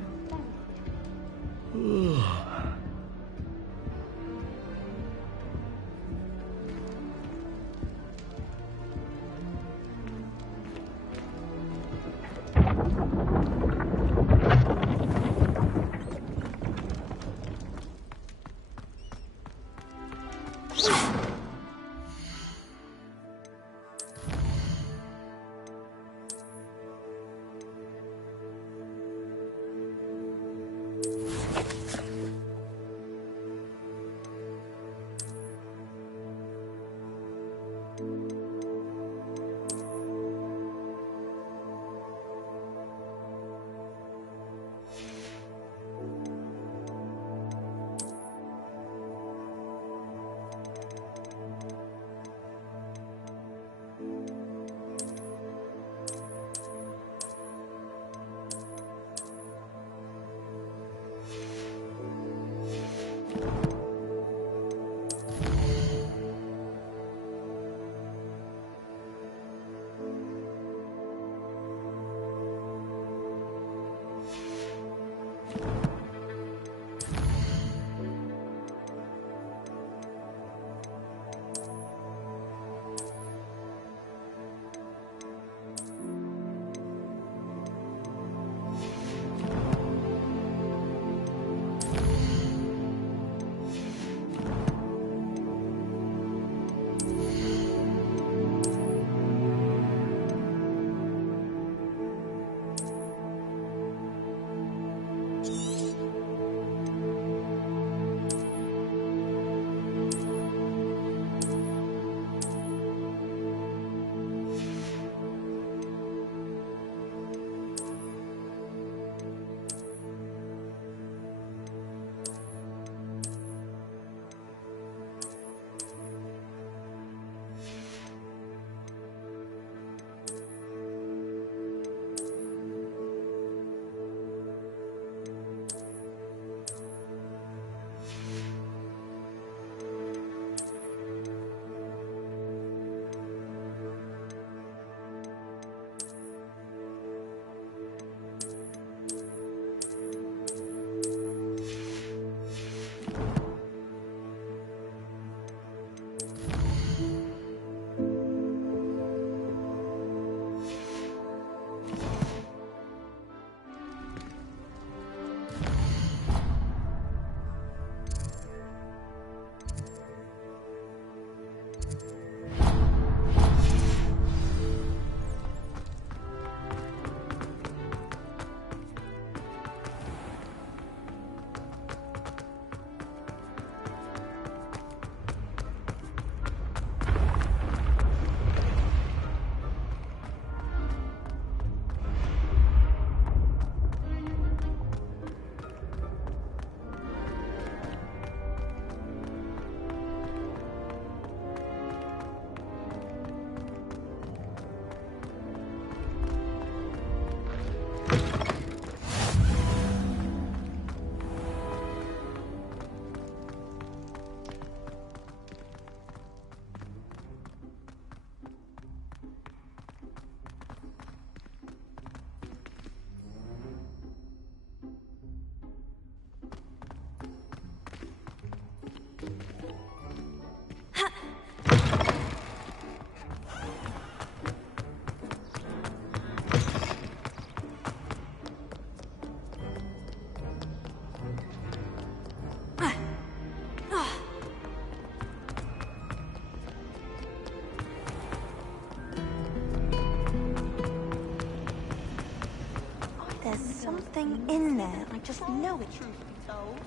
There's something in there. I just know it. Truth be told.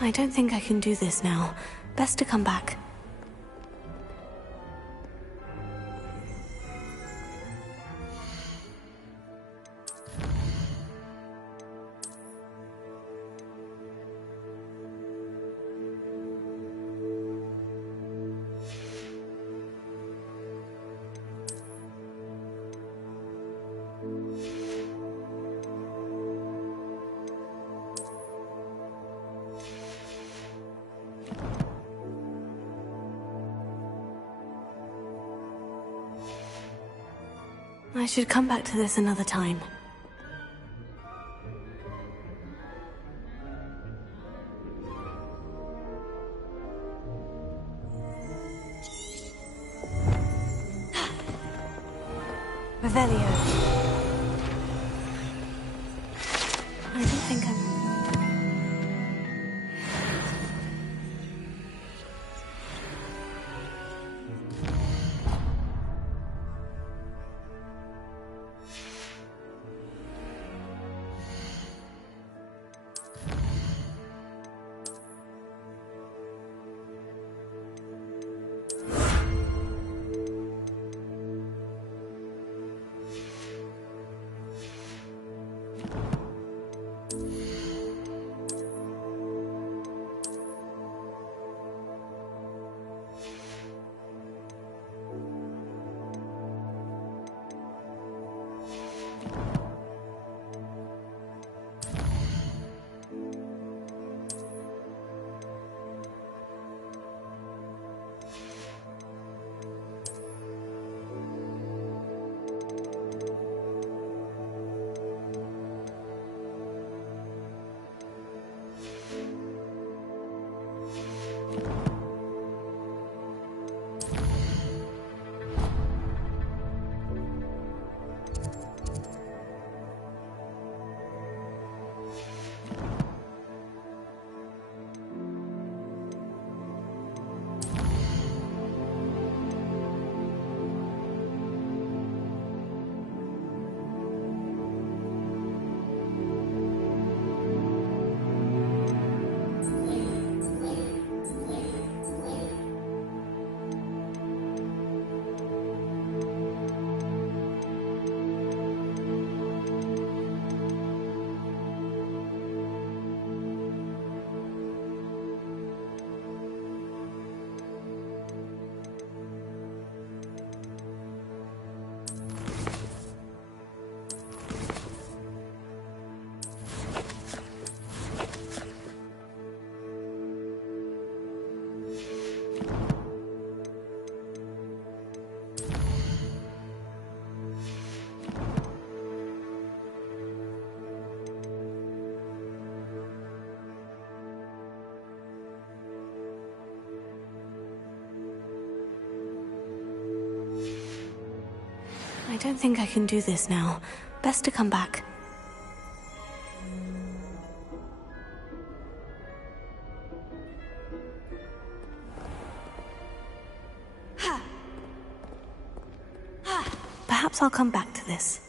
I don't think I can do this now. Best to come back. I should come back to this another time. Revelio. I don't think I'm... I don't think I can do this now. Best to come back. Perhaps I'll come back to this.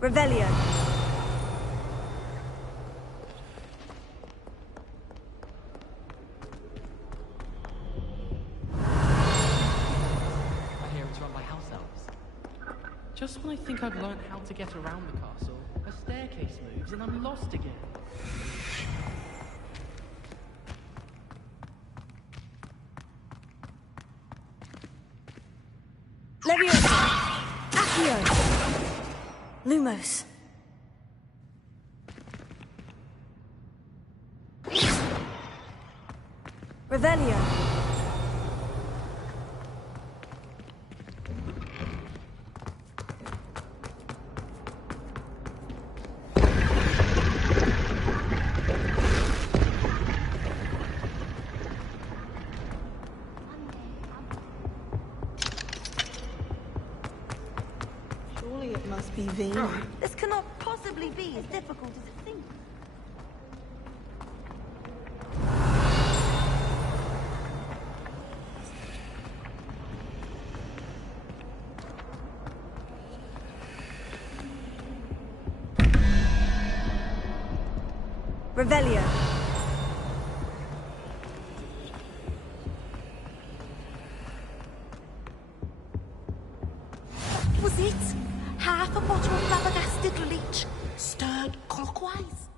Revelio. Just when I think I've learned how to get around the castle, a staircase moves and I'm lost again. Leviosa! Accio! Lumos. Revelio. Surely it must be V. This cannot possibly be as difficult as it seems. Revelio. Was it? Half a bottle of flabbergasted leech, stirred clockwise?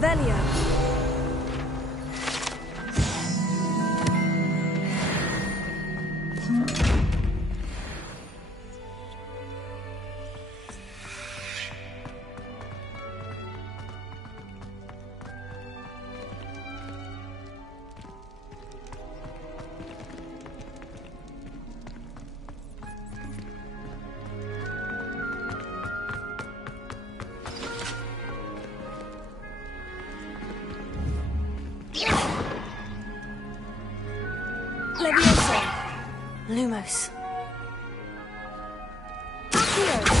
Revelio. Levioso. Lumos. Accio.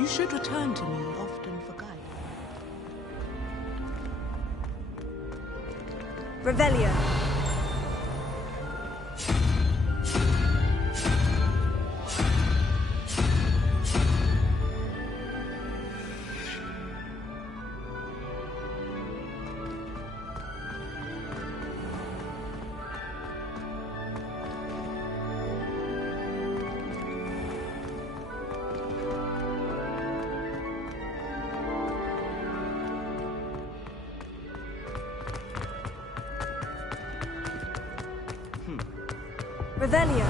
You should return to me often for guidance. Revelio. Revelio.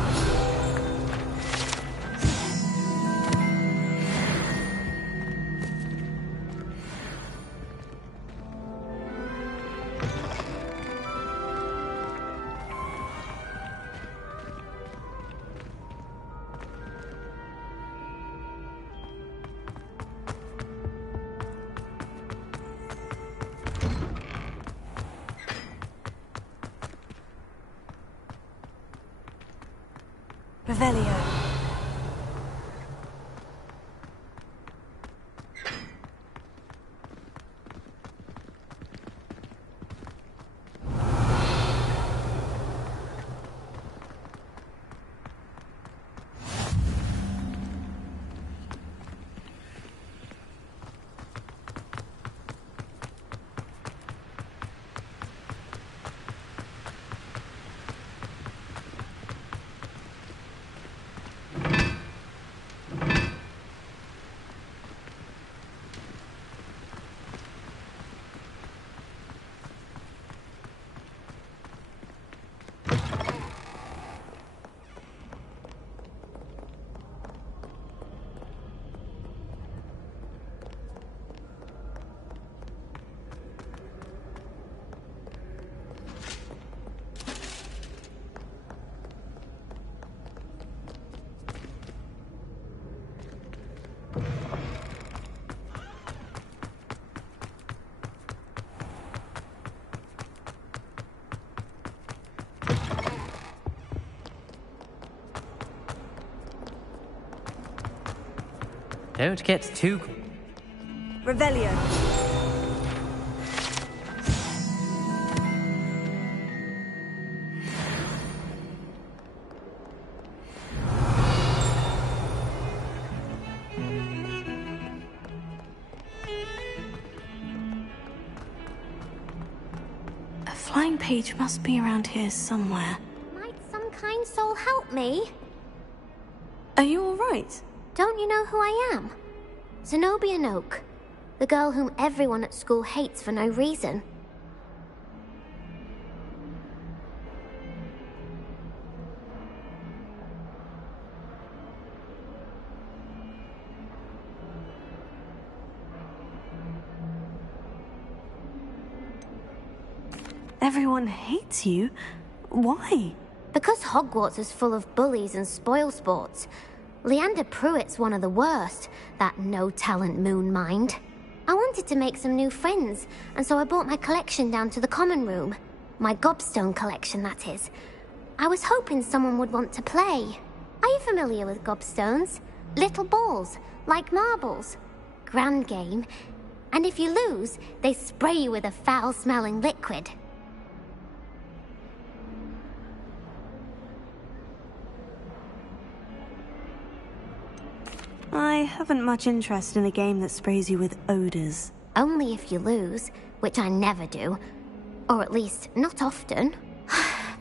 Revelio. Don't get too... Revelio. A flying page must be around here somewhere. Might some kind soul help me? Are you all right? Don't you know who I am? Zenobia Noak, the girl whom everyone at school hates for no reason. Everyone hates you? Why? Because Hogwarts is full of bullies and spoilsports. Leander Pruitt's one of the worst, that no-talent moon mind. I wanted to make some new friends, and so I brought my collection down to the common room. My Gobstone collection, that is. I was hoping someone would want to play. Are you familiar with gobstones? Little balls, like marbles. Grand game. And if you lose, they spray you with a foul-smelling liquid. I haven't much interest in a game that sprays you with odors. Only if you lose, which I never do. Or at least, not often.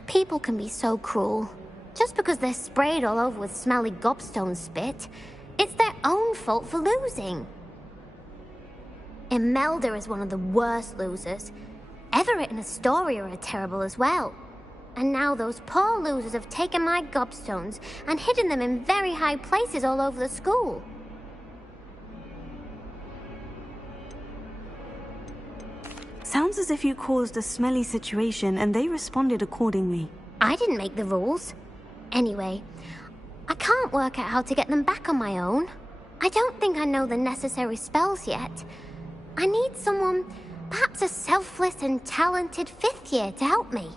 People can be so cruel. Just because they're sprayed all over with smelly Gobstone spit, it's their own fault for losing. Imelda is one of the worst losers. Everett and Astoria are terrible as well. And now those poor losers have taken my Gobstones and hidden them in very high places all over the school. Sounds as if you caused a smelly situation and they responded accordingly. I didn't make the rules. Anyway, I can't work out how to get them back on my own. I don't think I know the necessary spells yet. I need someone, perhaps a selfless and talented 5th year to help me.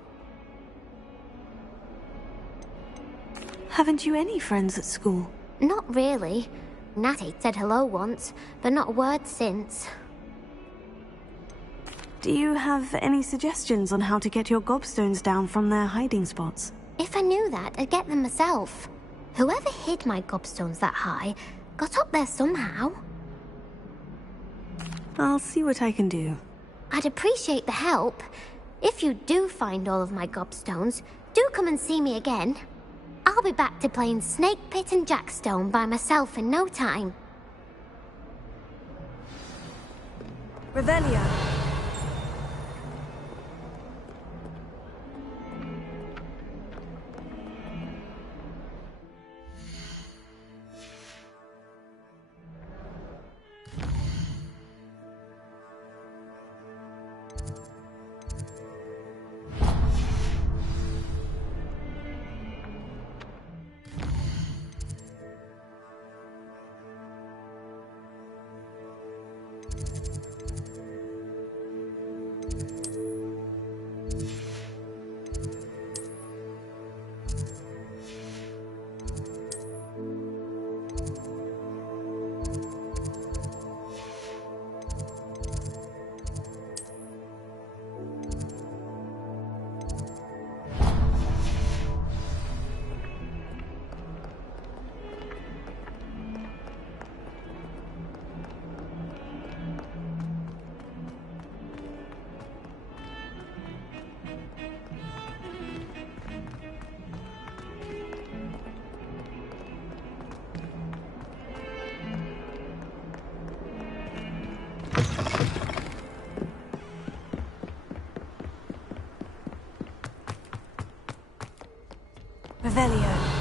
Haven't you any friends at school? Not really. Natty said hello once, but not a word since. Do you have any suggestions on how to get your Gobstones down from their hiding spots? If I knew that, I'd get them myself. Whoever hid my Gobstones that high got up there somehow. I'll see what I can do. I'd appreciate the help. If you do find all of my Gobstones, do come and see me again. I'll be back to playing Snake Pit and Jackstone by myself in no time. Revelio. Revelio.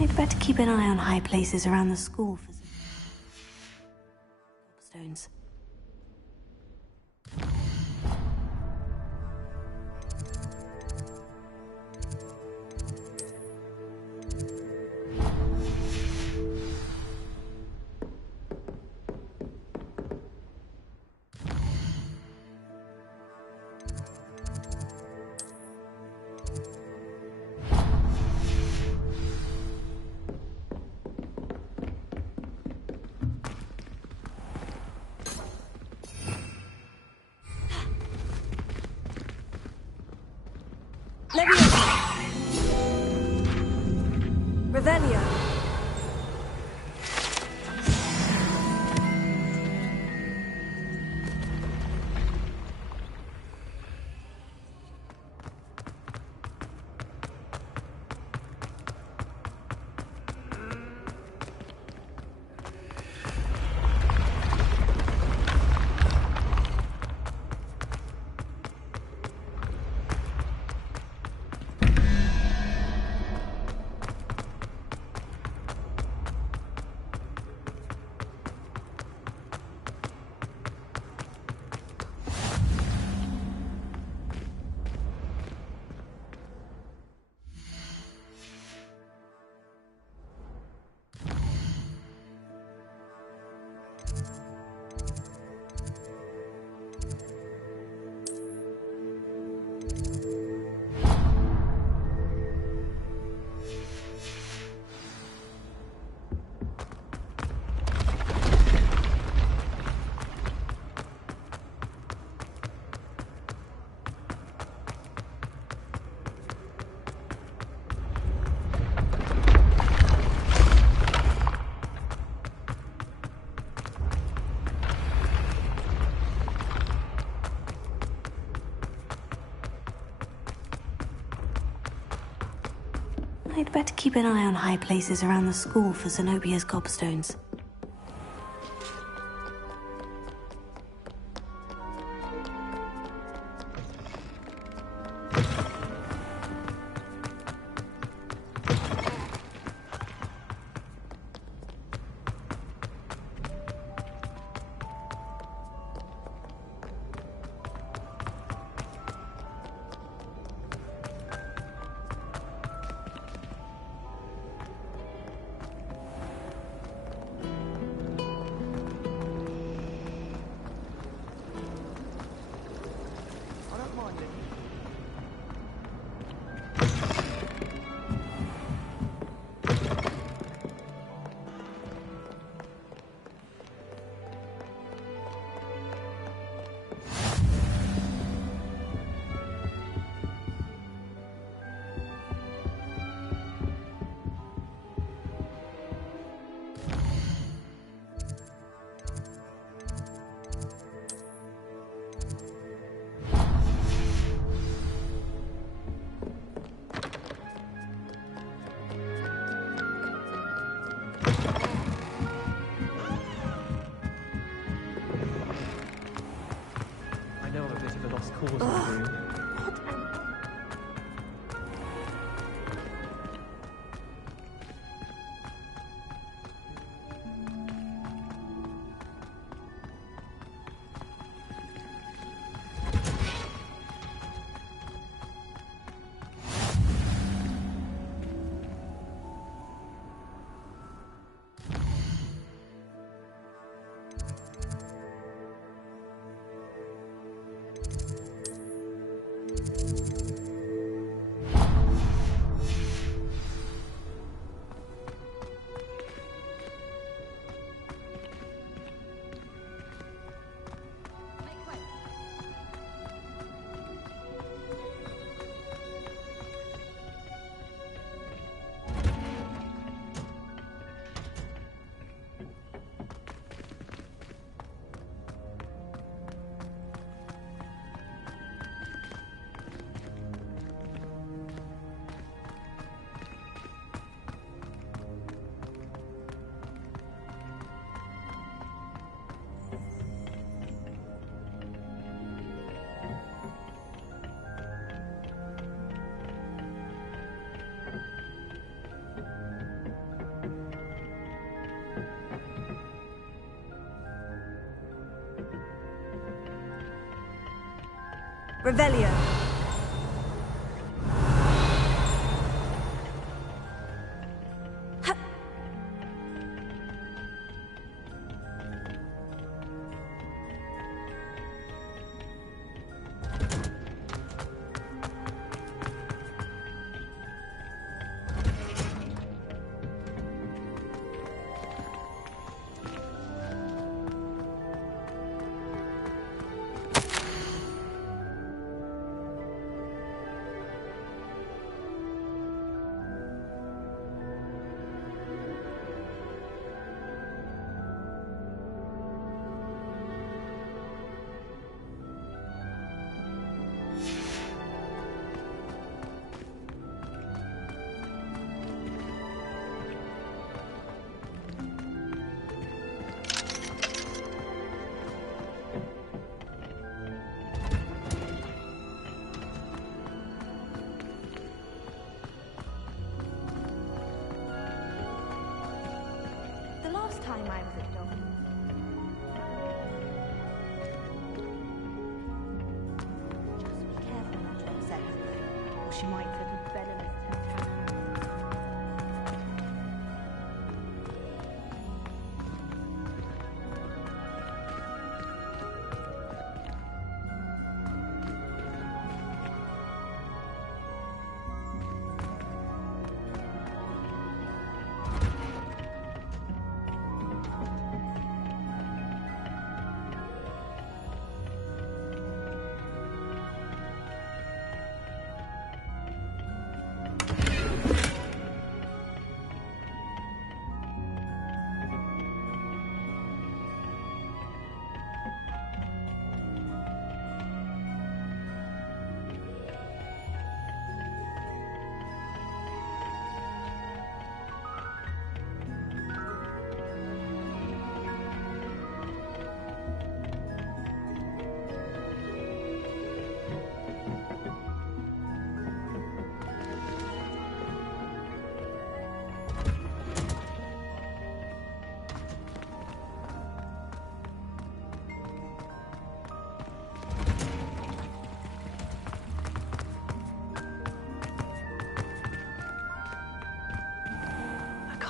I'd better keep an eye on high places around the school for stones. I'd better keep an eye on high places around the school for Zenobia's gobstones. Revelio. Time I was at Dueling. Just be careful not to upset her, though, or she might set a venomous attack.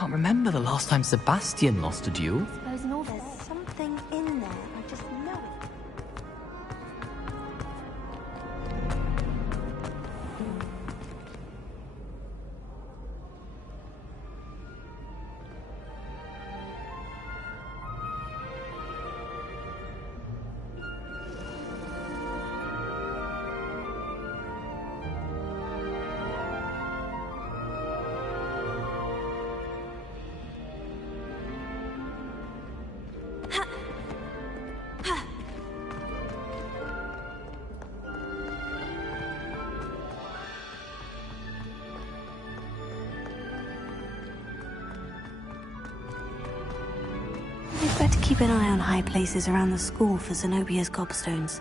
can't remember the last time Sebastian lost a duel. There's something in there. I just know it. We'd better keep an eye on high places around the school for Zenobia's gobstones.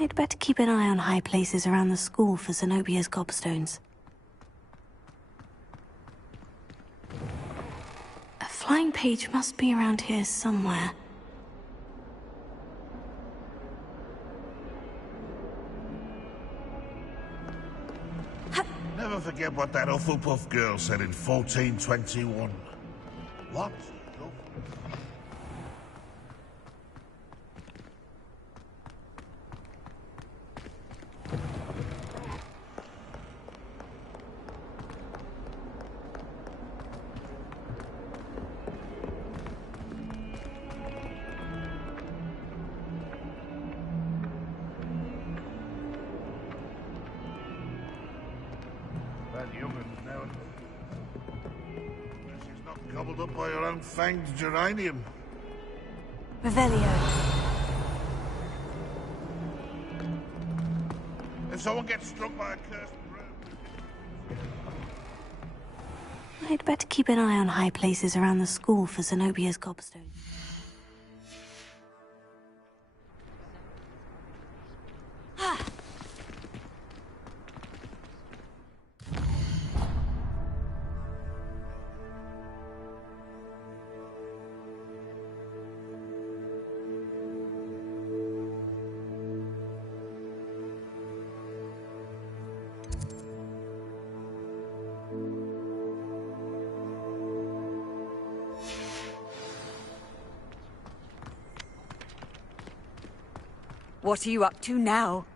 I'd better keep an eye on high places around the school for Zenobia's gobstones. A flying page must be around here somewhere. Never forget what that Hufflepuff girl said in 1421. What? Gobbled up by your own fanged geranium. Revelio. If someone gets struck by a cursed broom... I'd better keep an eye on high places around the school for Zenobia's gobstones. What are you up to now?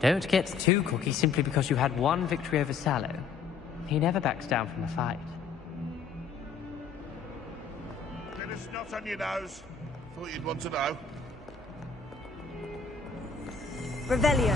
Don't get too cocky simply because you had one victory over Sallow. He never backs down from a fight. Bit of snot on your nose. Thought you'd want to know. Revelio.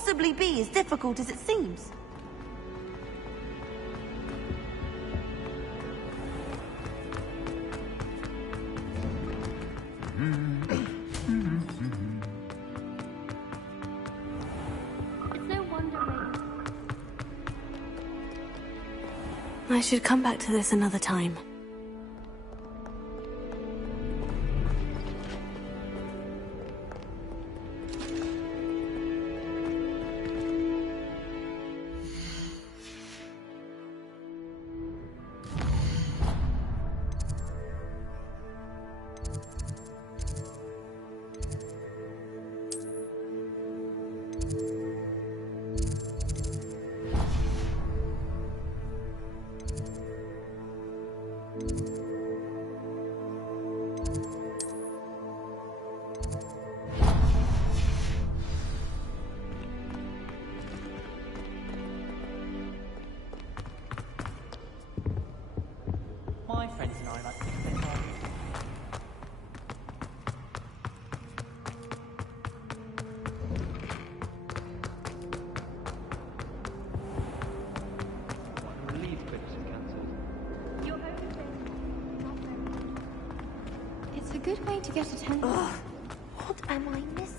possibly be as difficult as it seems. It's no wonder I should come back to this another time. My friends and I like to think they're fun. What a relief quizzes are cancelled. Your own thing. It's a good way to get attention. Ugh, what am I missing?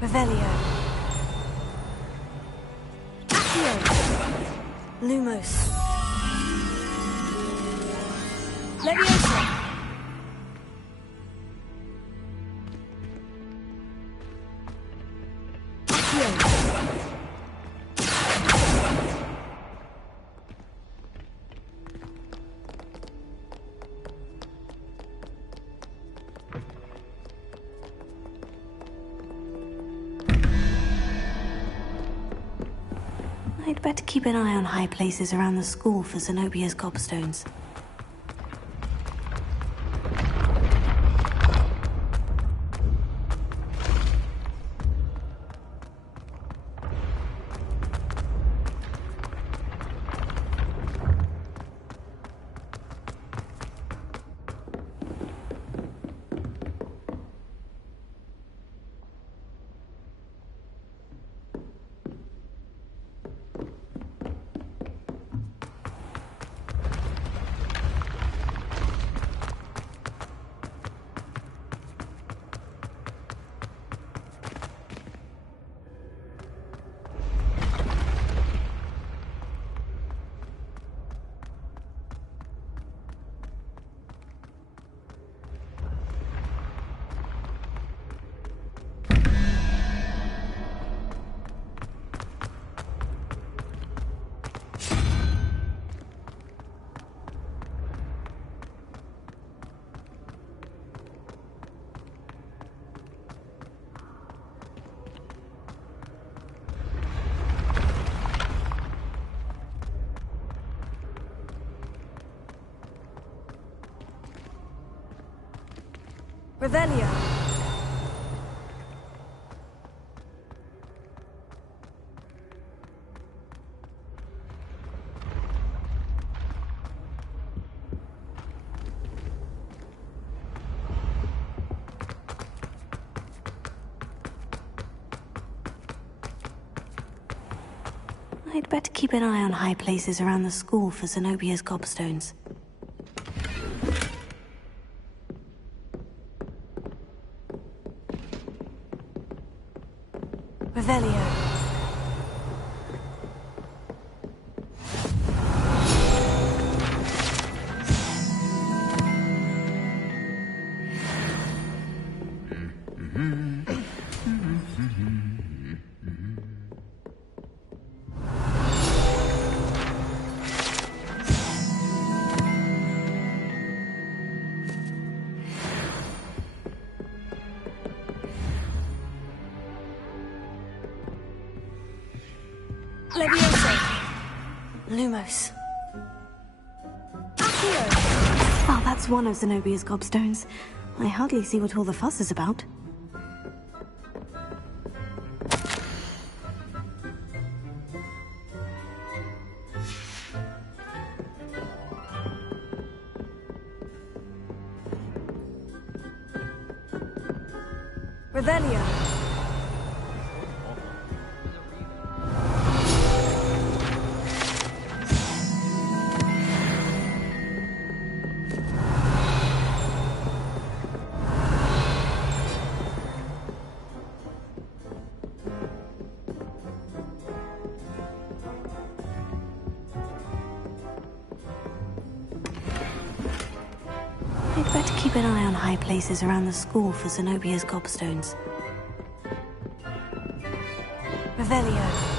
Revelio. Accio. Lumos. Leviosa. I'd better keep an eye on high places around the school for Zenobia's gobstones. Revelio. I'd better keep an eye on high places around the school for Zenobia's gobstones. Revelio. Leviosa. Lumos. Accio. Well, that's one of Zenobia's gobstones. I hardly see what all the fuss is about. Revelio. I'd better keep an eye on high places around the school for Zenobia's gobstones. Revelio.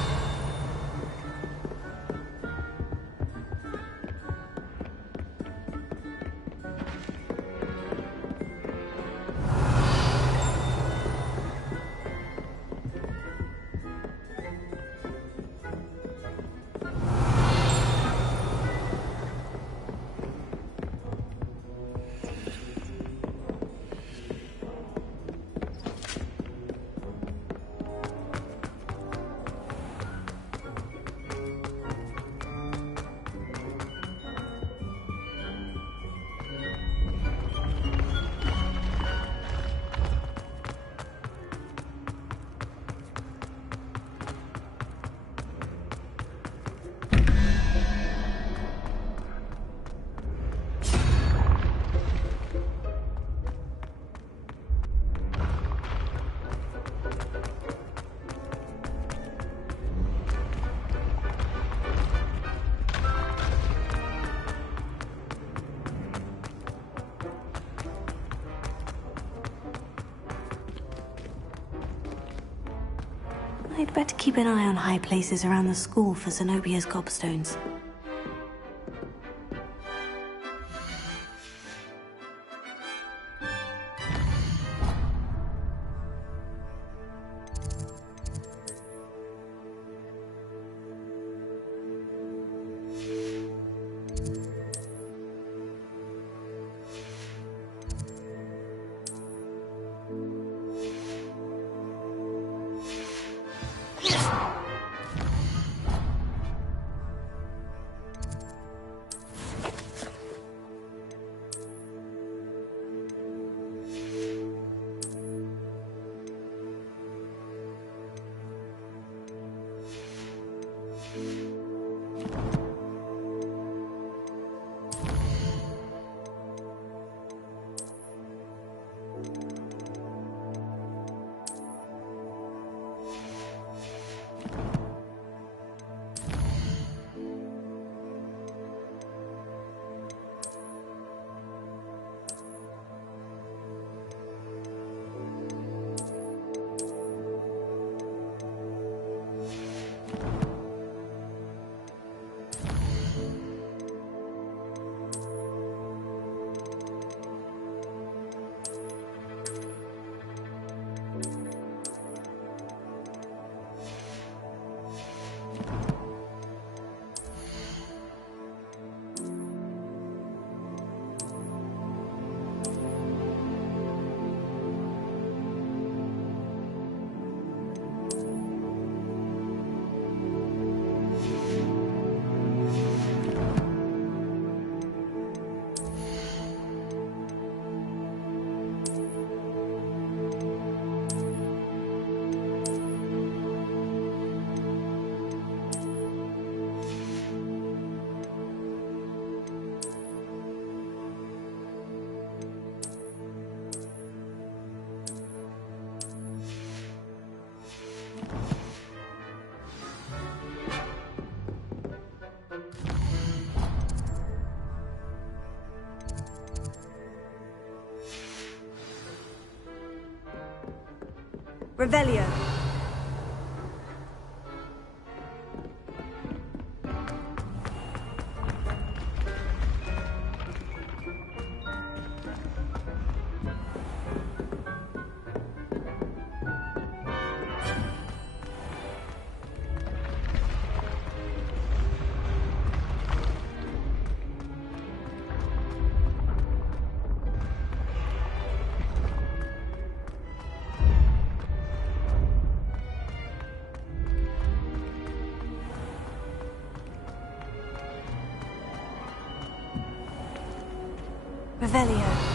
I'd better keep an eye on high places around the school for Zenobia's gobstones. Revelio. Revelio.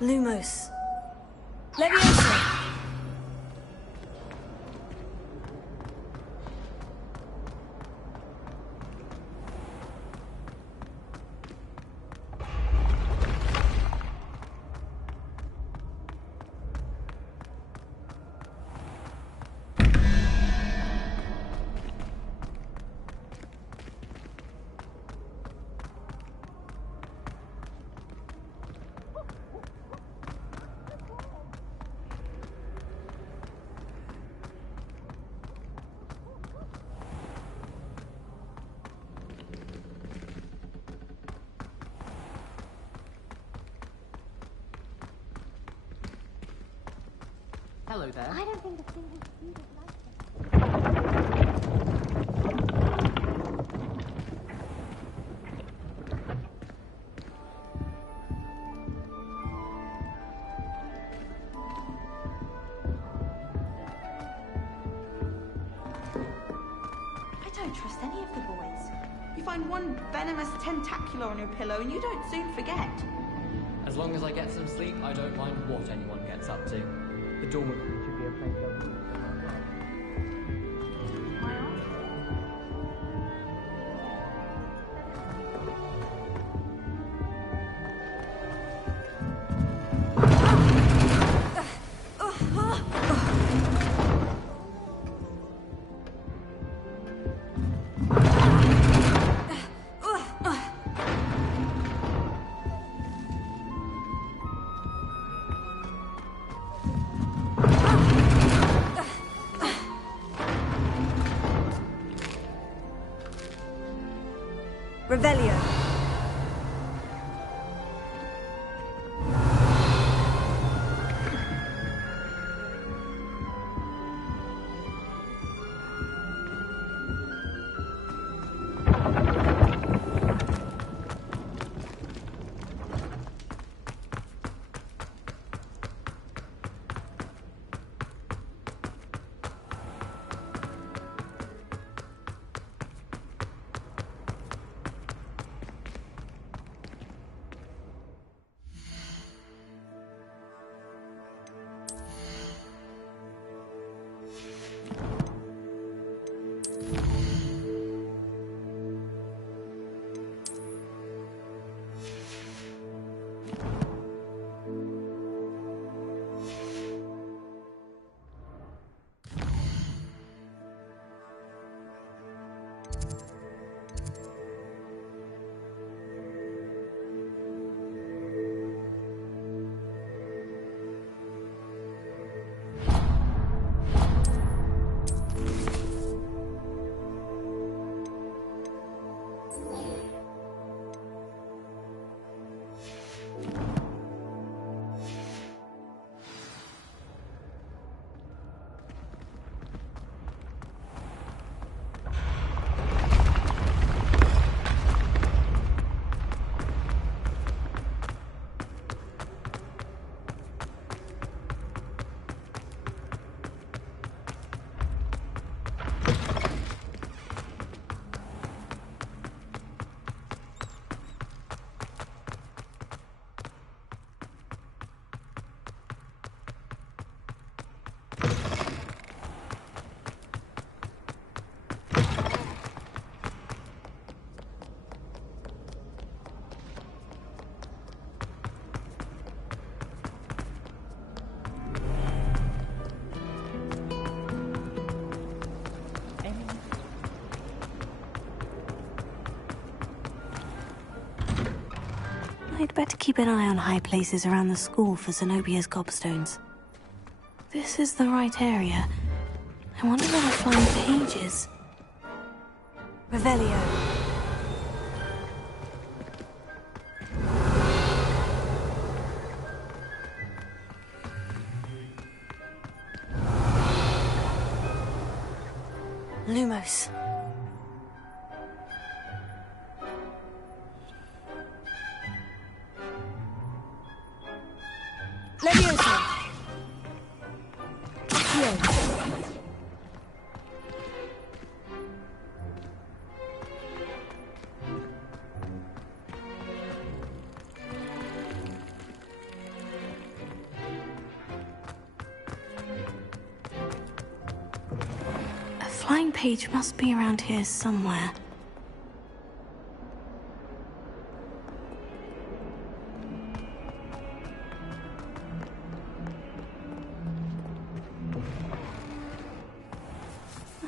Lumos. Leviosa. Hello there. I don't think a single student likes it. don't trust any of the boys. You find one venomous tentacular on your pillow and you don't soon forget. As long as I get some sleep, I don't mind what anyone gets up to. The dormitory should be a place they'll be. Revelio. I'd better keep an eye on high places around the school for Zenobia's gobstones. This is the right area. I wonder where the flying page is. Revelio. Lumos. Leviosa. A flying page must be around here somewhere.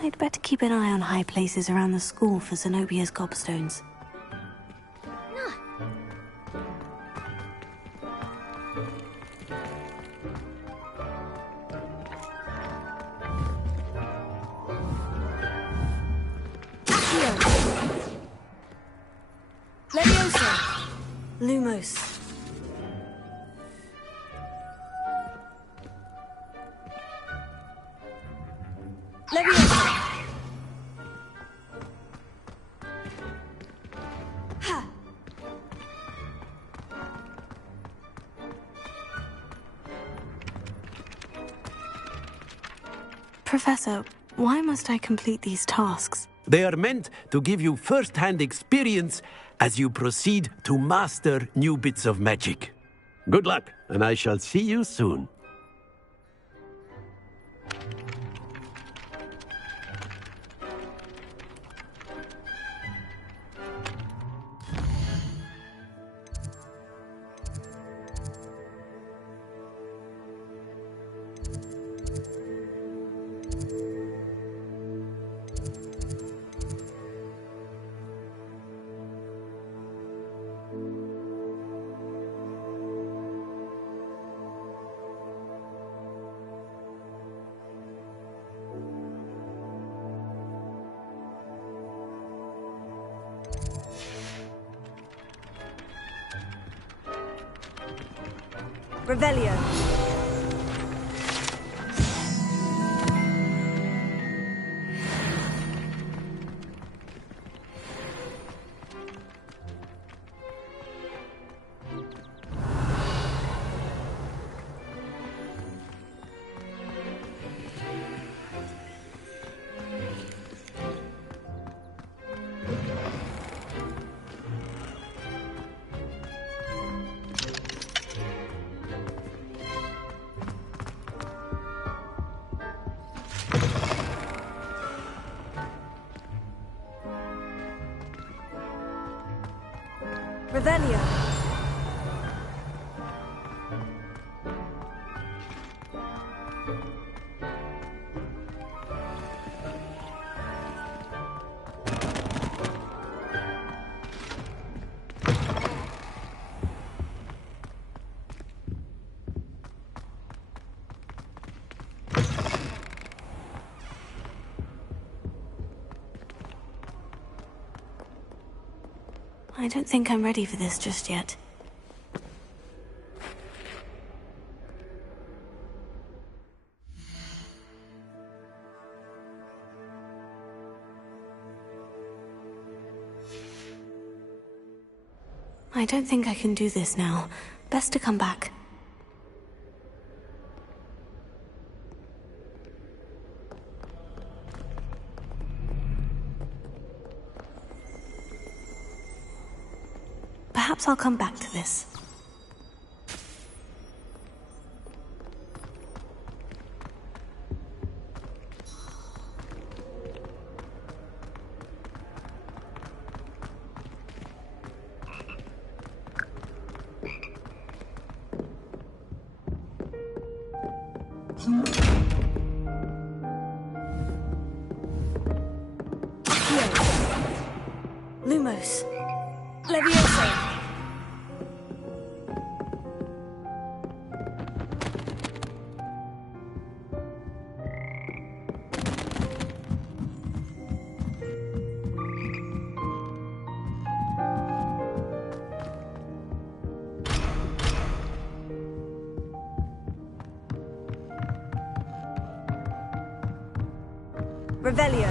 I'd better keep an eye on high places around the school for Zenobia's gobstones. Leviosa! Lumos. Leviosa! Ha! Professor, why must I complete these tasks? They are meant to give you first-hand experience as you proceed to master new bits of magic. Good luck, and I shall see you soon. Revelio. Revelio. I don't think I'm ready for this just yet. I don't think I can do this now. Best to come back. Perhaps I'll come back to this. Lumos. Levioso. Revelio.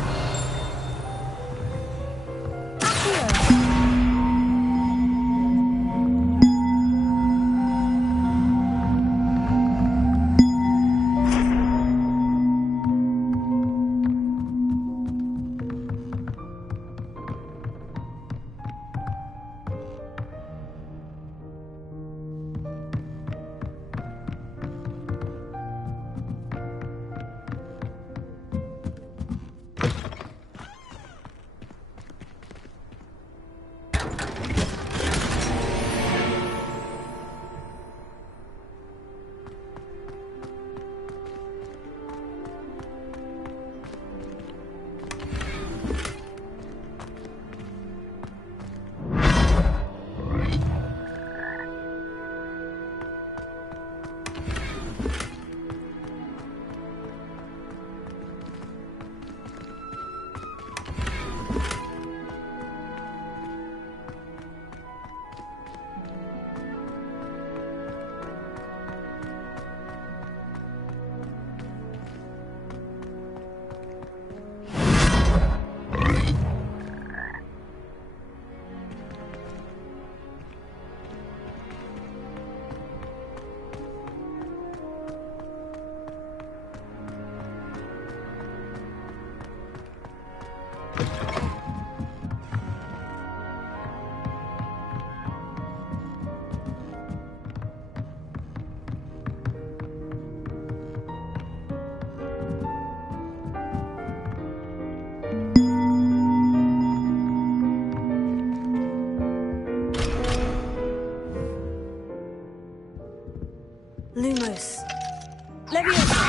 Leviosa!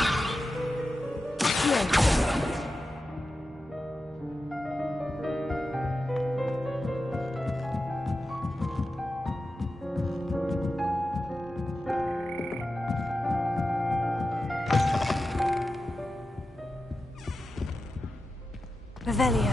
Revelio.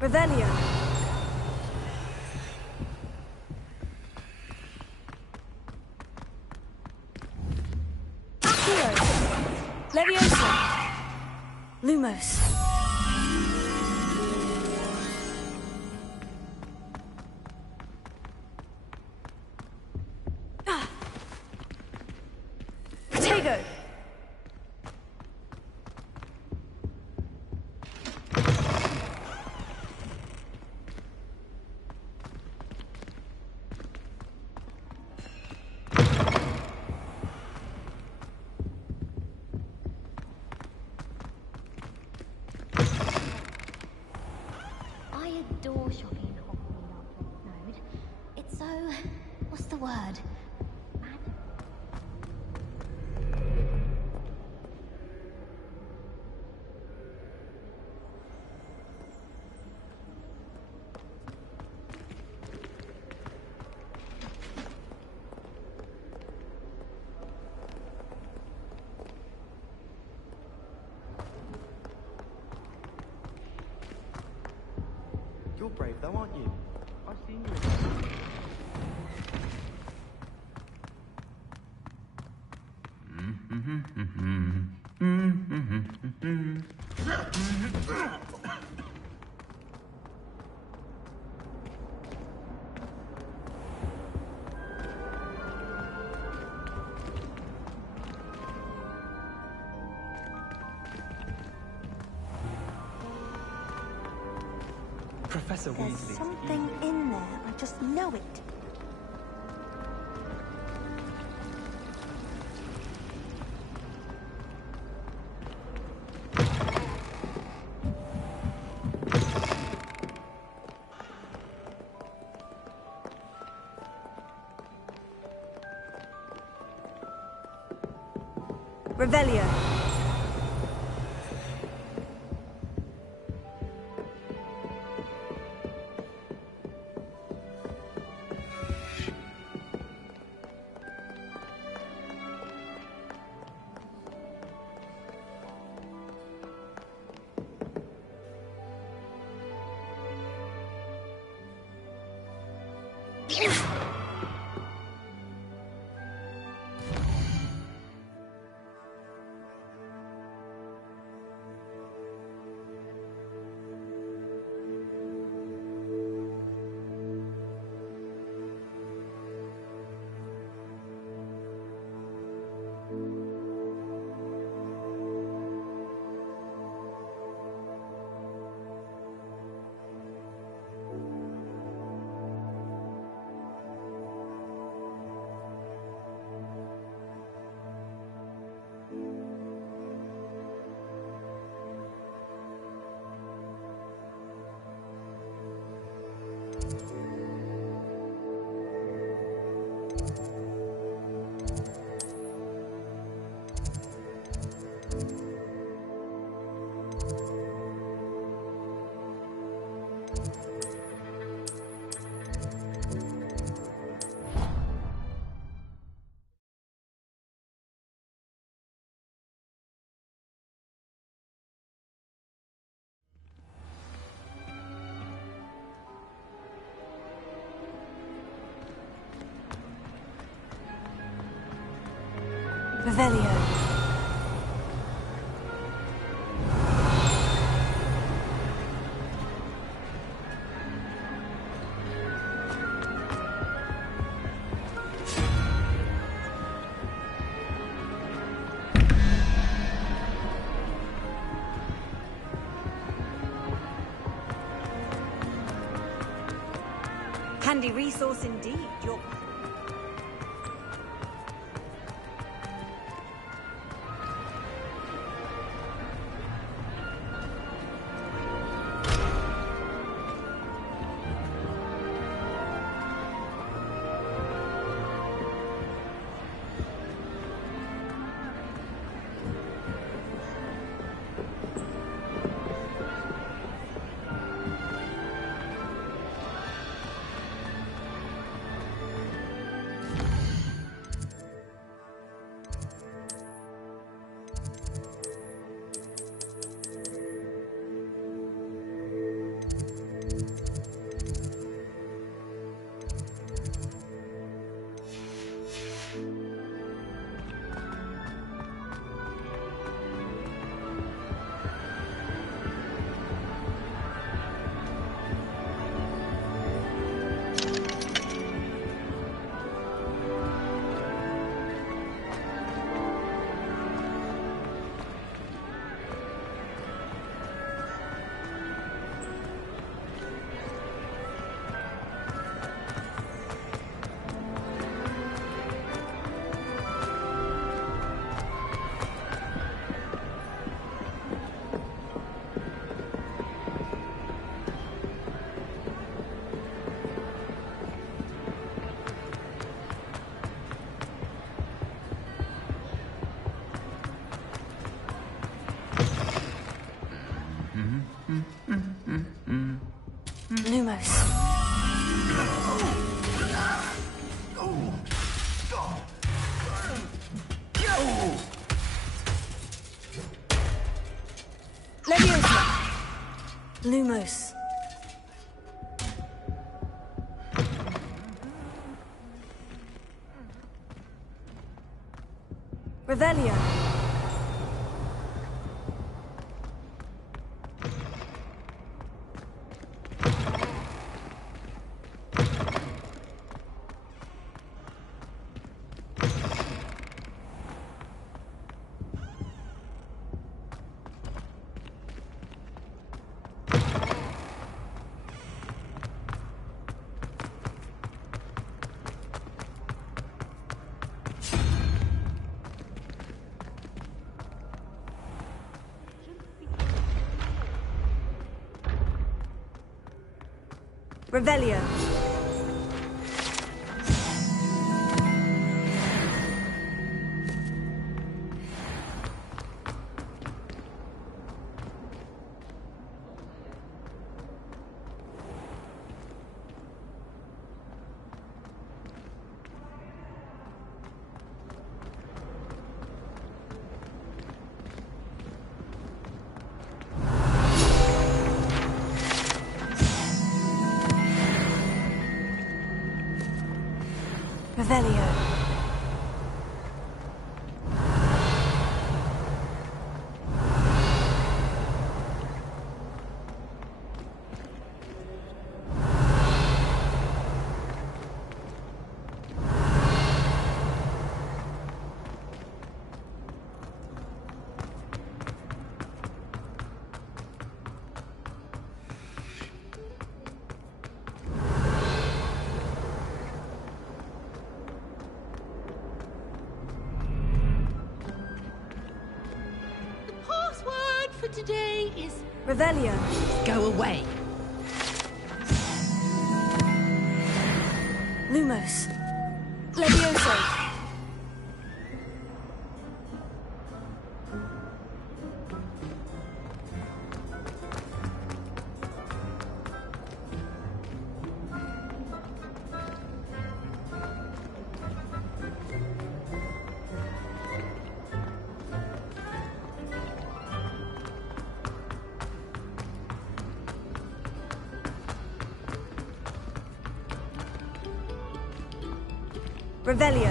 Revelio. Accio. Leviosa. Lumos. Protego. I adore shopping in Hogsmeade. It's so... what's the word? You're brave though, aren't you? I've seen you. Professor There's Weasley. something in there. I just know it. Revelio. Revelio. handy resource indeed. You're... Lumos. Leviosa. Lumos. Revelio. Revelio. Revelio. Today is Revelio. Go away. Lumos. Levioso. Revelio.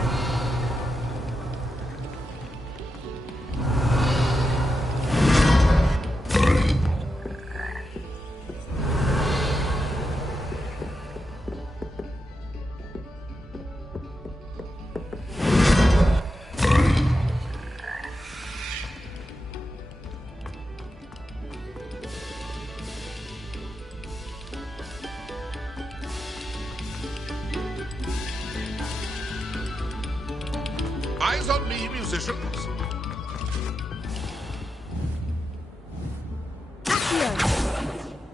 positions. Accio!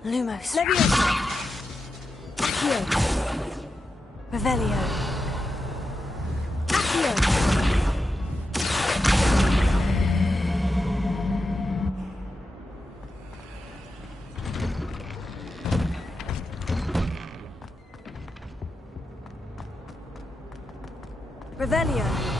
Lumos. Levioso! Accio! Revelio! Accio! Revelio!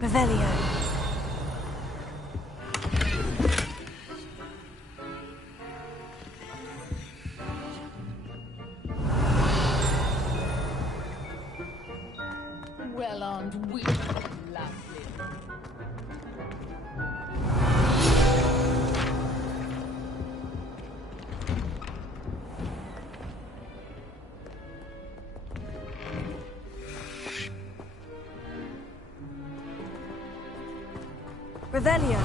Revelio. Well, aren't we lovely? Revelio.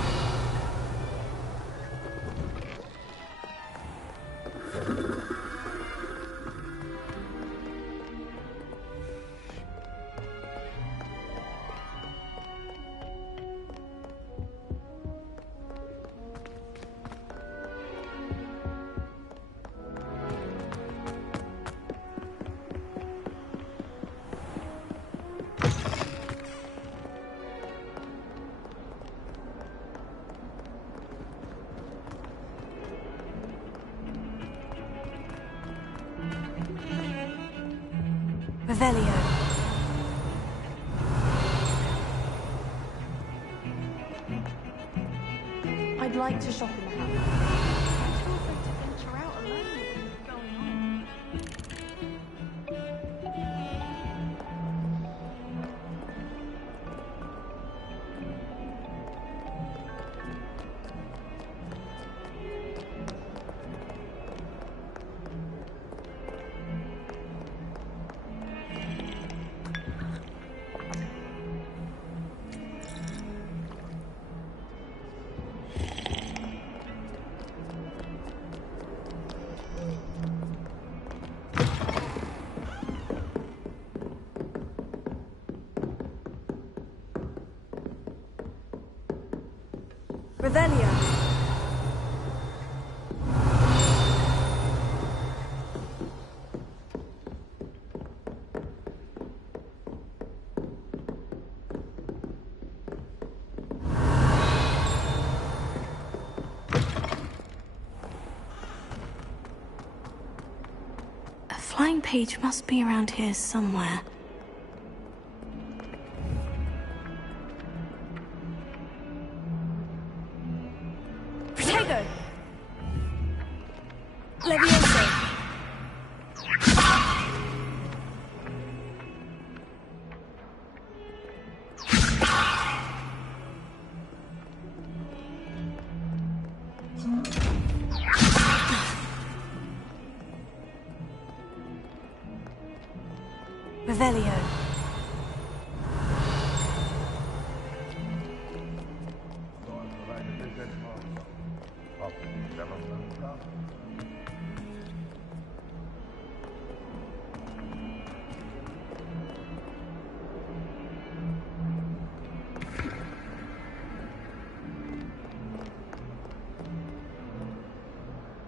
Revelio. I'd like to shop in the house. I'm too afraid to venture out alone with what's going on. Revelio. A flying page must be around here somewhere. Protego. Levioso. Revelio.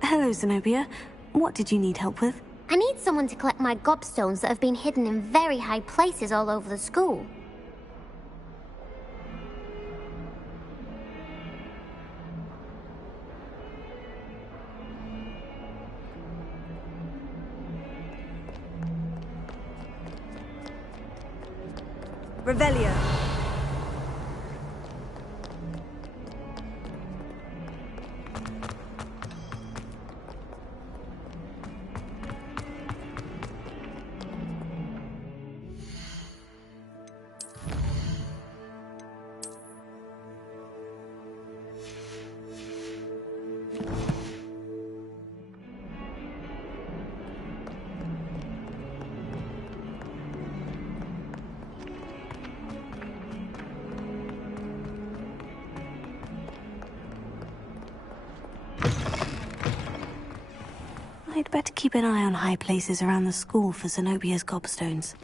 Hello, Zenobia. What did you need help with? I need someone to collect my gobstones that have been hidden in very high places all over the school. Revelio. I'd better keep an eye on high places around the school for Zenobia's gobstones.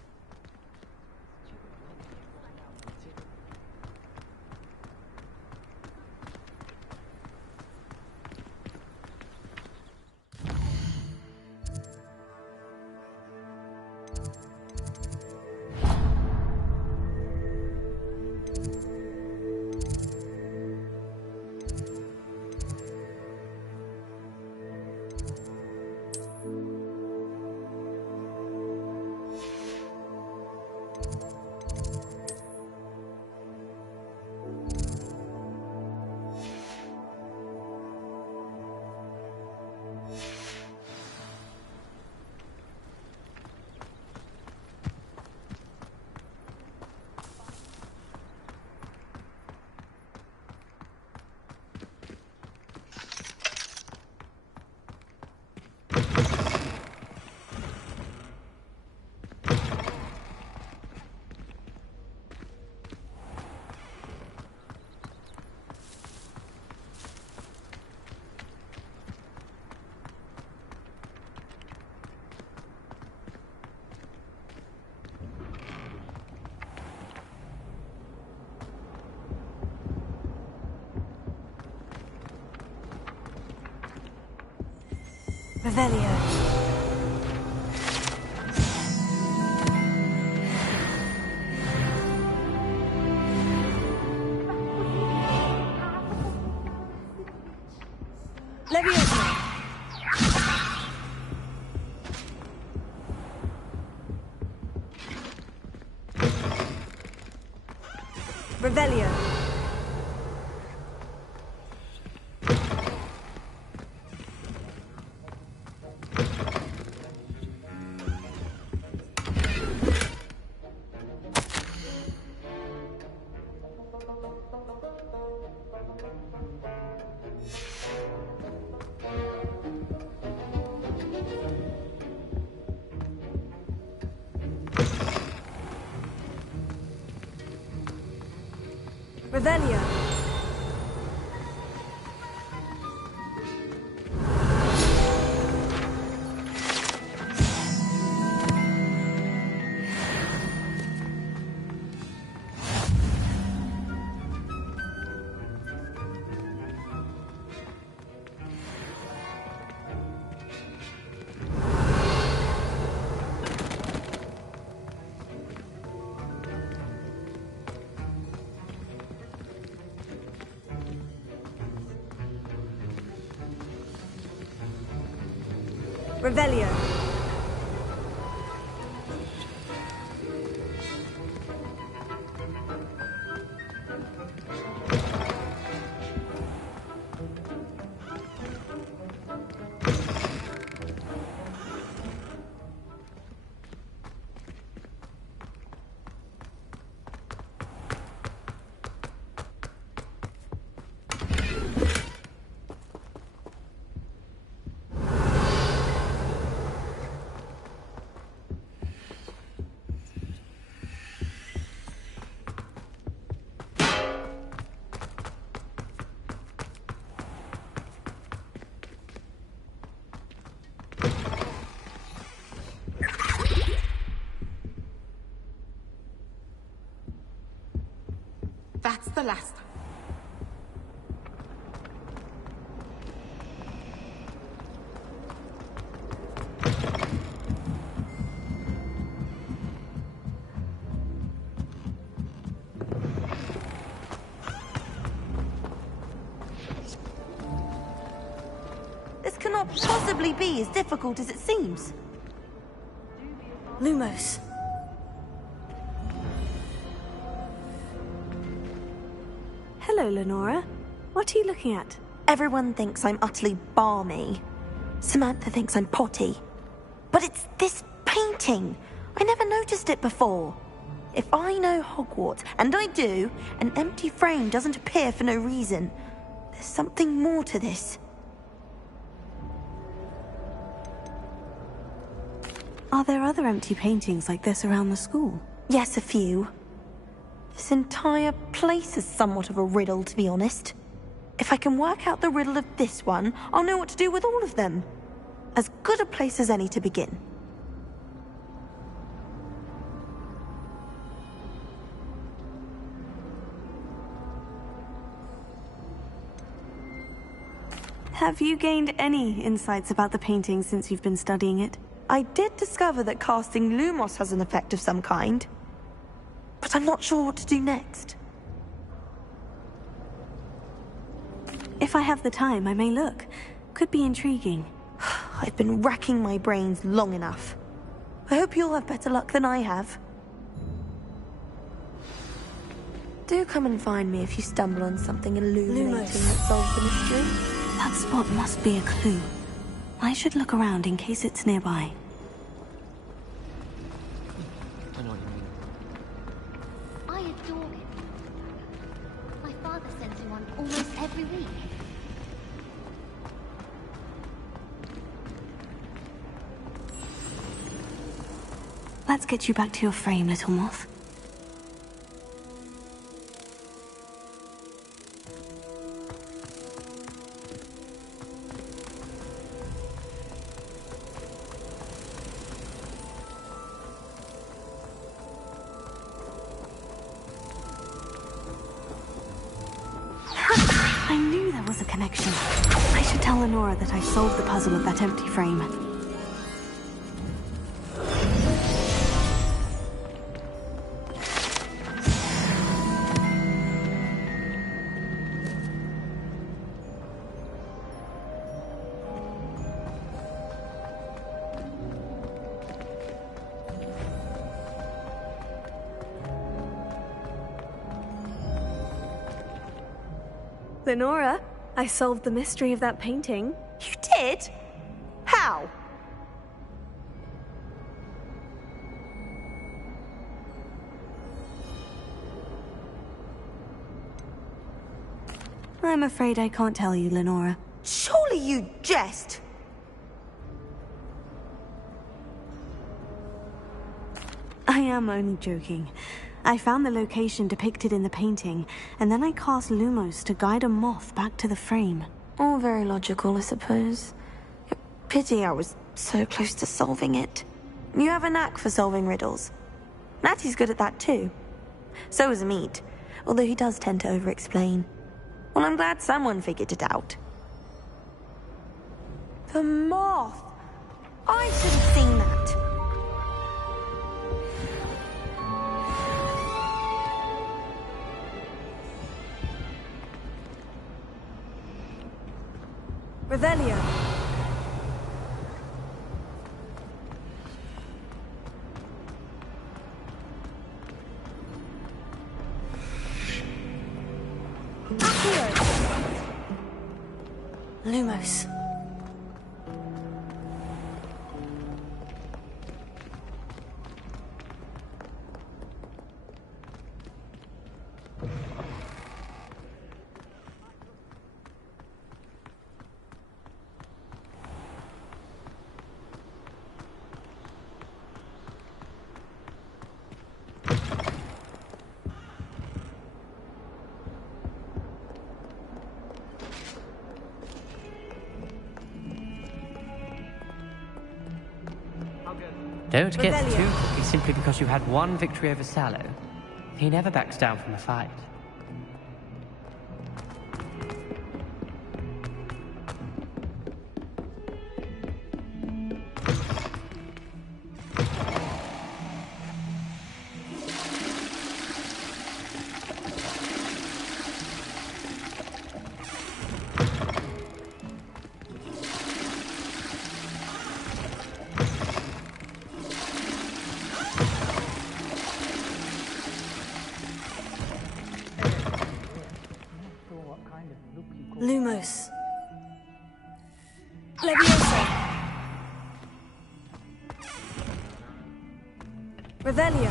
Revelio. Leviosa. Revelio. Revelio. Revelio. That's the last. This cannot possibly be as difficult as it seems. Lumos. Hello, Lenora. What are you looking at? Everyone thinks I'm utterly balmy. Samantha thinks I'm potty. But it's this painting. I never noticed it before. If I know Hogwarts, and I do, an empty frame doesn't appear for no reason. There's something more to this. Are there other empty paintings like this around the school? Yes, a few. This entire place is somewhat of a riddle, to be honest. If I can work out the riddle of this one, I'll know what to do with all of them. As good a place as any to begin. Have you gained any insights about the painting since you've been studying it? I did discover that casting Lumos has an effect of some kind. But I'm not sure what to do next. If I have the time, I may look. Could be intriguing. I've been racking my brains long enough. I hope you'll have better luck than I have. Do come and find me if you stumble on something illuminating that solves the mystery. That spot must be a clue. I should look around in case it's nearby. I know what you mean. I adore him. My father sends him one almost every week. Let's get you back to your frame, little Moth. I knew there was a connection. I should tell Lenora that I solved the puzzle of that empty frame. Lenora, I solved the mystery of that painting. You did? How? I'm afraid I can't tell you, Lenora. Surely you jest! I am only joking. I found the location depicted in the painting, and then I cast Lumos to guide a moth back to the frame. All very logical, I suppose. Pity I was so close to solving it. You have a knack for solving riddles. Natty's good at that too. So is Mead, although he does tend to over-explain. Well, I'm glad someone figured it out. The moth! I should have seen that. Revelio. Lumos. Don't get too cocky simply because you had one victory over Sallow. He never backs down from a fight. Lumos. Leviosa. Revelio.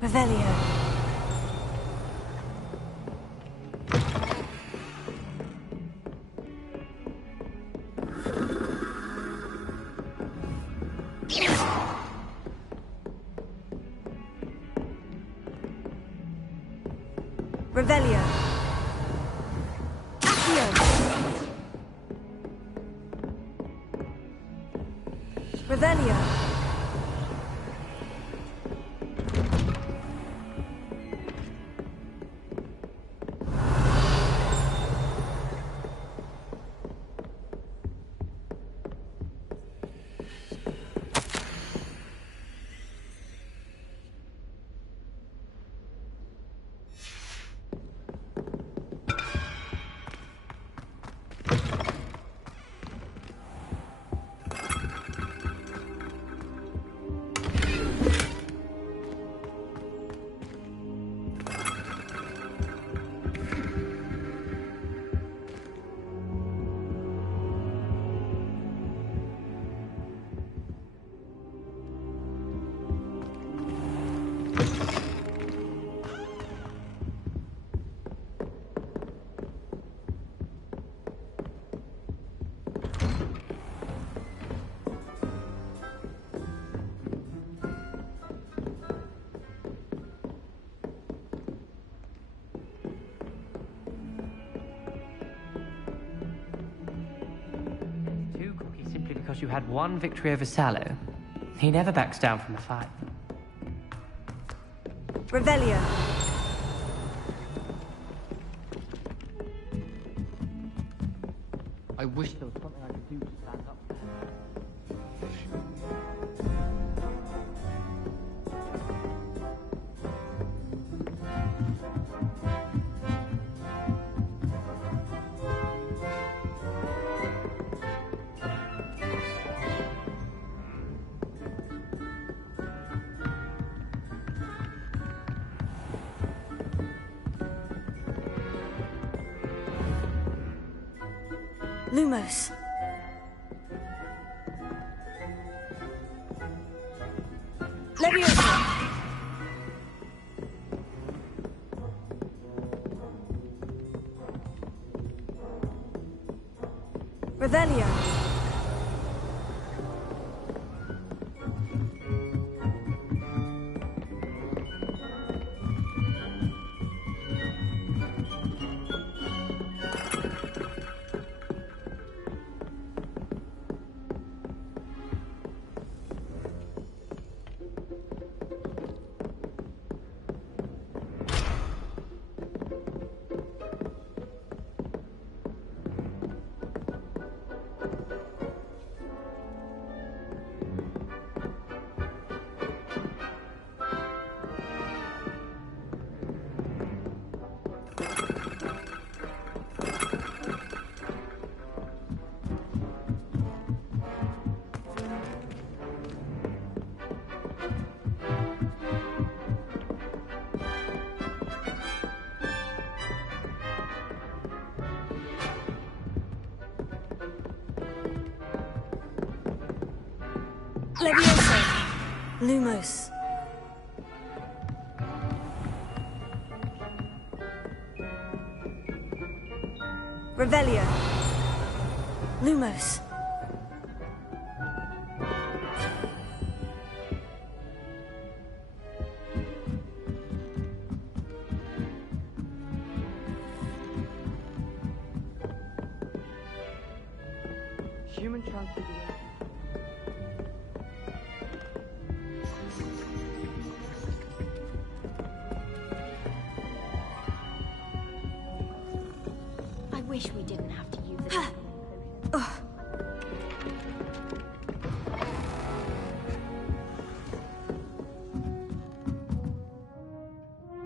Revelio. Revelio. Accio. Revelio. Because you had one victory over Sallow. He never backs down from a fight. Revelio. I wish there was something I could do to stand up. Lumos. Leviosa. Revelio. Leviosa. Lumos. Revelio. Lumos. Human transfiguration. wish we didn't have to use it.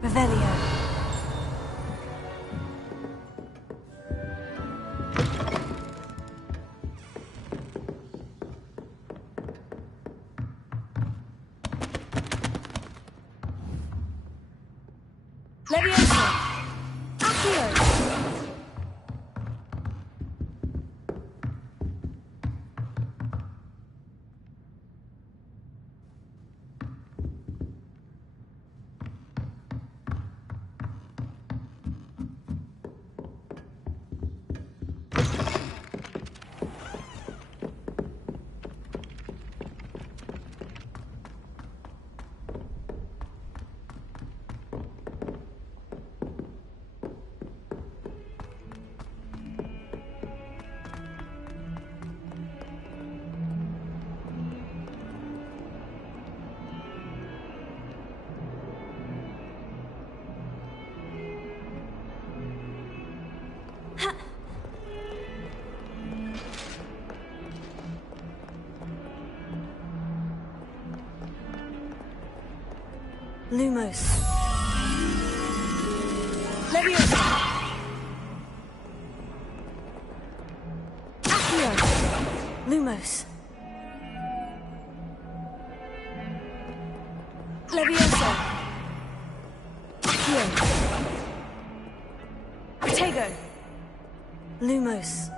Revelio. Levioso. Accio. Lumos. Leviosa. Accio. Lumos. Leviosa. Accio. Protego. Lumos.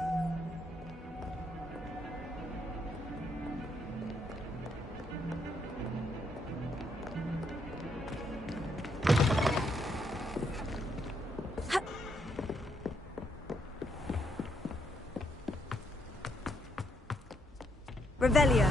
Revelio.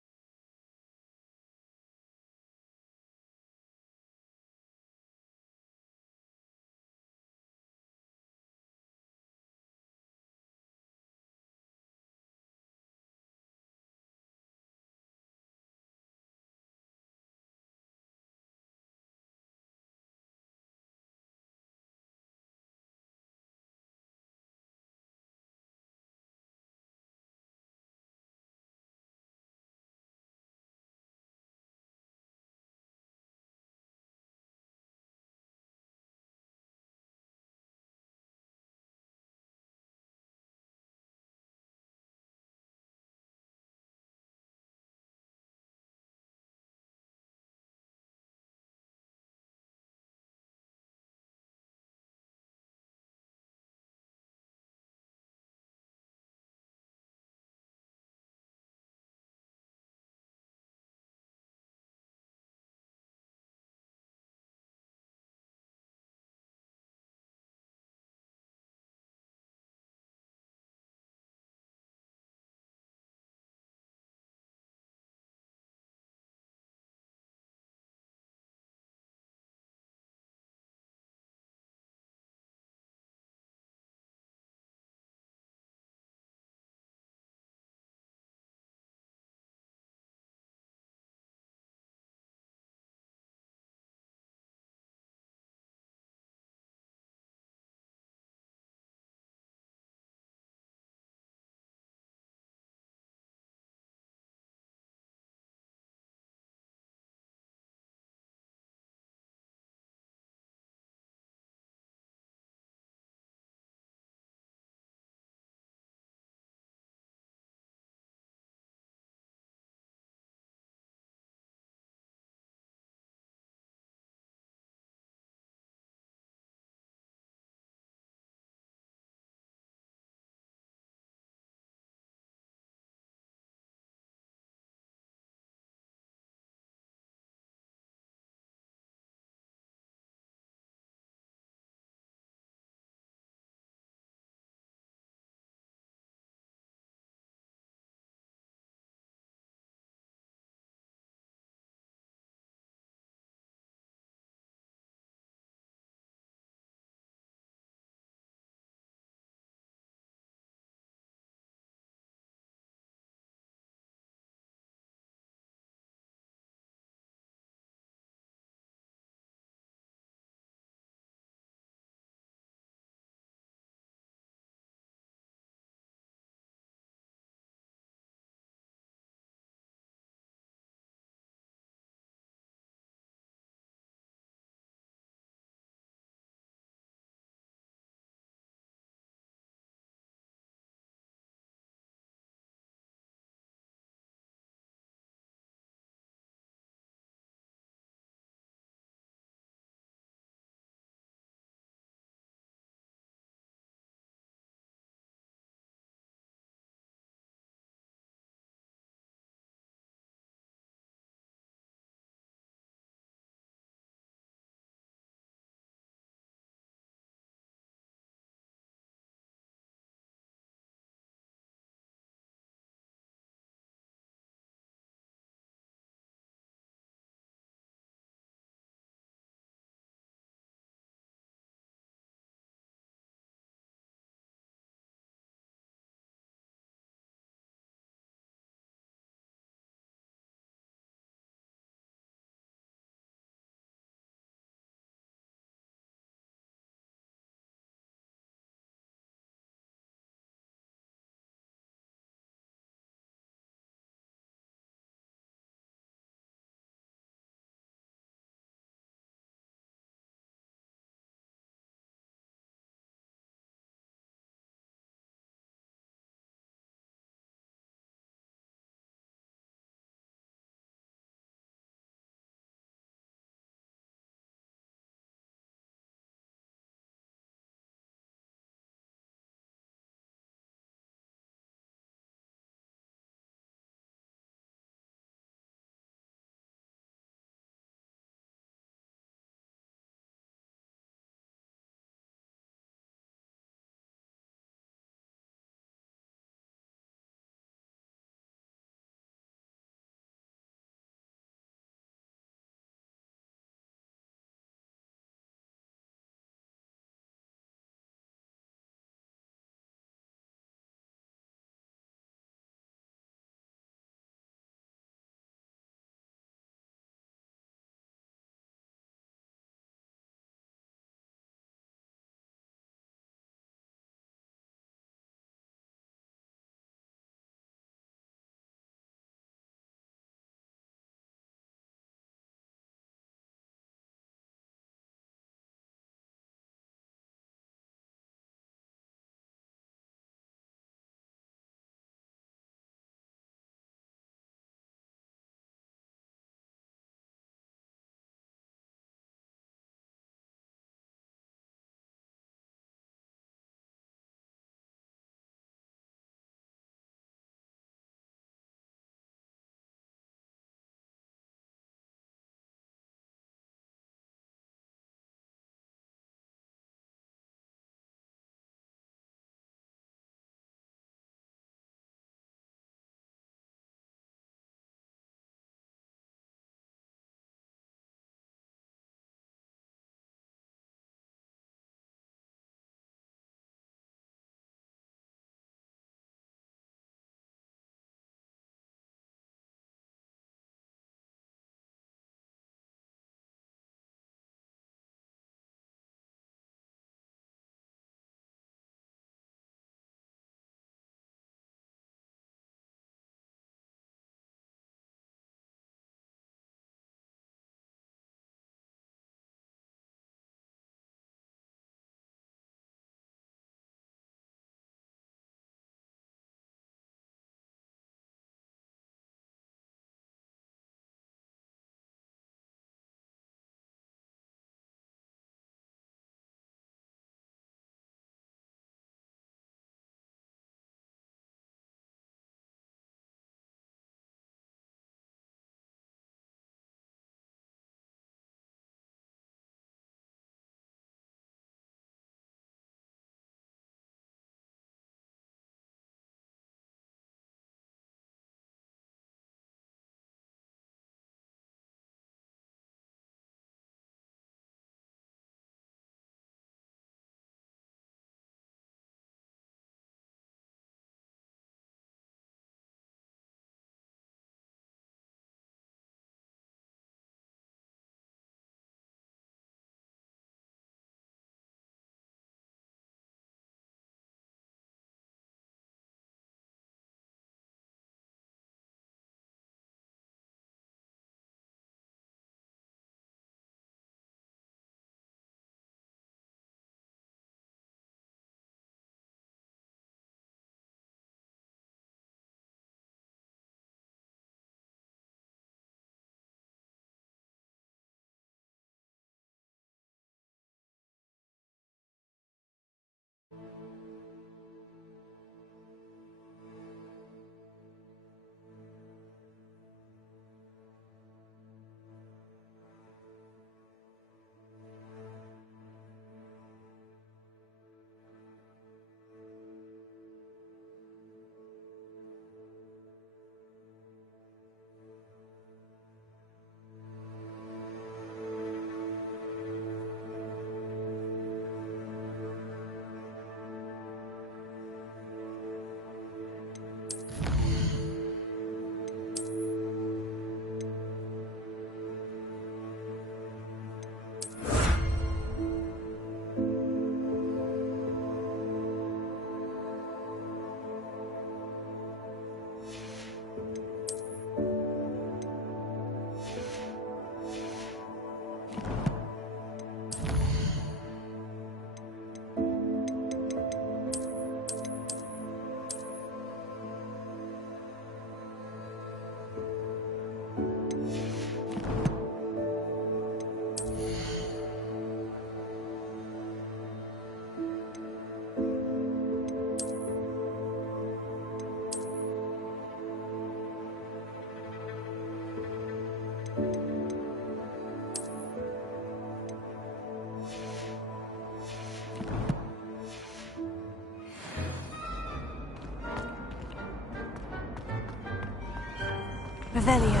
Revelio.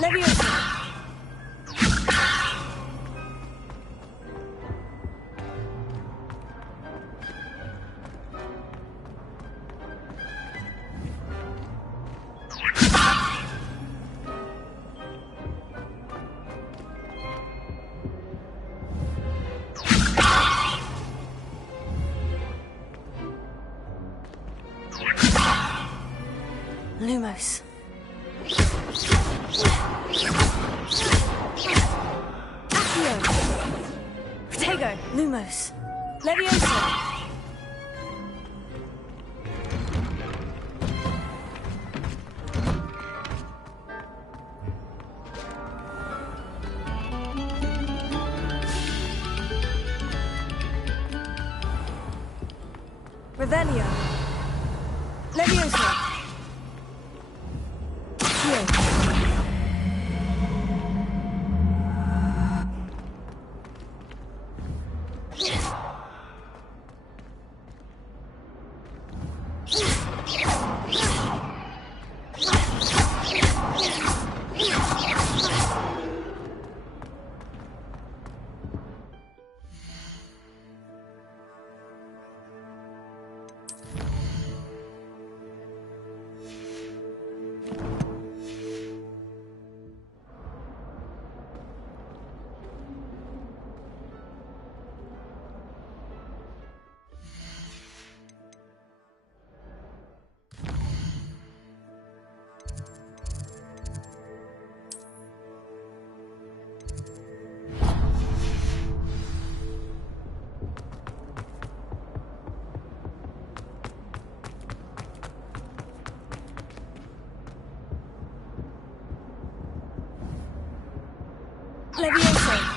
Leviosa. Lumos. Accio. Protego. Lumos. Leviosa. Revelio. Leviosa. Leviosa.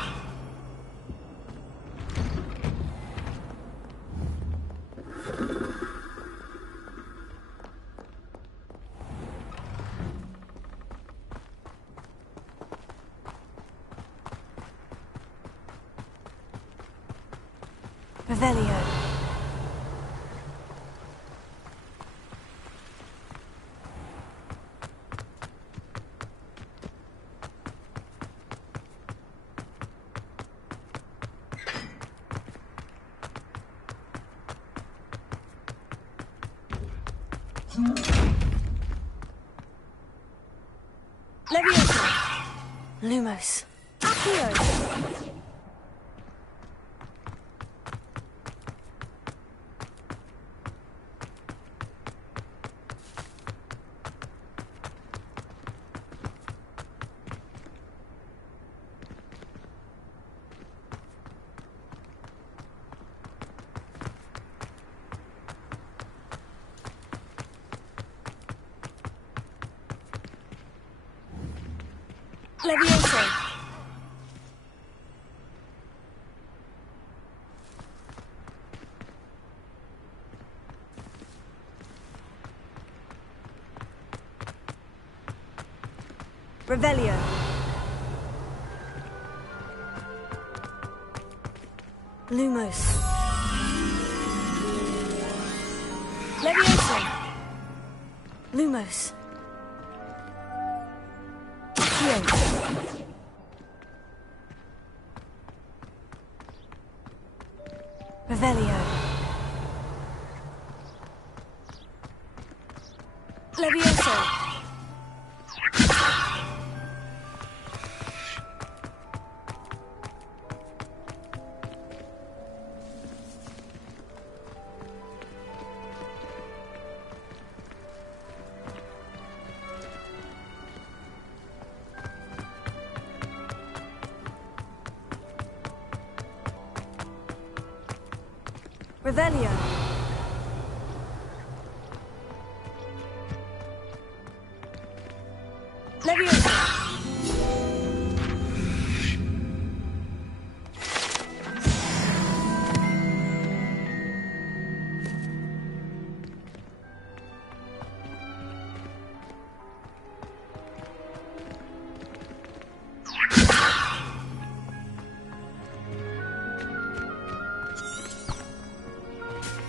Revelio. Leviosa. Lumos. Accio. Leviosa. Revelio. Lumos. Leviosa. Lumos. Revelio. Leviosa. Revelio. Leviosa.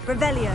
Revelio.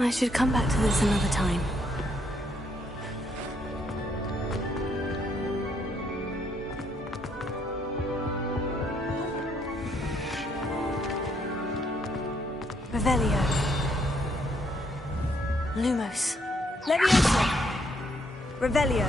I should come back to this another time. Revelio. Lumos. Leviosa. Revelio.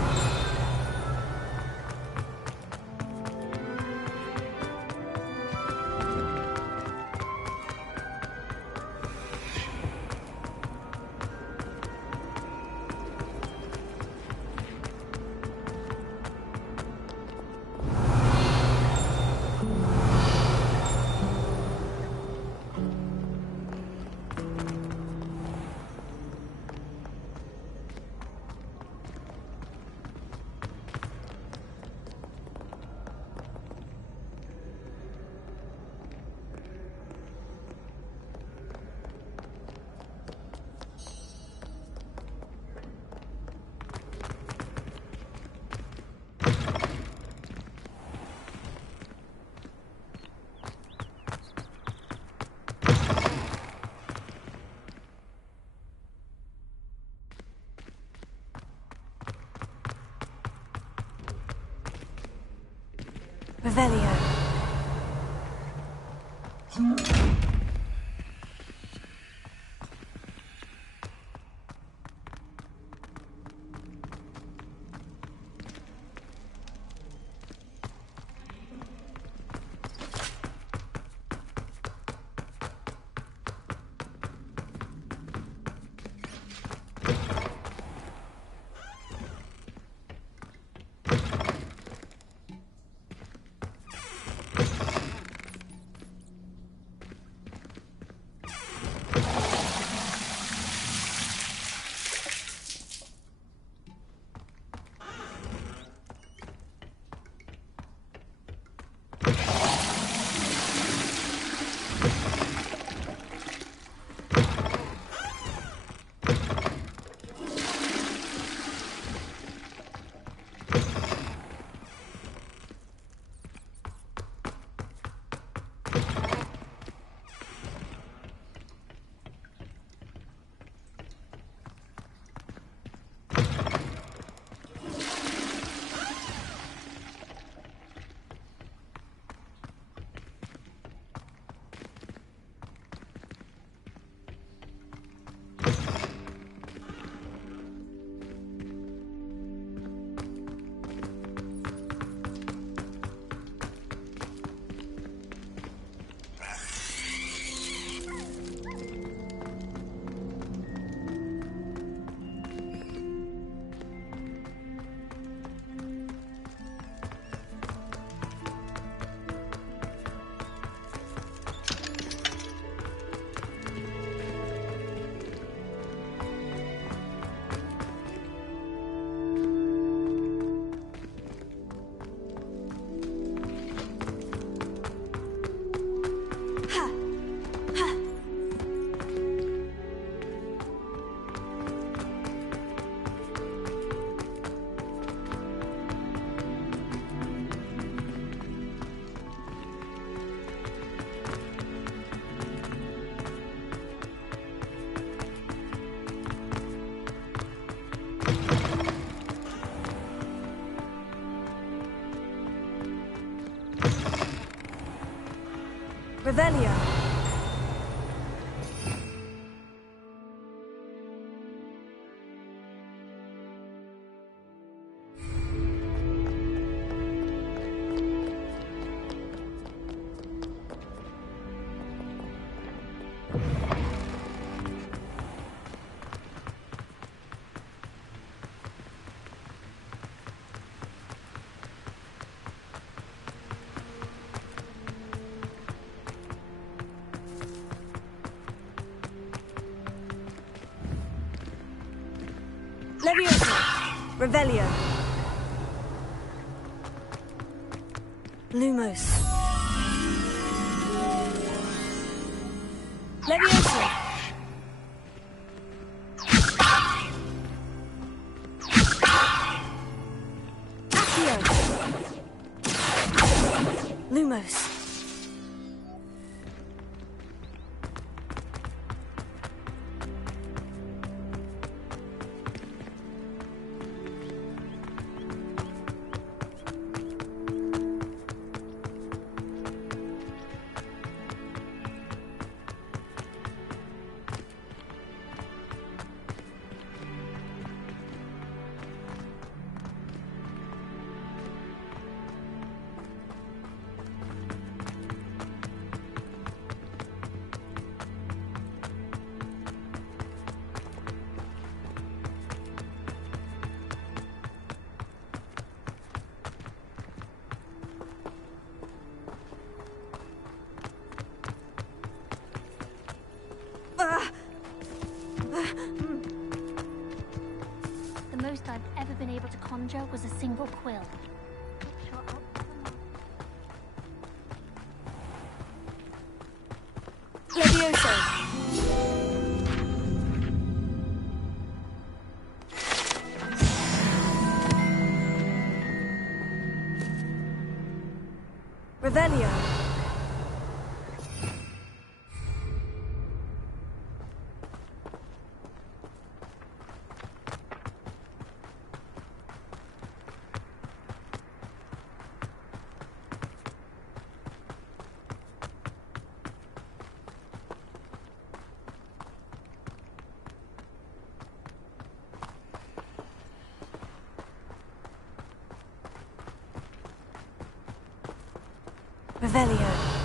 Revelio. Revelio. Leviosa. Revelio. Lumos. Leviosa. Accio. Lumos. single quill. Levioso! Revelio! Revelio.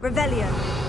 Revelio.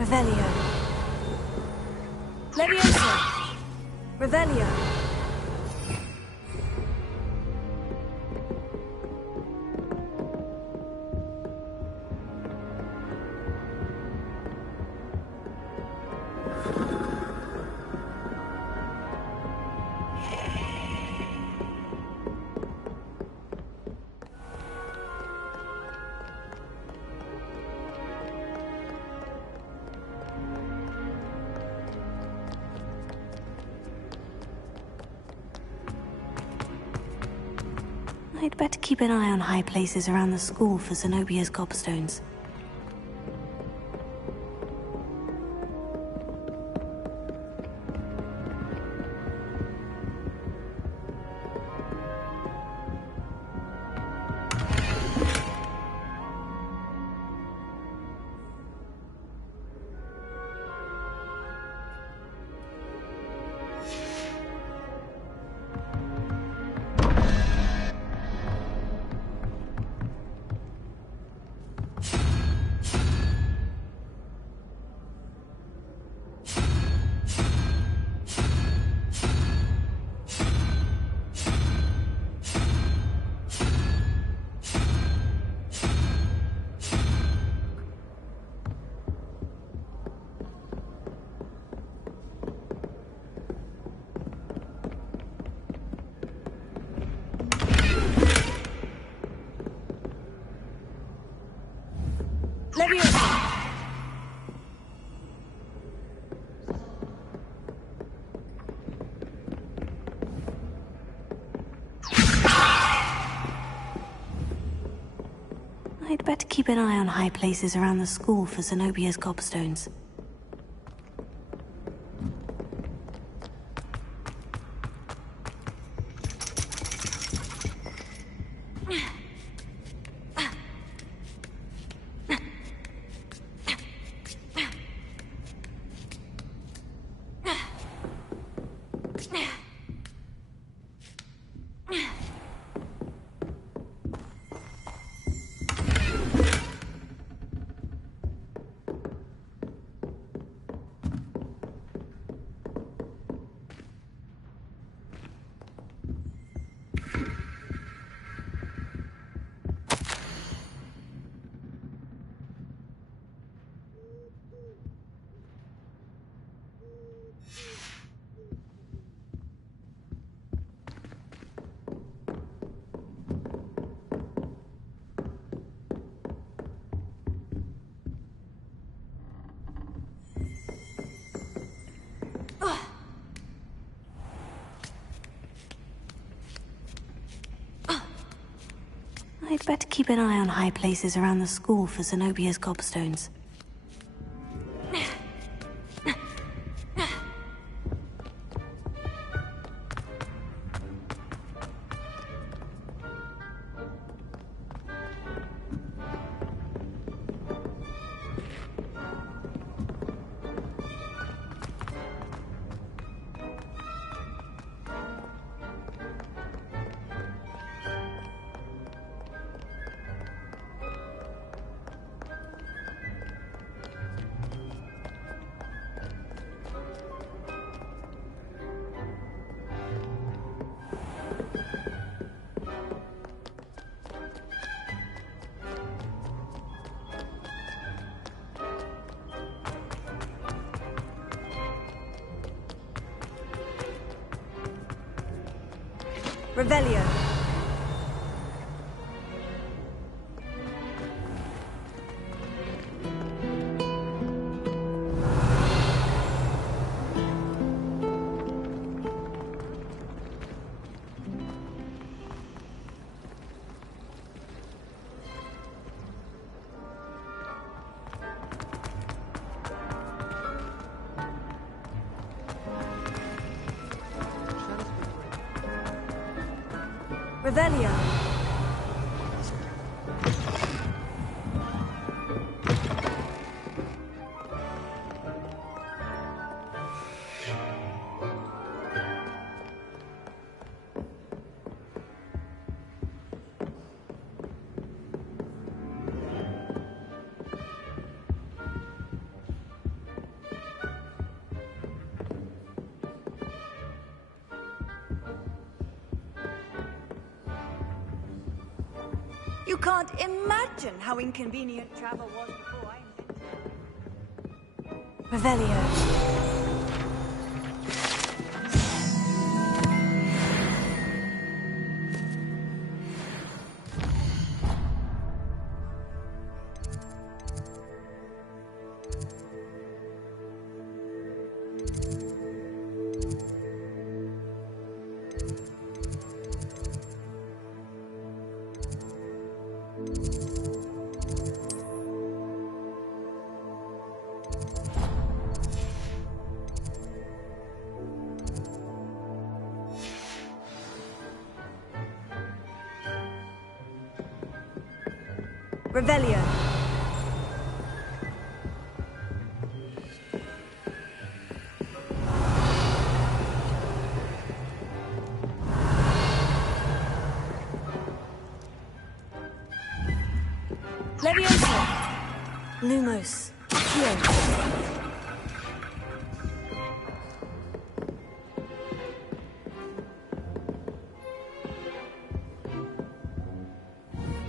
Revelio. Levioso. Revelio. I'd better keep an eye on high places around the school for Zenobia's gobstones. I'd better keep an eye on high places around the school for Zenobia's gobstones. I'd better keep an eye on high places around the school for Zenobia's gobstones. Revelio. Revelio. You can't imagine how inconvenient travel was before I invented it. Revelio. Revelio. Leviosa. Lumos. Accio.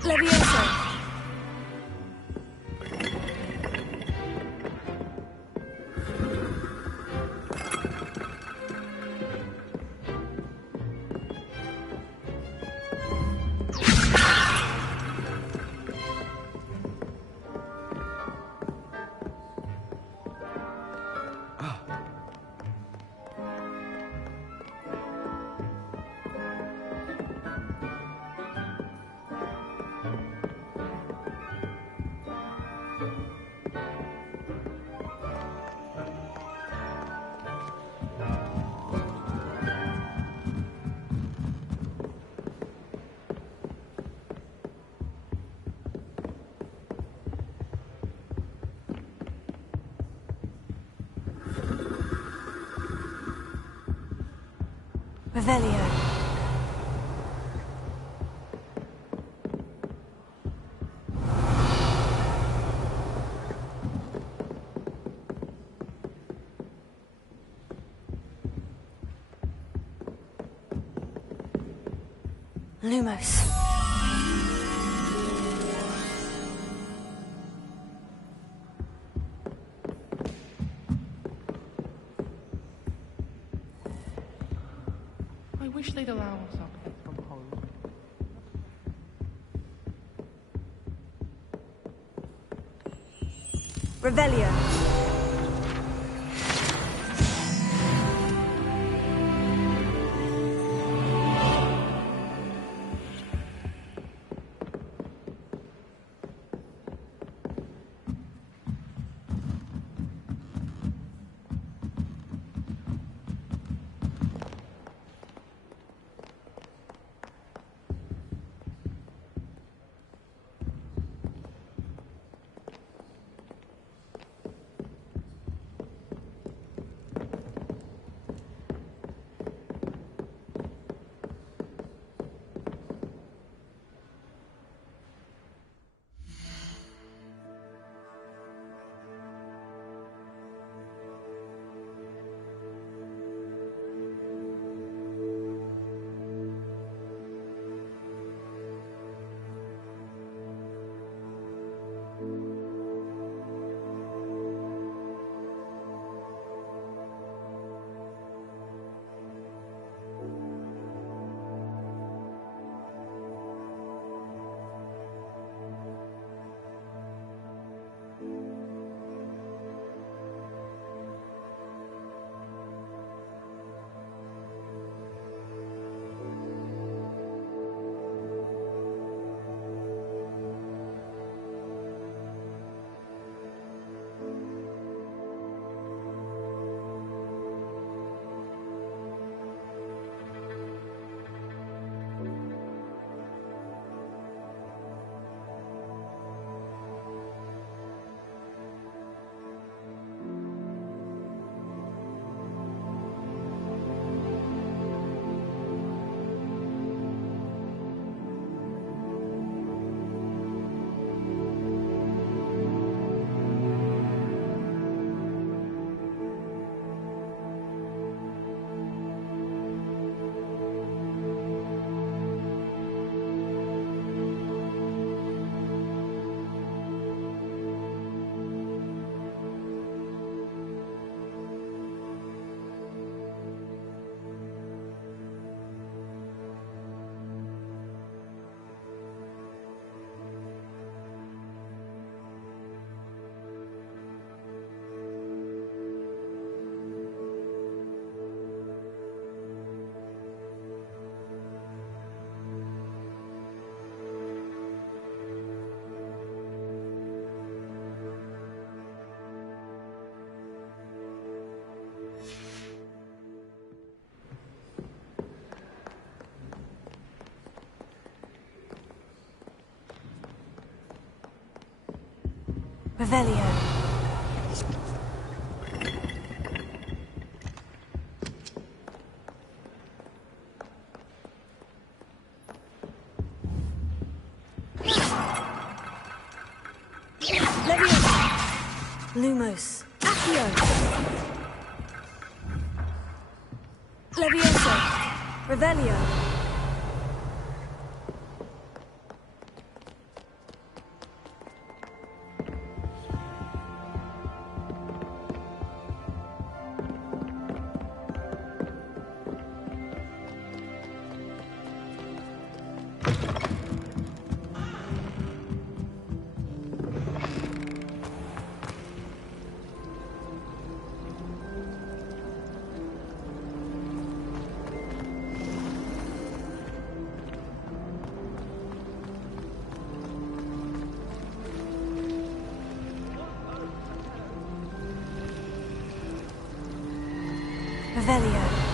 Leviosa. Revelio. 'Cause Lumos. I wish they'd allow us our pets from home. Revelio. Revelio. Lumos. Accio. Levioso. Revelio. Revelio.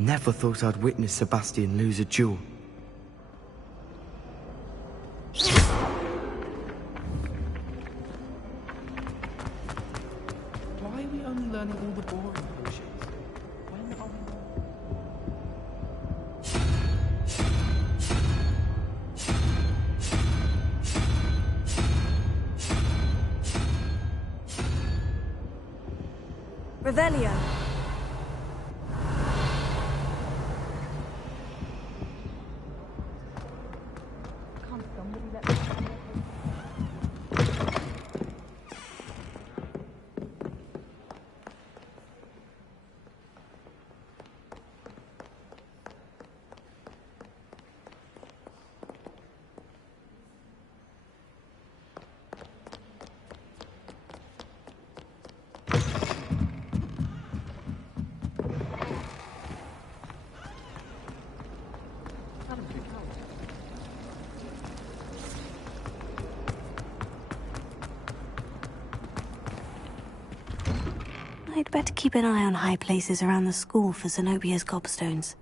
Never thought I'd witness Sebastian lose a duel. Why are we only learning all the boring bullshit? When are we... Revelio. I'd better keep an eye on high places around the school for Zenobia's gobstones.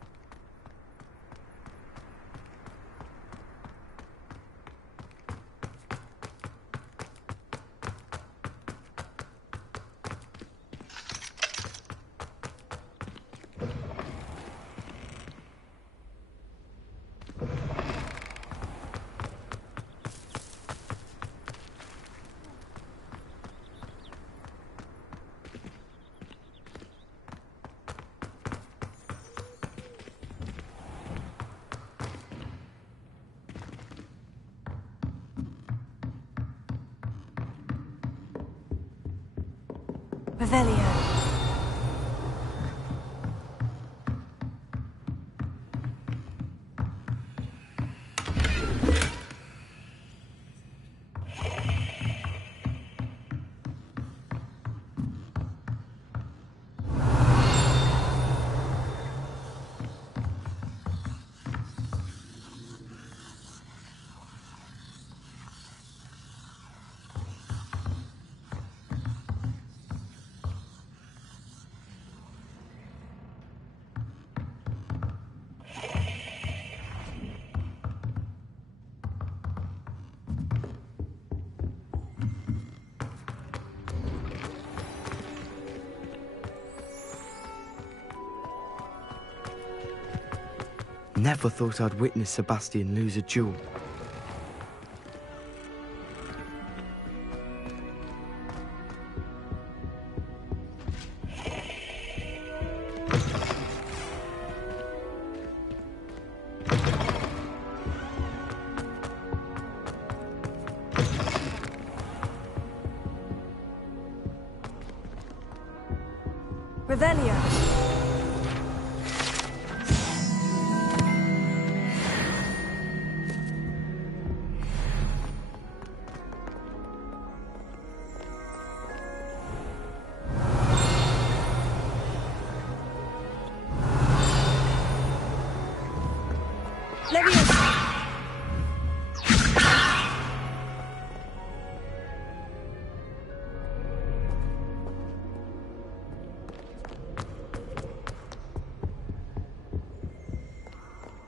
Revelio. Never thought I'd witness Sebastian lose a duel. Revelio.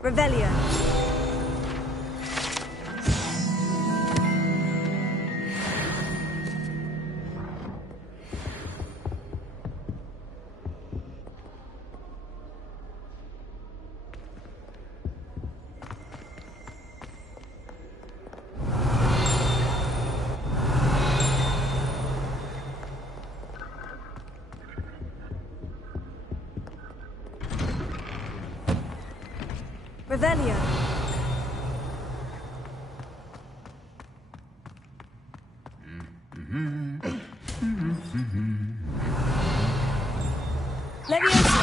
Revelio. Revelio. Leviosa.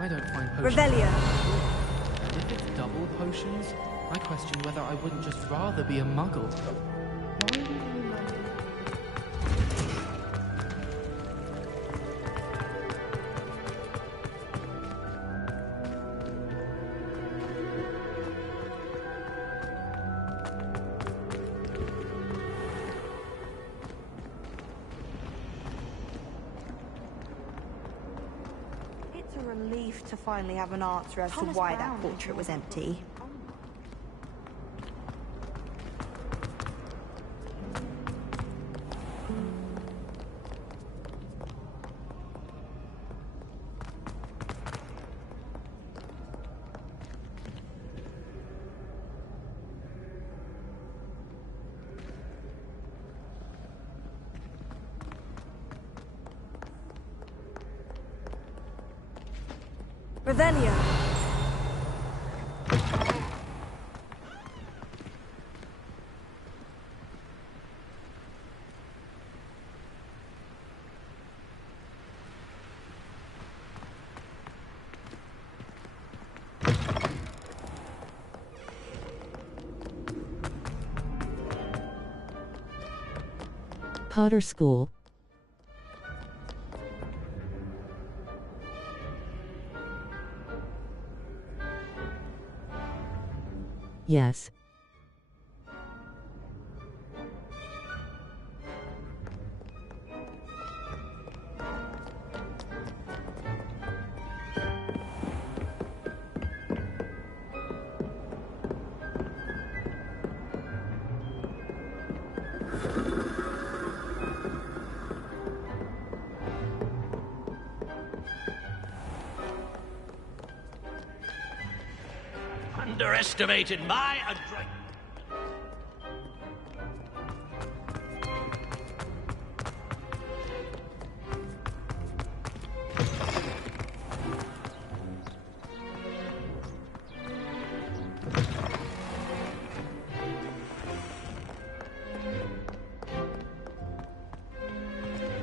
I don't find potions... Revelio. And if it's double potions, I question whether I wouldn't just rather be a muggle. It's a relief to finally have an answer as to why that portrait was empty. Revelio. Potter School. Yes. Underestimated my adroit.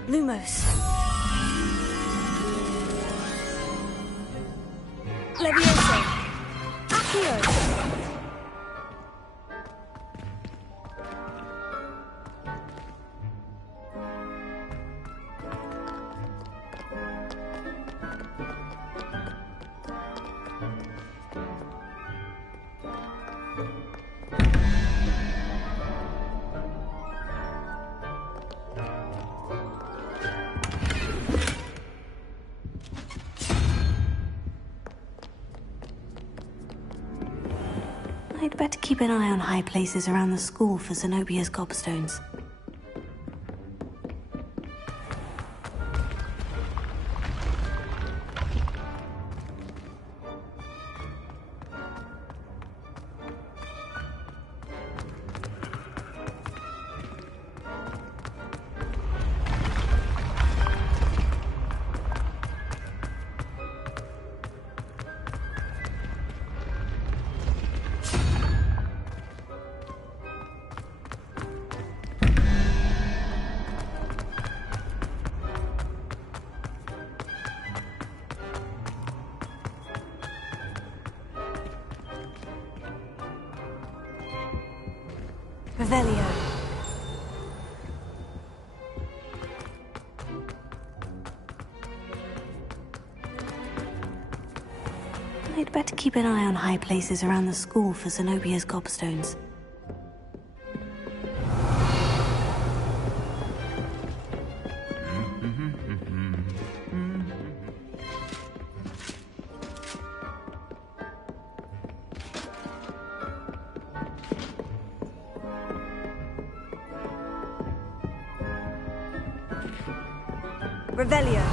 Lumos. Levioso. Accio. I'd better keep an eye on high places around the school for Zenobia's gobstones. Revelio. I'd better keep an eye on high places around the school for Zenobia's gobstones. Revelio.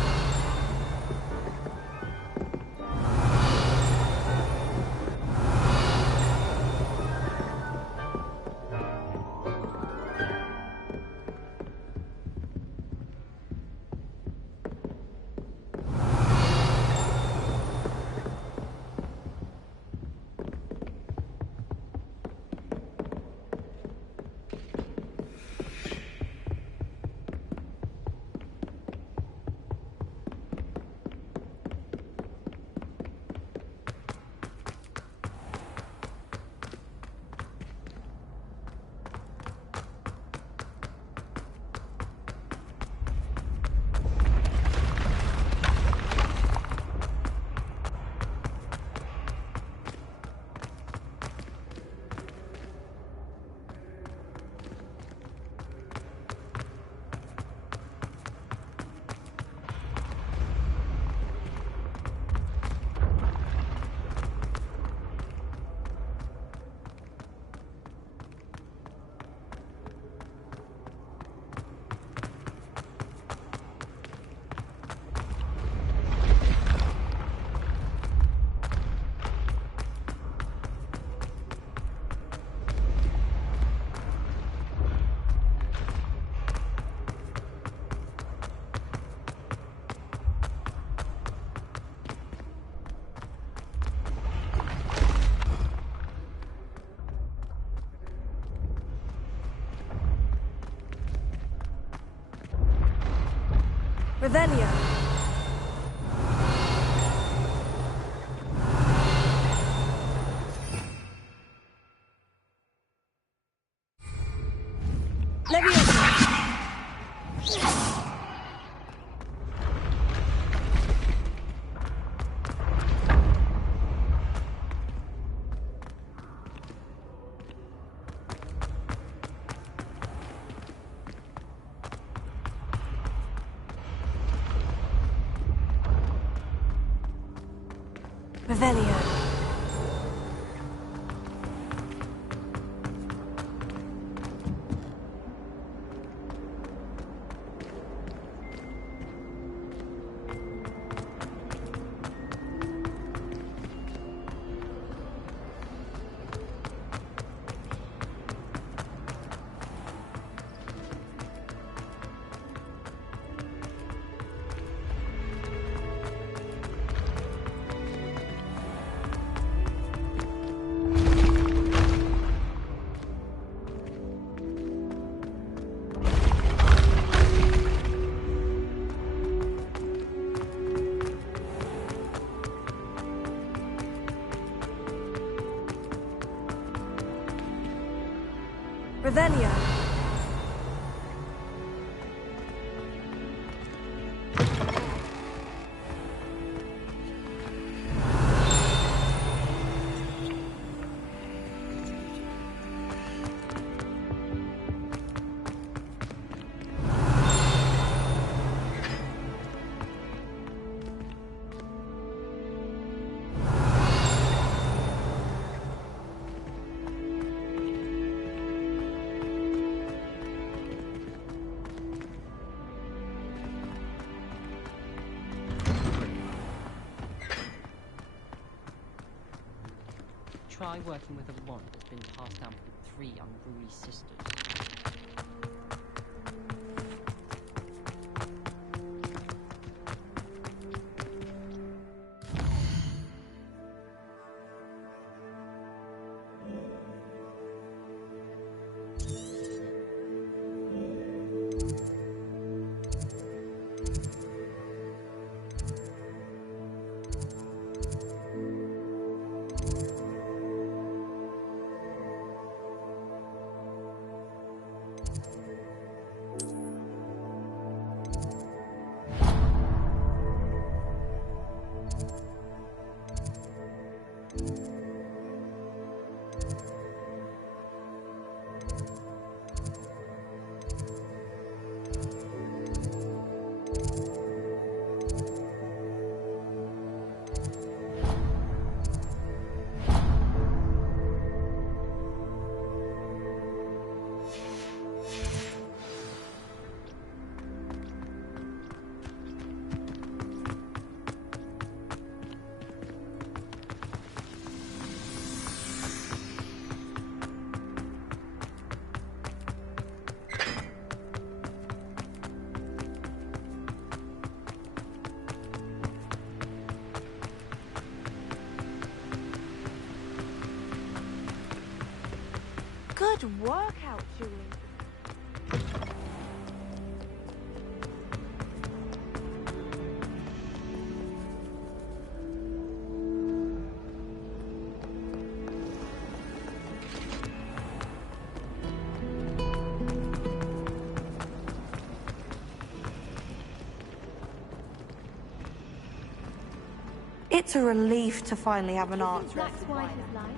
Revelio. Revelio. Revelio. Try working with a wand that's been passed down from 3 unruly sisters. Good workout, Dueling. It's a relief to finally have an answer. That's why his life.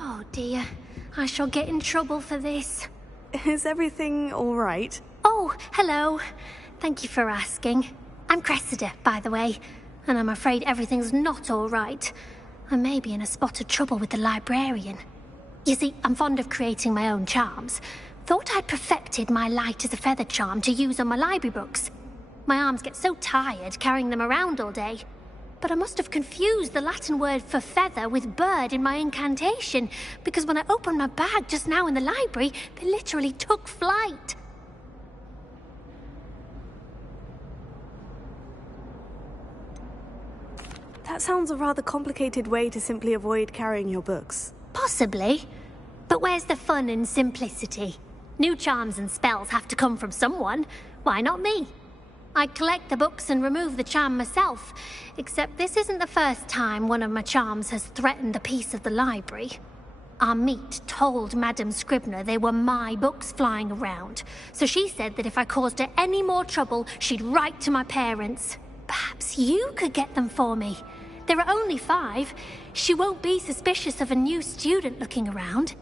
Oh dear, I shall get in trouble for this. Is everything all right? Oh, hello. Thank you for asking. I'm Cressida, by the way, and I'm afraid everything's not all right. I may be in a spot of trouble with the librarian. You see, I'm fond of creating my own charms. Thought I'd perfected my light as a feather charm to use on my library books. My arms get so tired carrying them around all day. But I must have confused the Latin word for feather with bird in my incantation, because when I opened my bag just now in the library, they literally took flight. That sounds a rather complicated way to simply avoid carrying your books. Possibly. But where's the fun in simplicity? New charms and spells have to come from someone. Why not me? I'd collect the books and remove the charm myself, except this isn't the first time one of my charms has threatened the peace of the library. Our meet told Madame Scribner they were my books flying around, so she said that if I caused her any more trouble, she'd write to my parents. Perhaps you could get them for me. There are only 5. She won't be suspicious of a new student looking around.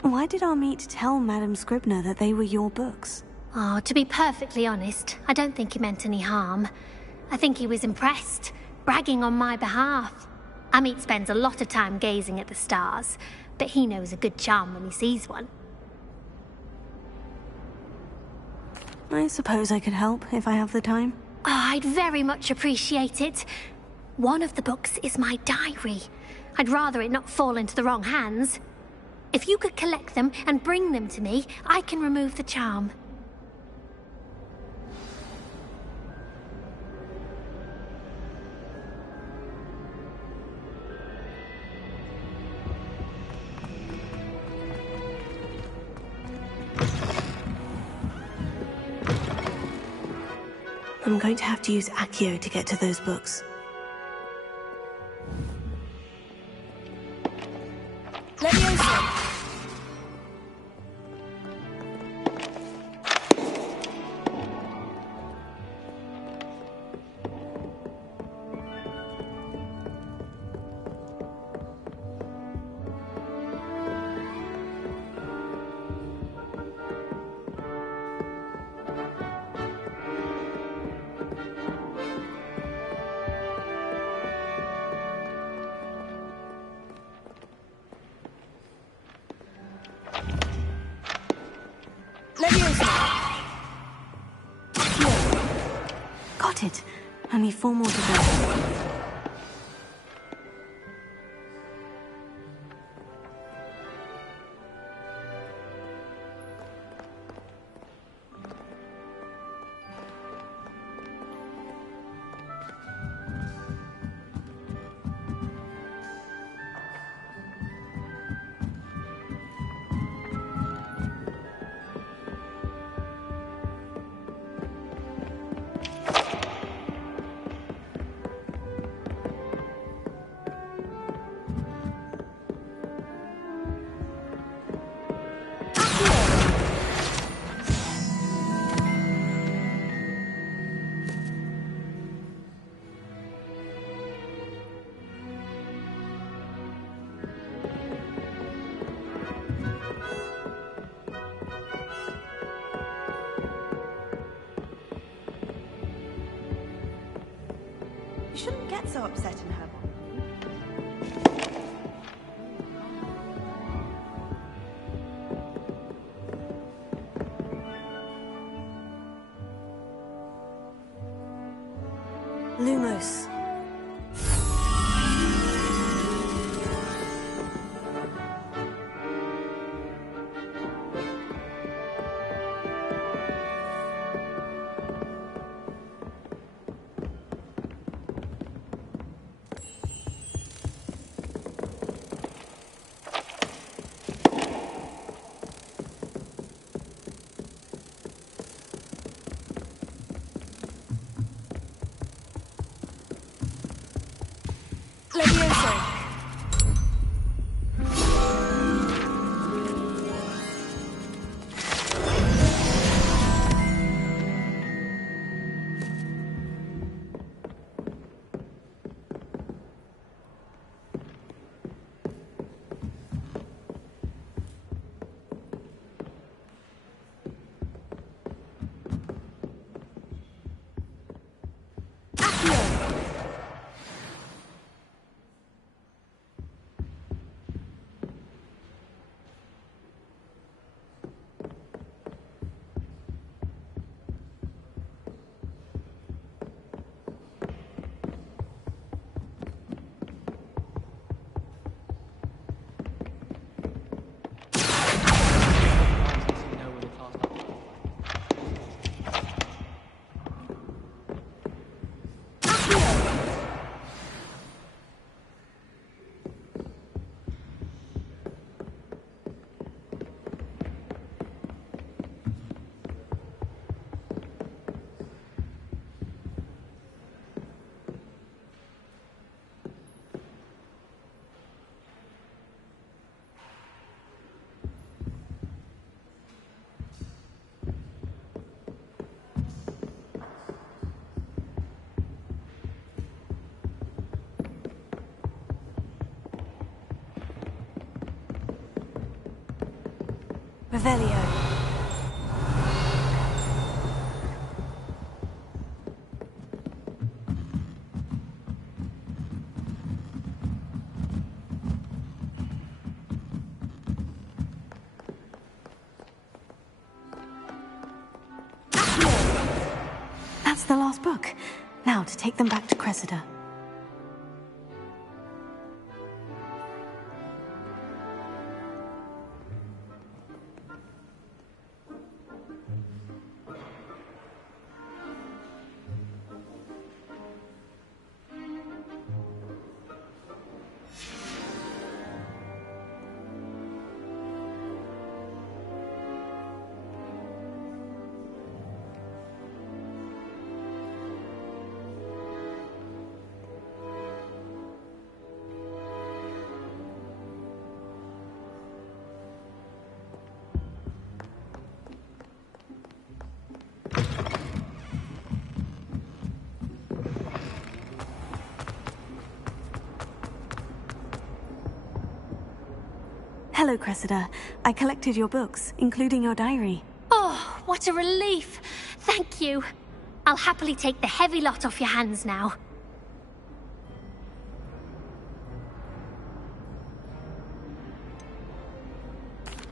Why did our meet tell Madame Scribner that they were your books? Oh, to be perfectly honest, I don't think he meant any harm. I think he was impressed, bragging on my behalf. Amit spends a lot of time gazing at the stars, but he knows a good charm when he sees one. I suppose I could help if I have the time. Oh, I'd very much appreciate it. One of the books is my diary. I'd rather it not fall into the wrong hands. If you could collect them and bring them to me, I can remove the charm. I'm going to have to use Accio to get to those books. Leviosa! Got it. Only 4 more to go. You shouldn't get so upset in her. Lumos. Revelio. That's the last book. Now to take them back to Cressida. Hello, Cressida. I collected your books, including your diary. Oh, what a relief. Thank you. I'll happily take the heavy lot off your hands now.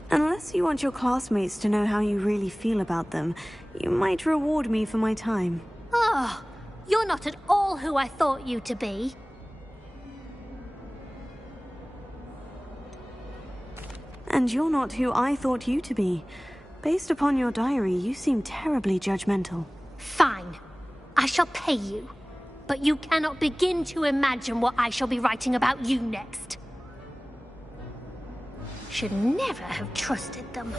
Unless you want your classmates to know how you really feel about them, you might reward me for my time. Oh, you're not at all who I thought you to be. And you're not who I thought you to be. Based upon your diary, you seem terribly judgmental. Fine. I shall pay you. But you cannot begin to imagine what I shall be writing about you next. Should never have trusted them.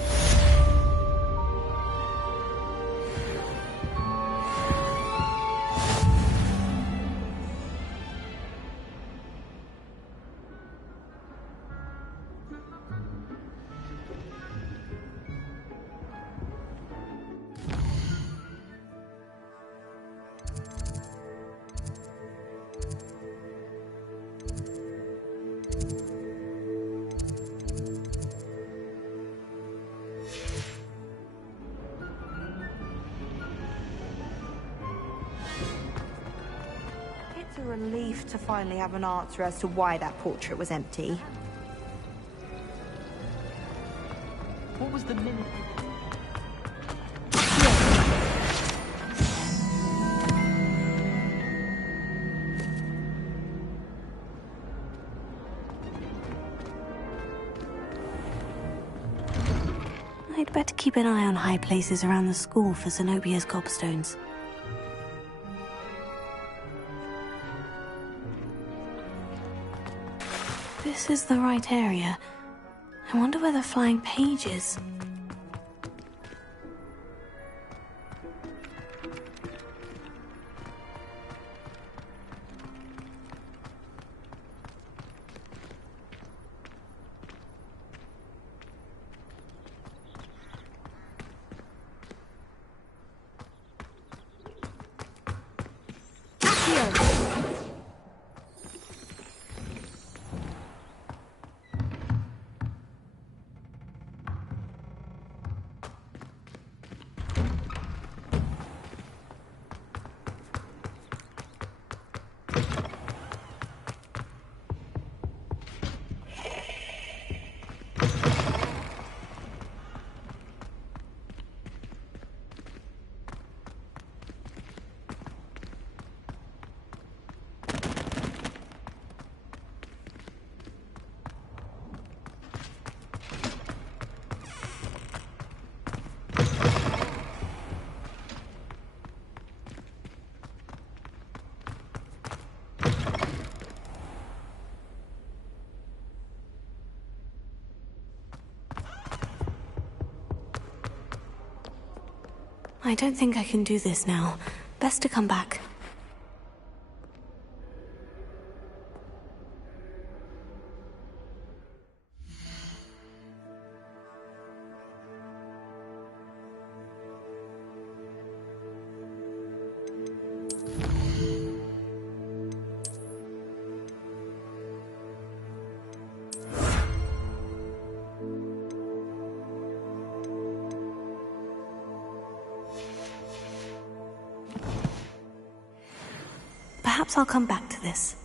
It's a relief to finally have an answer as to why that portrait was empty. What was the minute? I'd better keep an eye on high places around the school for Zenobia's gobstones. This is the right area. I wonder where the flying page is. I don't think I can do this now. Best to come back. Perhaps I'll come back to this.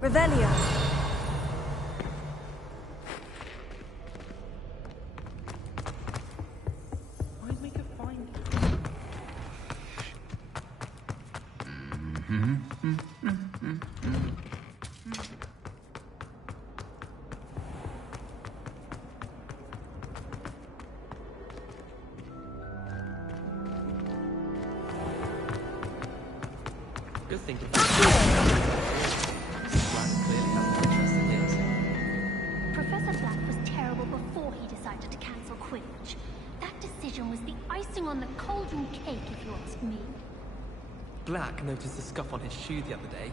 Revelio. I'd make a fine. Good thinking. Clearly has no interest in his. Professor Black was terrible before he decided to cancel Quidditch. That decision was the icing on the cauldron cake, if you ask me. Black noticed the scuff on his shoe the other day,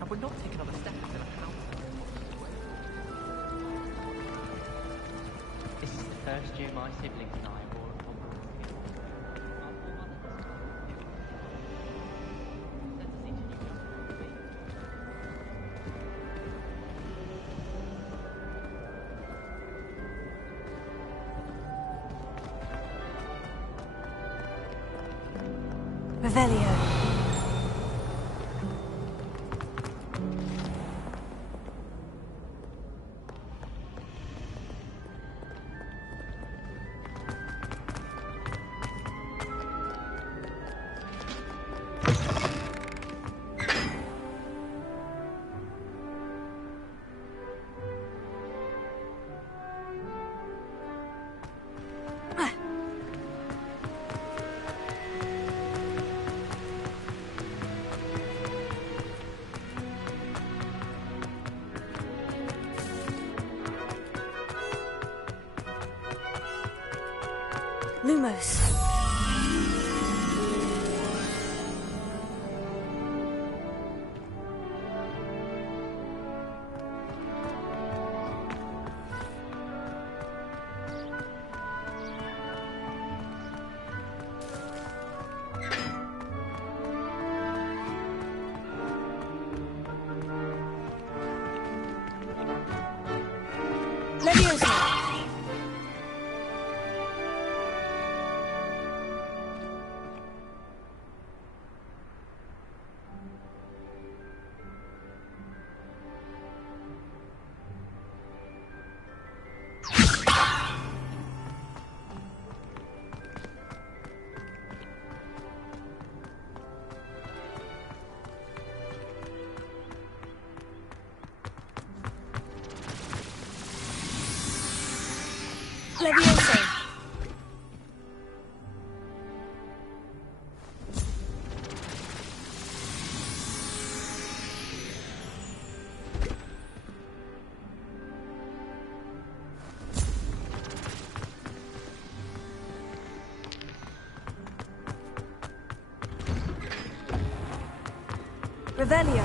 and would not take another step until a house. This is the first year my siblings and I wore a Revelio. Lumos. Leviosa. Leviosa. Revelio.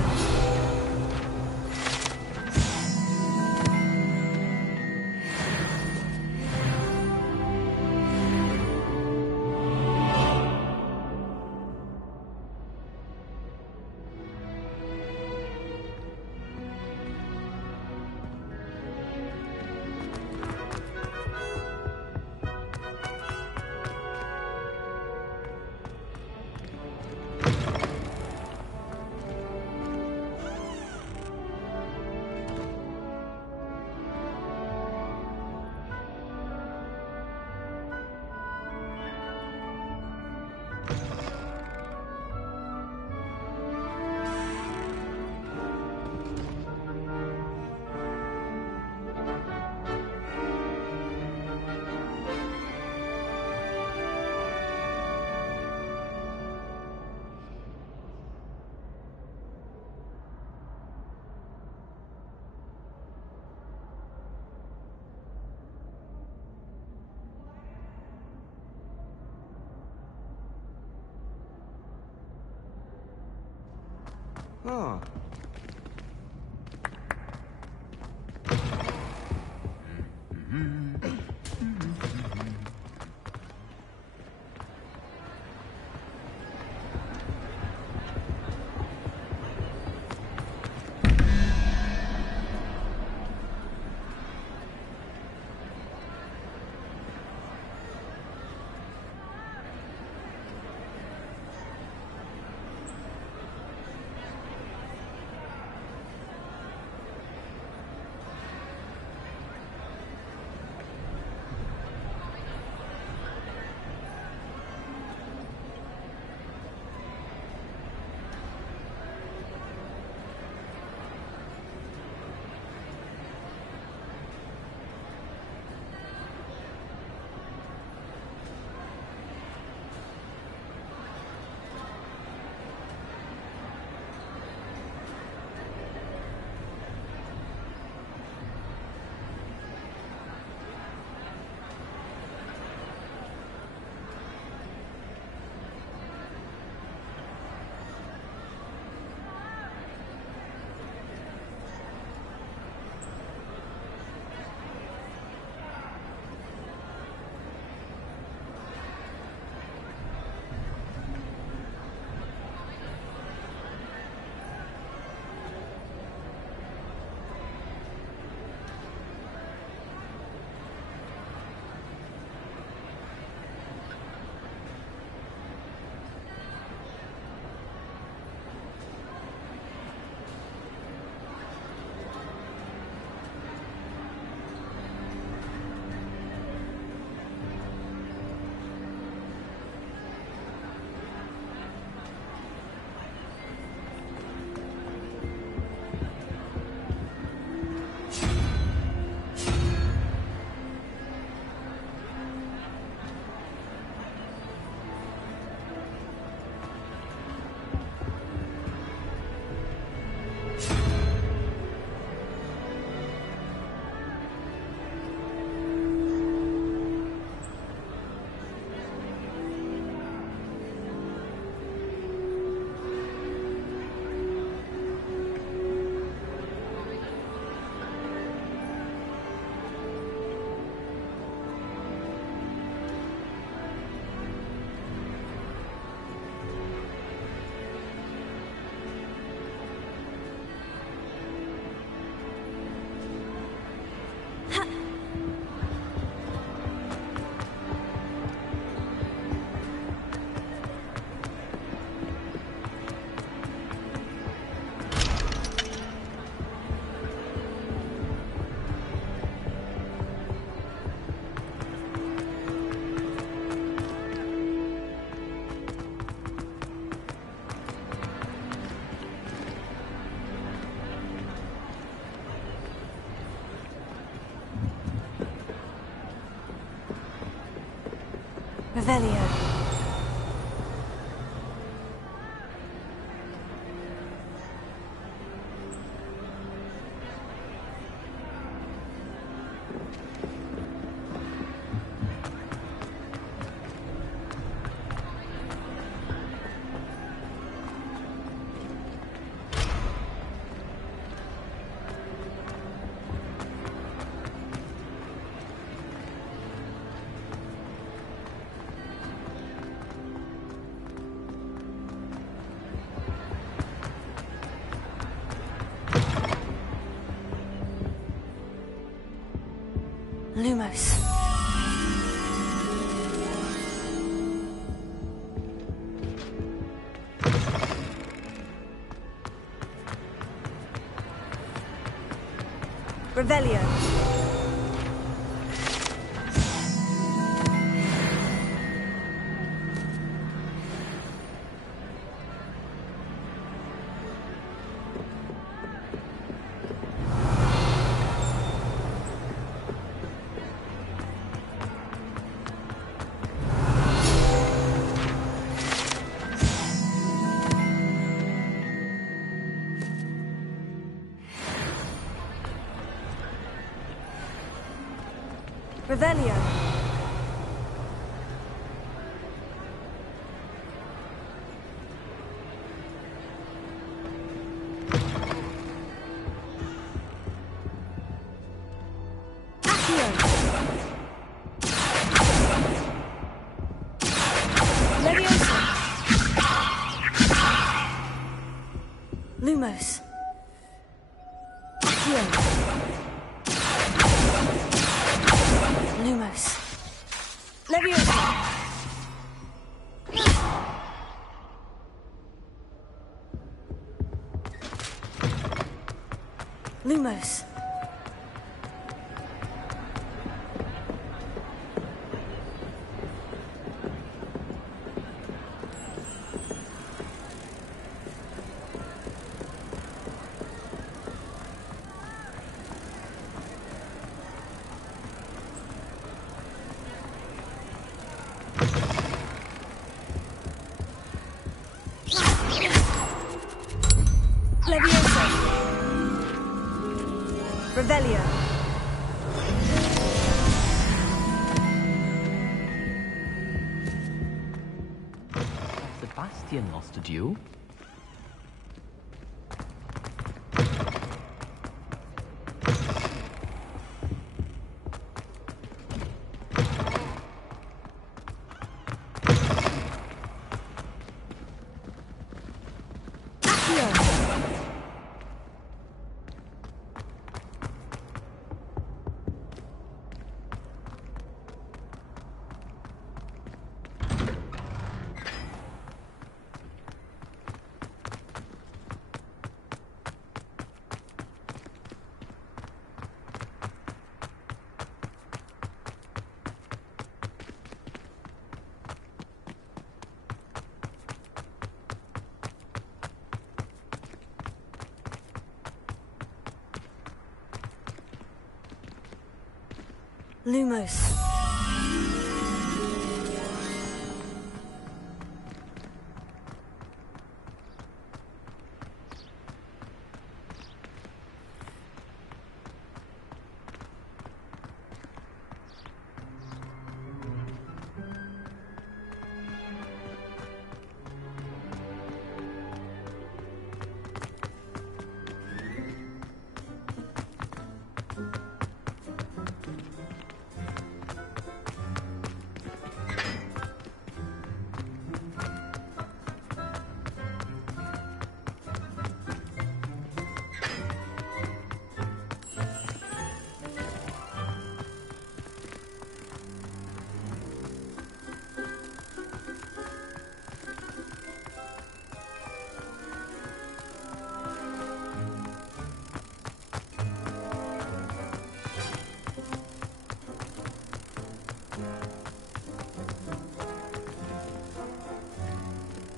Oh. Revelio. Lumos. Revelio. Revelio. Lumos. Accio. Lumos. Leviosa. Lumos. Leviosa. Revelio. Sebastian lost a duel. Lumos.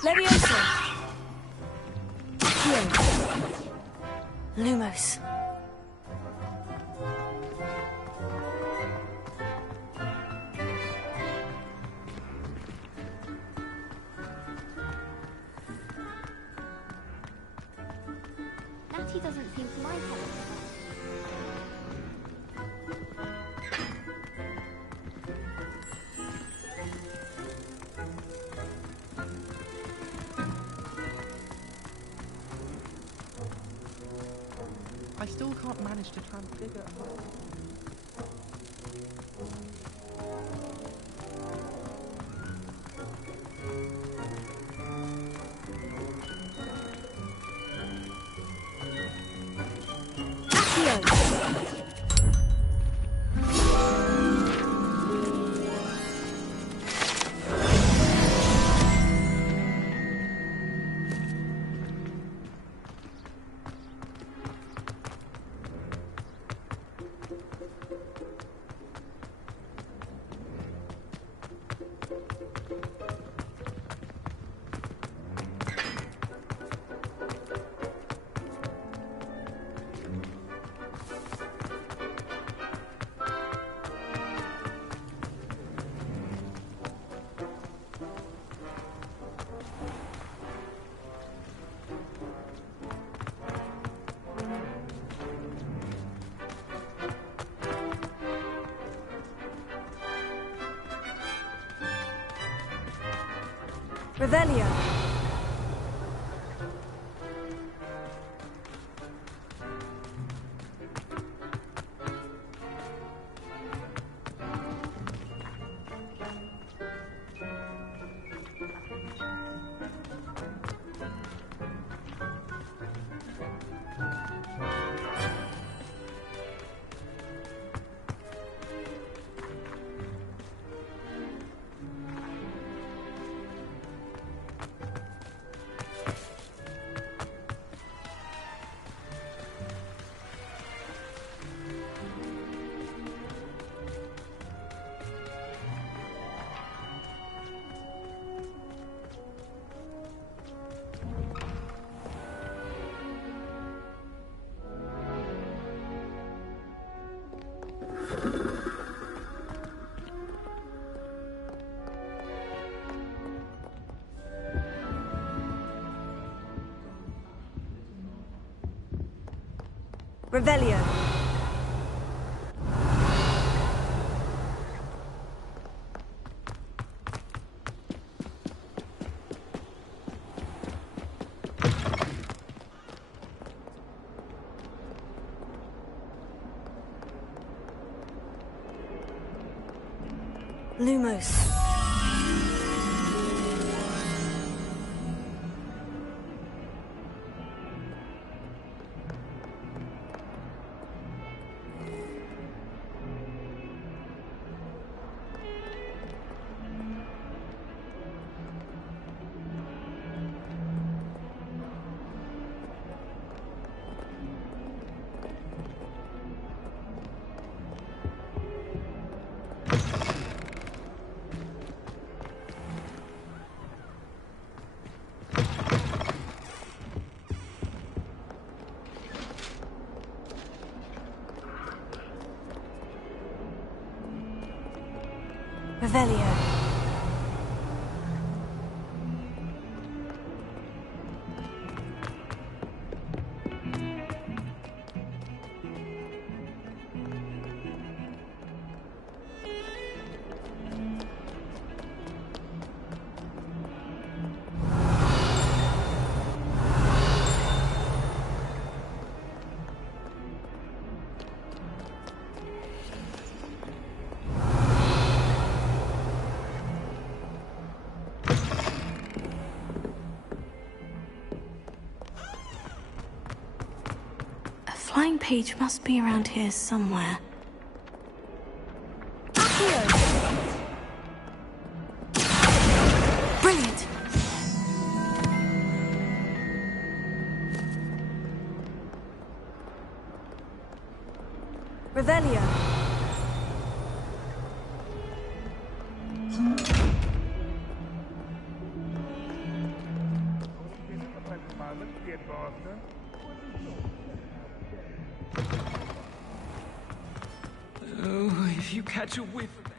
Leviosa. Accio. Lumos. Lottie doesn't seem to like it. I still can't manage to transfigure. Revelio. Revelio. Lumos. Revelio. Flying page must be around here somewhere. Brilliant! Revelio. Oh, if you catch a whiff of it.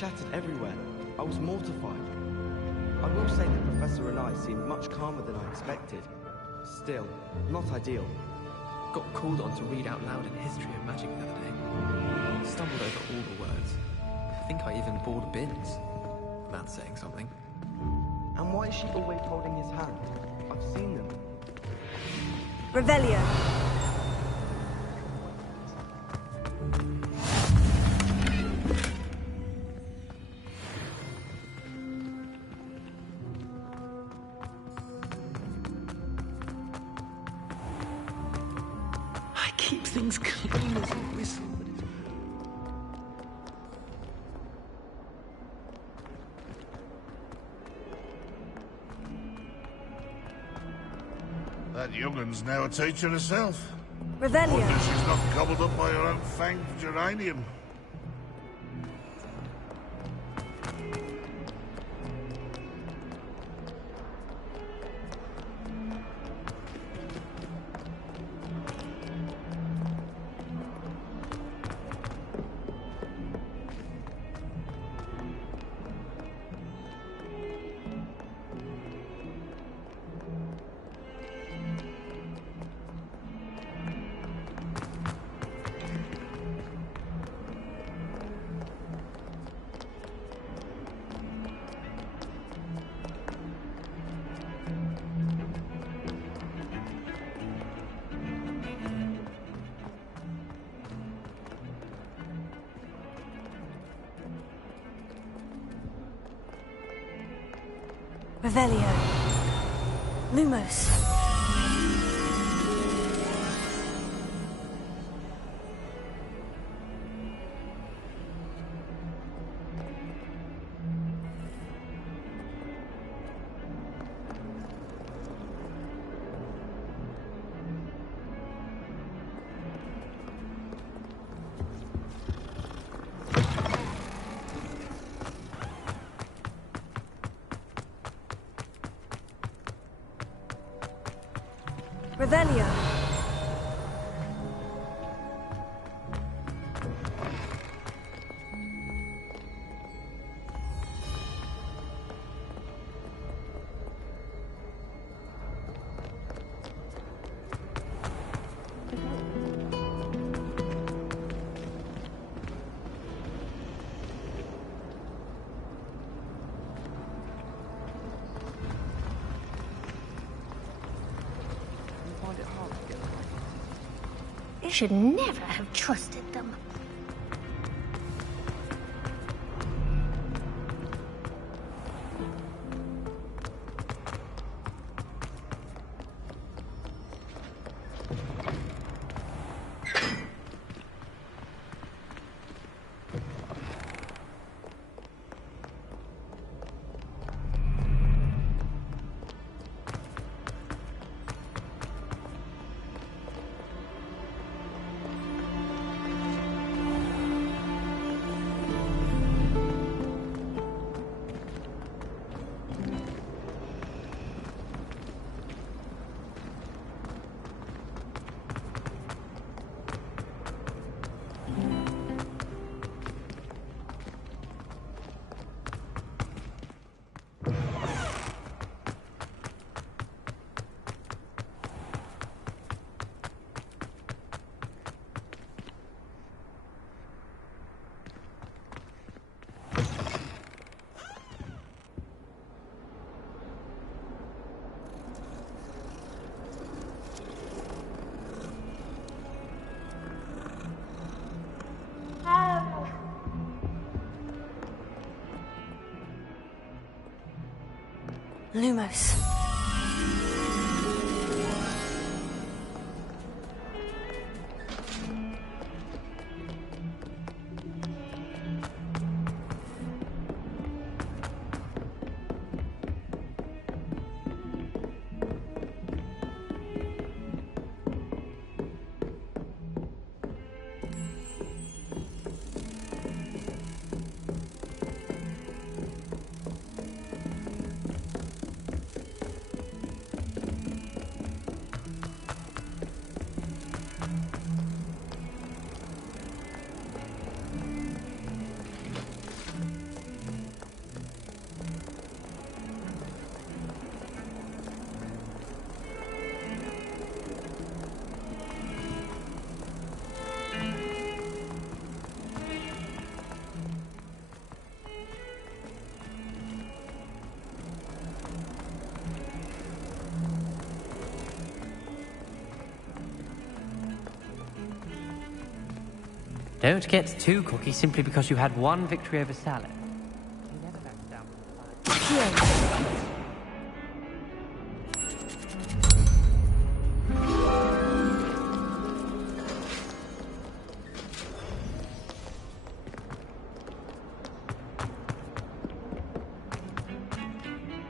shattered everywhere. I was mortified. I will say that Professor and I seemed much calmer than I expected. Still, not ideal. Got called on to read out loud in History of Magic the other day. Stumbled over all the words. I think I even bored bins. That's saying something. And why is she always holding his hand? I've seen them. Revelio. I keep things clean as a whistle, but it's... That young'un's now a teacher herself. Revelio. Wonder she's not gobbled up by her own fanged geranium. Revelio. Lumos. Revelio. You should never have trusted them. Lumos. Don't get too cocky simply because you had one victory over Sallow. He never backs down from the fight.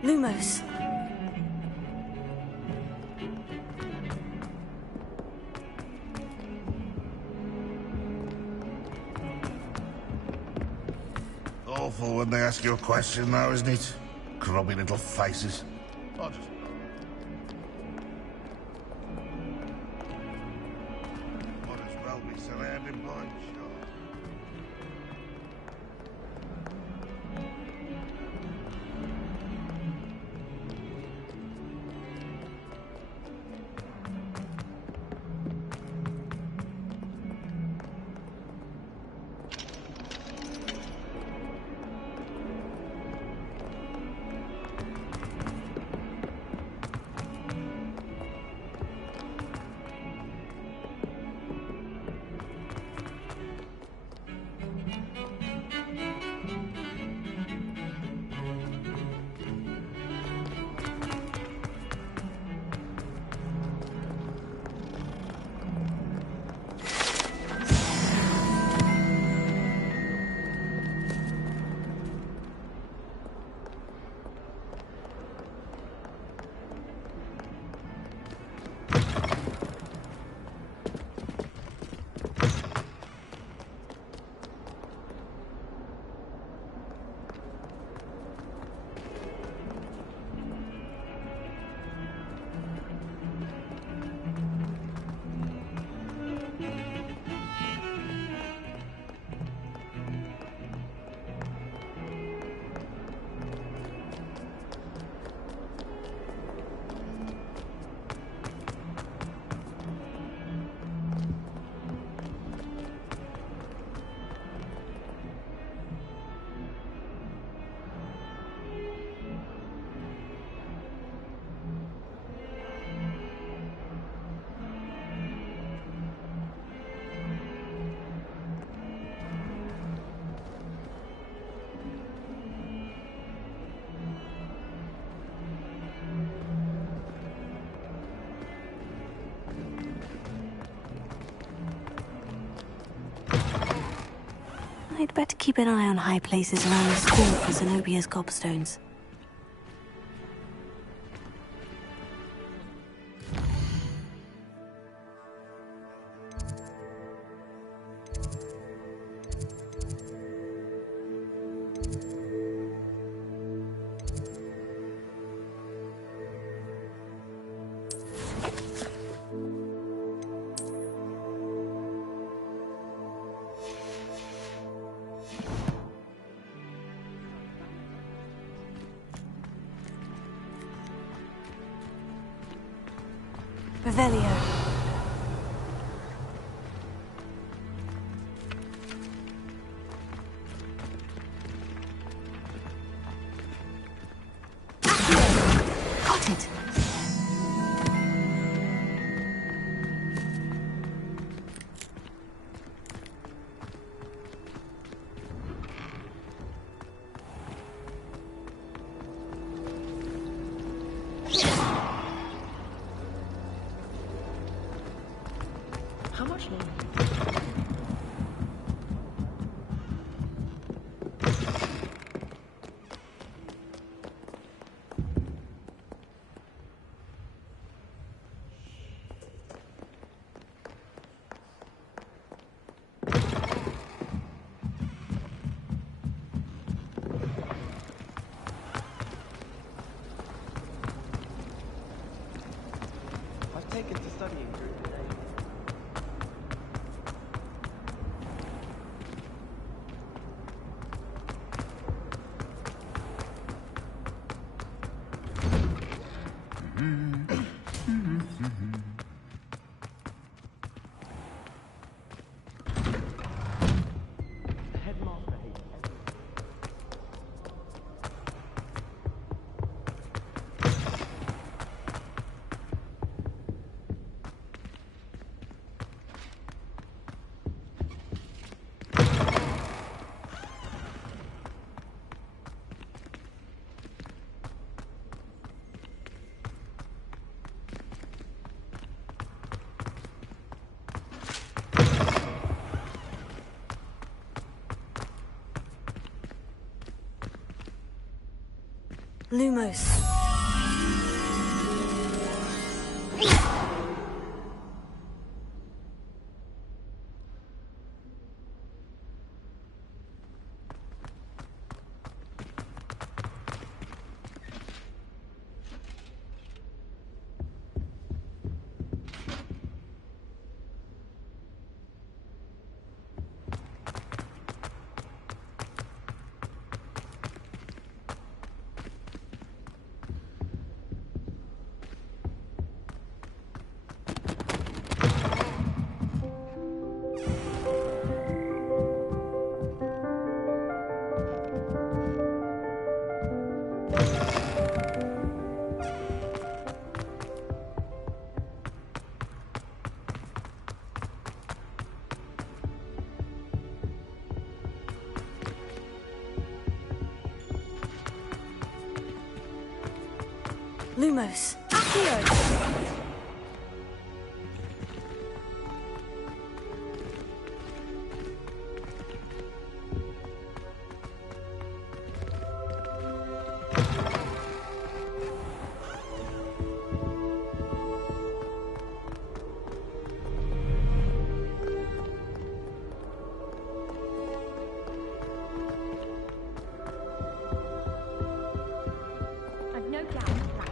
Lumos. Awful when they ask you a question now, isn't it? Grubby little faces. I'll just... Might as well be surrounded by sharks. I'd better keep an eye on high places around the school for Zenobia's gobstones. Revelio. Got it. How much longer? I've taken to studying during the day. Lumos. Lumos. Accio! I've no doubt that.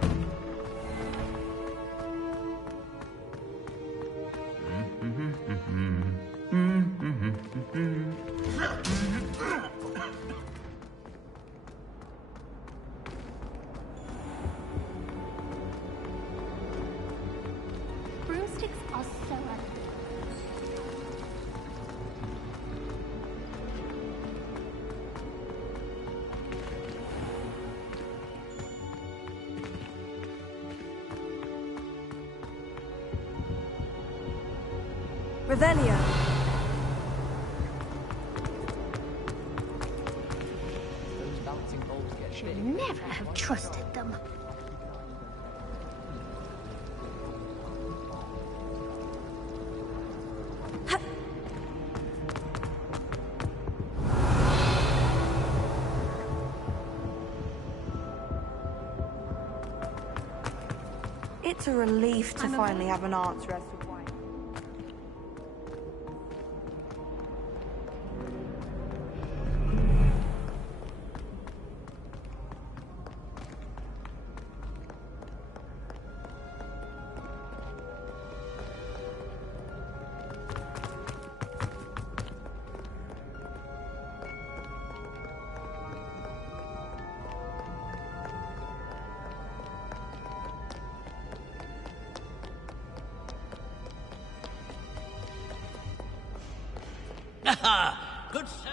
Broomsticks are so ugly. Revelio. Those bouncing balls get Should big. never have trusted them. It's a relief to finally have an answer as to why. Good sir.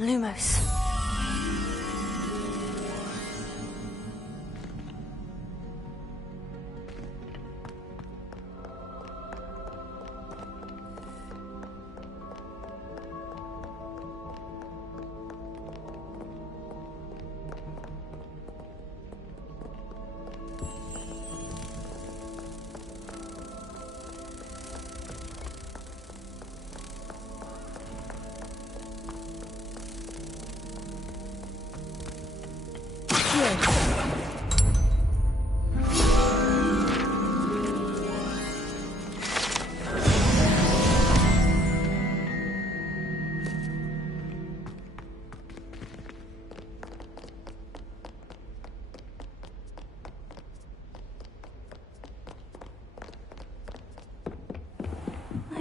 Lumos.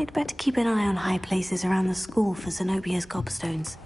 I'd better keep an eye on high places around the school for Zenobia's gobstones.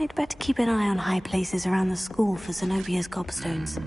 I'd better keep an eye on high places around the school for Zenobia's gobstones.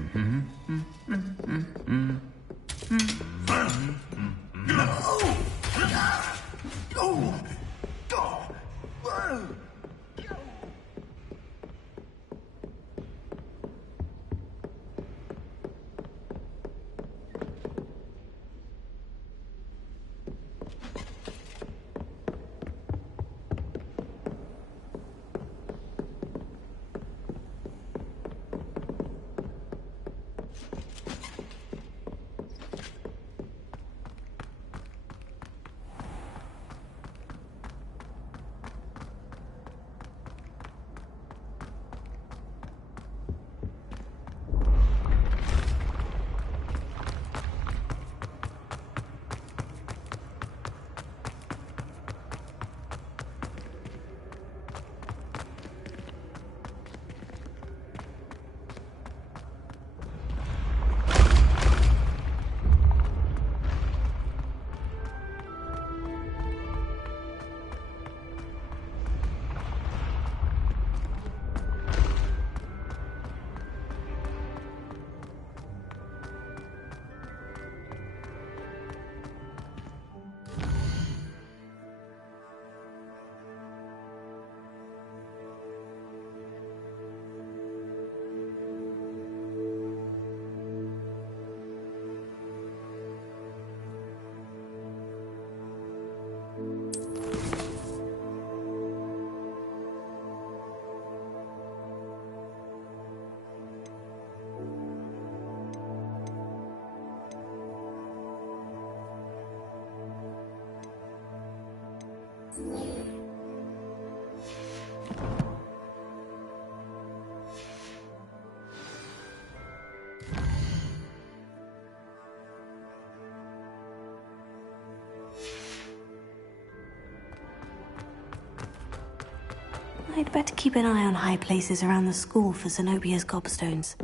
I'd better keep an eye on high places around the school for Zenobia's gobstones.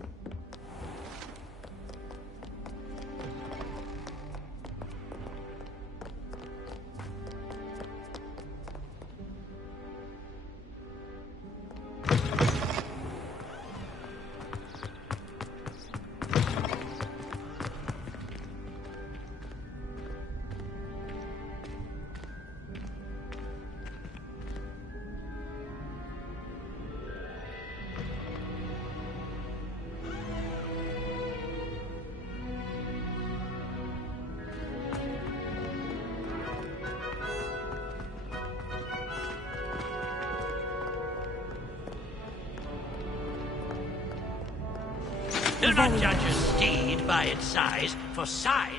Do not judge a steed by its size, for size.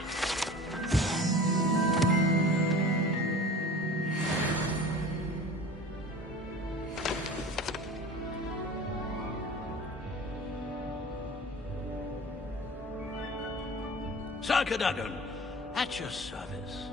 Sarkadagon, at your service.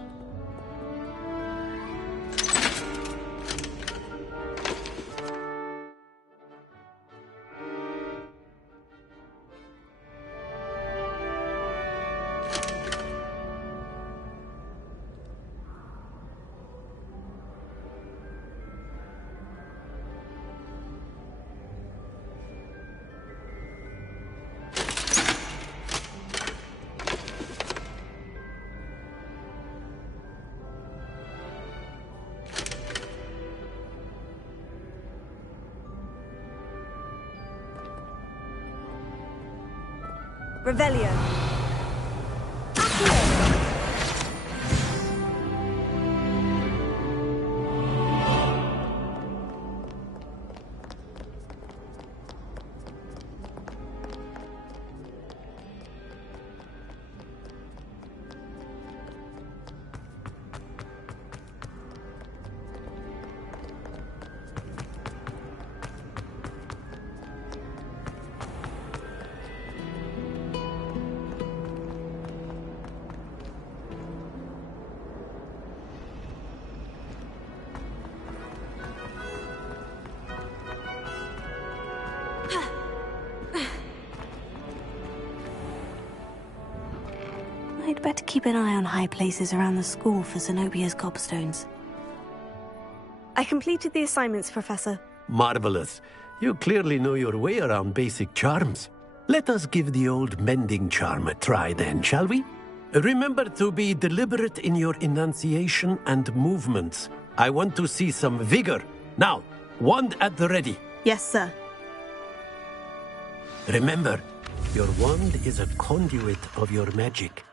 Revelio. keep an eye on high places around the school for Zenobia's gobstones. I completed the assignments, Professor. Marvelous. You clearly know your way around basic charms. Let us give the old mending charm a try then, shall we? Remember to be deliberate in your enunciation and movements. I want to see some vigor. Now, wand at the ready. Yes, sir. Remember, your wand is a conduit of your magic.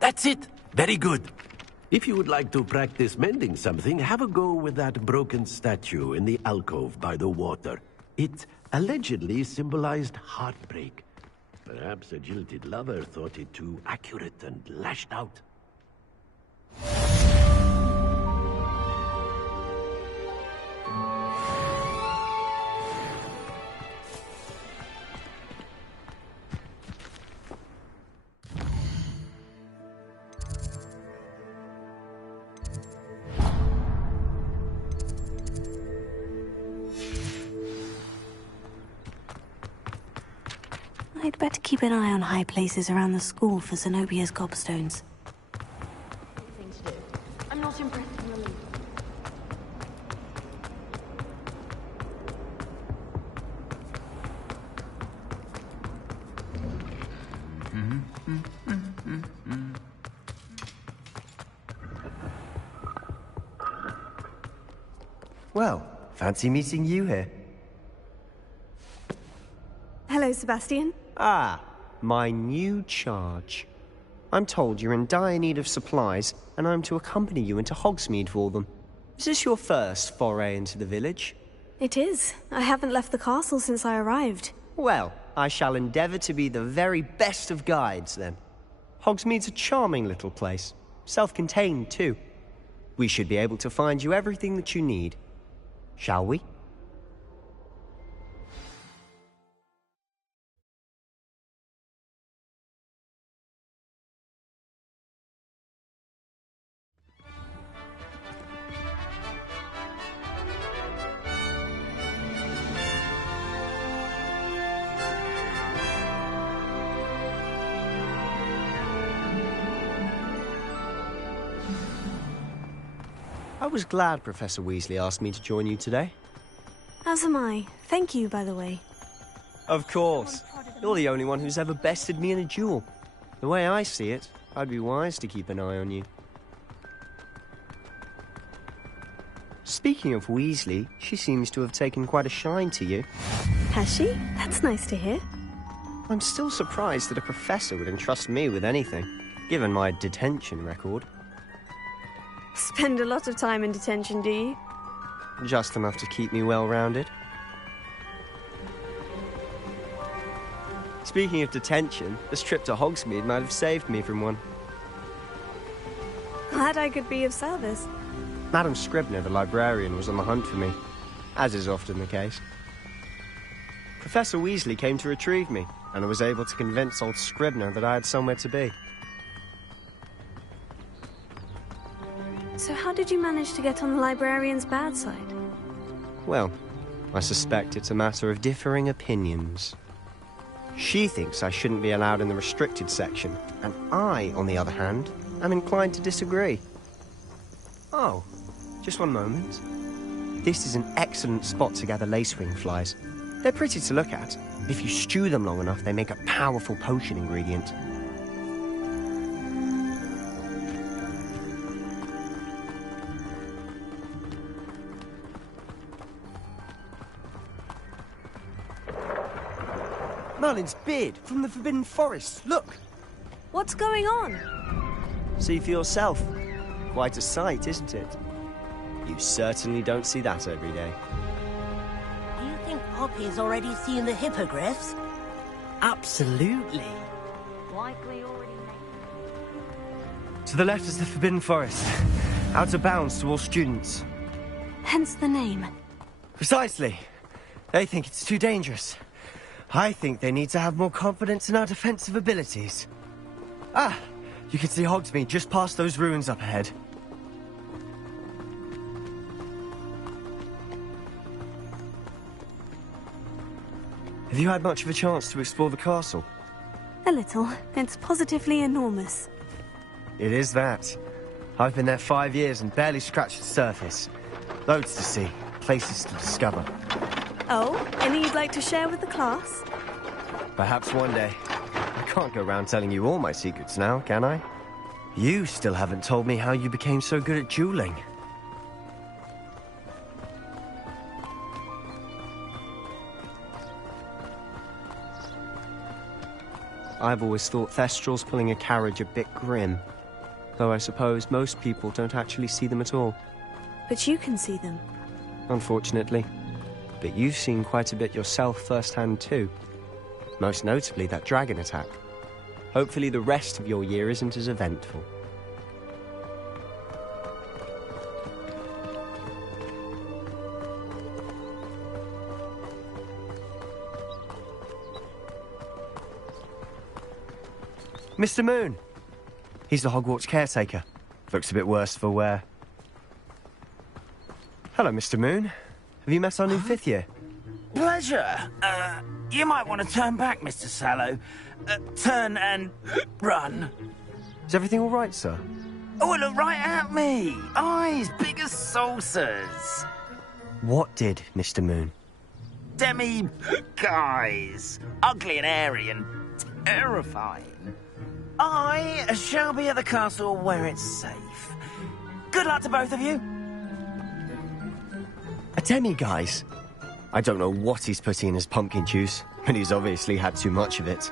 That's it! Very good. If you would like to practice mending something, have a go with that broken statue in the alcove by the water. It allegedly symbolized heartbreak. Perhaps a jilted lover thought it too accurate and lashed out. I'd better keep an eye on high places around the school for Zenobia's gobstones. Thing to do. I'm not impressed in the least. Well, fancy meeting you here. Hello, Sebastian. Ah, my new charge. I'm told you're in dire need of supplies, and I'm to accompany you into Hogsmeade for them. Is this your first foray into the village? It is. I haven't left the castle since I arrived. Well, I shall endeavour to be the very best of guides, then. Hogsmeade's a charming little place. Self-contained, too. We should be able to find you everything that you need. Shall we? I was glad Professor Weasley asked me to join you today. As am I. Thank you, by the way. Of course. You're the only one who's ever bested me in a duel. The way I see it, I'd be wise to keep an eye on you. Speaking of Weasley, she seems to have taken quite a shine to you. Has she? That's nice to hear. I'm still surprised that a professor would entrust me with anything, given my detention record. Spend a lot of time in detention, do you? Just enough to keep me well-rounded. Speaking of detention, this trip to Hogsmeade might have saved me from one. Glad I could be of service. Madam Scribner, the librarian, was on the hunt for me, as is often the case. Professor Weasley came to retrieve me, and I was able to convince old Scribner that I had somewhere to be. So how did you manage to get on the librarian's bad side? Well, I suspect it's a matter of differing opinions. She thinks I shouldn't be allowed in the restricted section, and I, on the other hand, am inclined to disagree. Oh, just one moment. This is an excellent spot to gather lacewing flies. They're pretty to look at. If you stew them long enough, they make a powerful potion ingredient. Merlin's beard from the Forbidden Forest. Look! What's going on? See for yourself. Quite a sight, isn't it? You certainly don't see that every day. Do you think Poppy's already seen the hippogriffs? Absolutely. Likely already To the left is the Forbidden Forest. Out of bounds to all students. Hence the name. Precisely. They think it's too dangerous. I think they need to have more confidence in our defensive abilities. Ah! You can see Hogsmeade just past those ruins up ahead. Have you had much of a chance to explore the castle? A little. It's positively enormous. It is that. I've been there 5 years and barely scratched the surface. Loads to see, places to discover. Oh, any you'd like to share with the class? Perhaps one day. I can't go around telling you all my secrets now, can I? You still haven't told me how you became so good at dueling. I've always thought Thestrals pulling a carriage a bit grim. Though I suppose most people don't actually see them at all. But you can see them. Unfortunately. But you've seen quite a bit yourself firsthand too. Most notably that dragon attack. Hopefully the rest of your year isn't as eventful. Mr. Moon! He's the Hogwarts caretaker. Looks a bit worse for wear. Hello, Mr. Moon. Have you met our new 5th year? Pleasure. You might want to turn back, Mr. Sallow. Turn and run. Is everything all right, sir? Oh, look right at me. Eyes big as saucers. What did, Mr. Moon? Guys. Ugly and airy and terrifying. I shall be at the castle where it's safe. Good luck to both of you. A demi-guise? I don't know what he's putting in his pumpkin juice, but he's obviously had too much of it.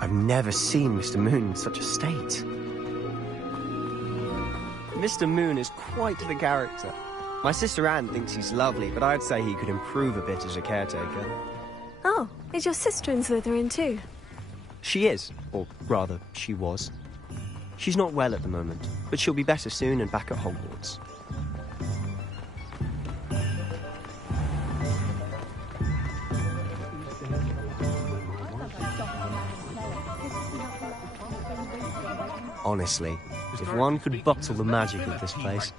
I've never seen Mr. Moon in such a state. Mr. Moon is quite the character. My sister Anne thinks he's lovely, but I'd say he could improve a bit as a caretaker. Oh, is your sister in Slytherin too? She is, or rather, she was. She's not well at the moment, but she'll be better soon and back at Hogwarts. Honestly, if one could bottle the magic of this place.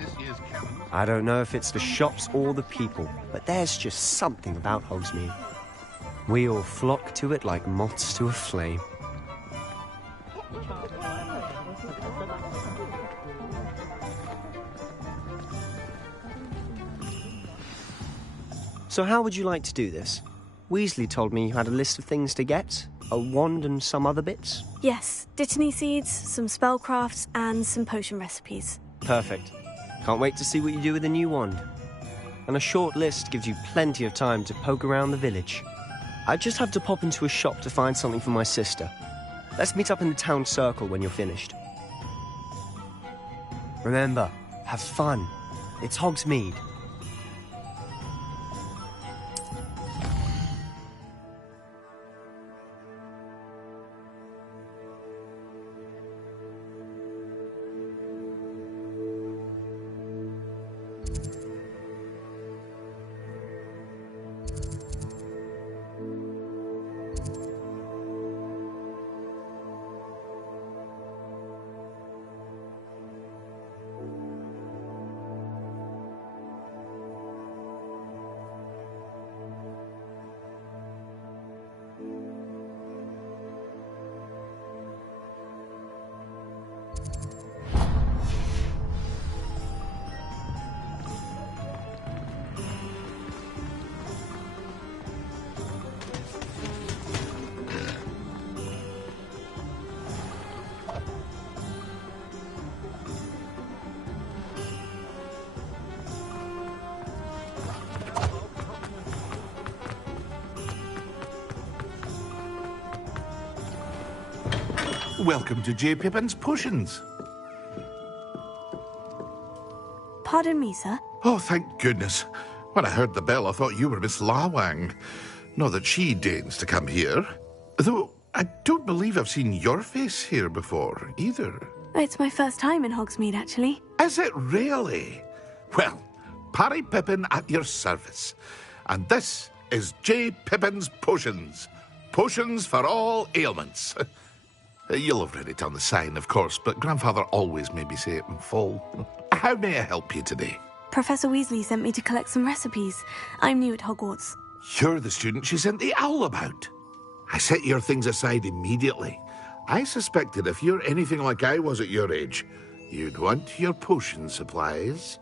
I don't know if it's the shops or the people, but there's just something about Hogsmeade. We all flock to it like moths to a flame. So how would you like to do this? Weasley told me you had a list of things to get. A wand and some other bits? Yes, Dittany seeds, some spellcrafts, and some potion recipes. Perfect. Can't wait to see what you do with the new wand. And a short list gives you plenty of time to poke around the village. I just have to pop into a shop to find something for my sister. Let's meet up in the town circle when you're finished. Remember, have fun. It's Hogsmeade. Welcome to J. Pippin's Potions. Pardon me, sir. Oh, thank goodness. When I heard the bell, I thought you were Miss Lawang. Not that she deigns to come here. Though, I don't believe I've seen your face here before, either. It's my first time in Hogsmeade, actually. Is it really? Well, Parry Pippin at your service. And this is J. Pippin's Potions. Potions for all ailments. You'll have read it on the sign, of course, but Grandfather always made me say it in full. How may I help you today? Professor Weasley sent me to collect some recipes. I'm new at Hogwarts. You're the student she sent the owl about. I set your things aside immediately. I suspected if you're anything like I was at your age, you'd want your potion supplies.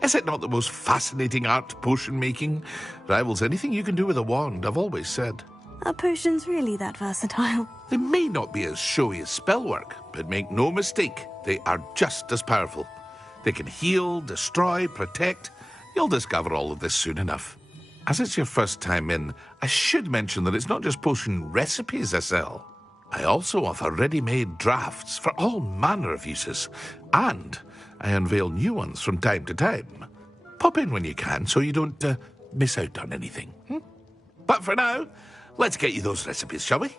Is it not the most fascinating art, potion making? Rivals anything you can do with a wand, I've always said. Are potions really that versatile? They may not be as showy as spellwork, but make no mistake, they are just as powerful. They can heal, destroy, protect. You'll discover all of this soon enough. As it's your first time in, I should mention that it's not just potion recipes I sell. I also offer ready-made drafts for all manner of uses, and I unveil new ones from time to time. Pop in when you can so you don't miss out on anything. But for now, let's get you those recipes, shall we?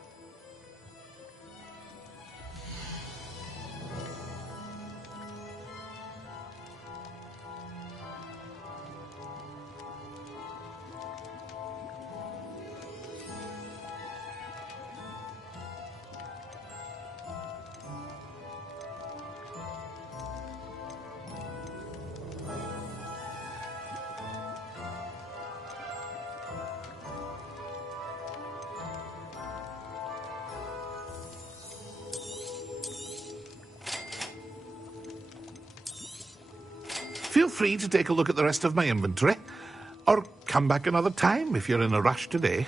Feel free to take a look at the rest of my inventory, or come back another time if you're in a rush today.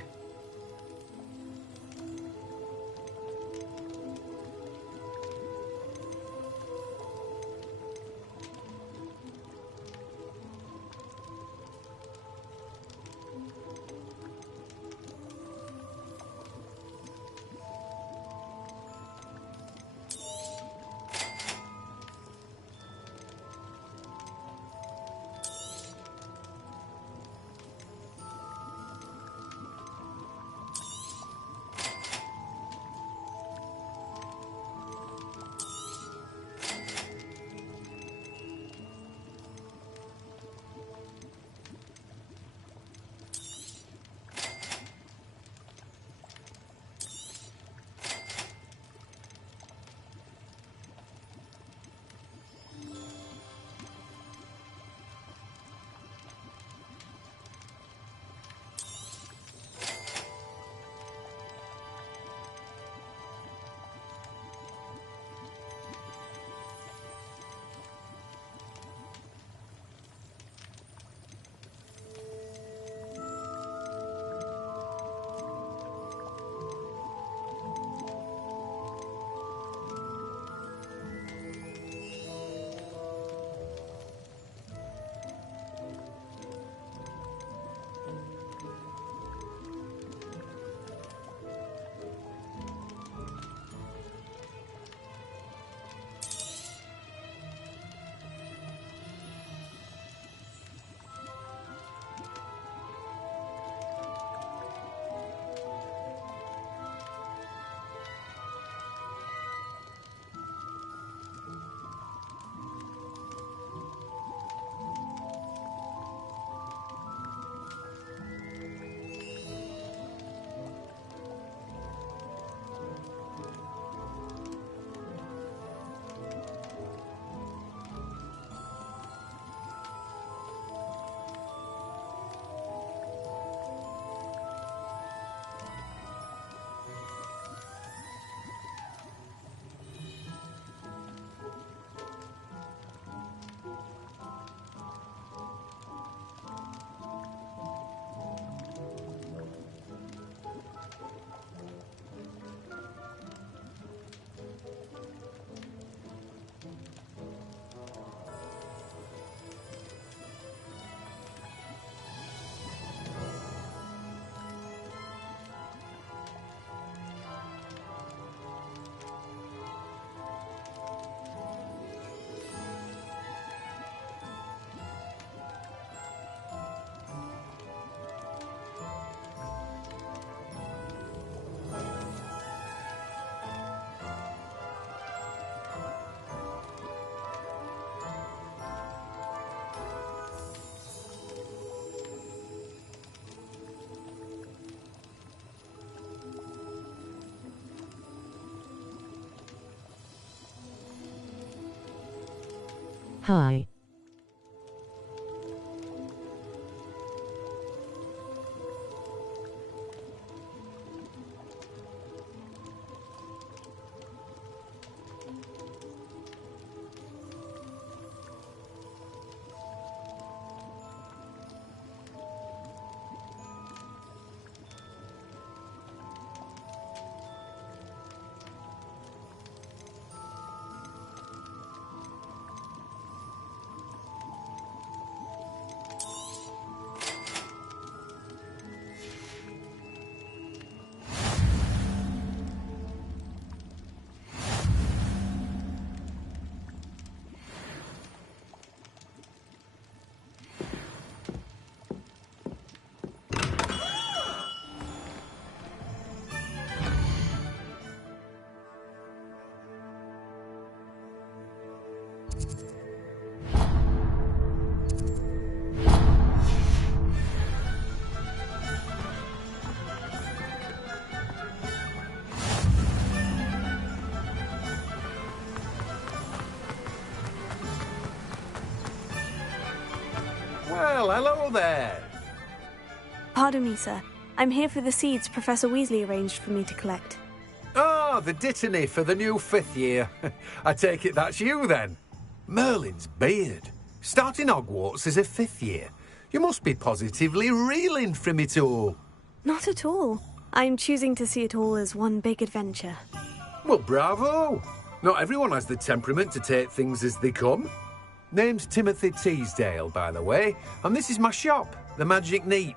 Hi. Well, hello there. Pardon me, sir. I'm here for the seeds Professor Weasley arranged for me to collect. Ah, the dittany for the new 5th year. I take it that's you, then. Merlin's beard. Starting Hogwarts as a 5th year. You must be positively reeling from it all. Not at all. I'm choosing to see it all as one big adventure. Well, bravo. Not everyone has the temperament to take things as they come. Name's Timothy Teasdale, by the way, and this is my shop, the Magic Neep.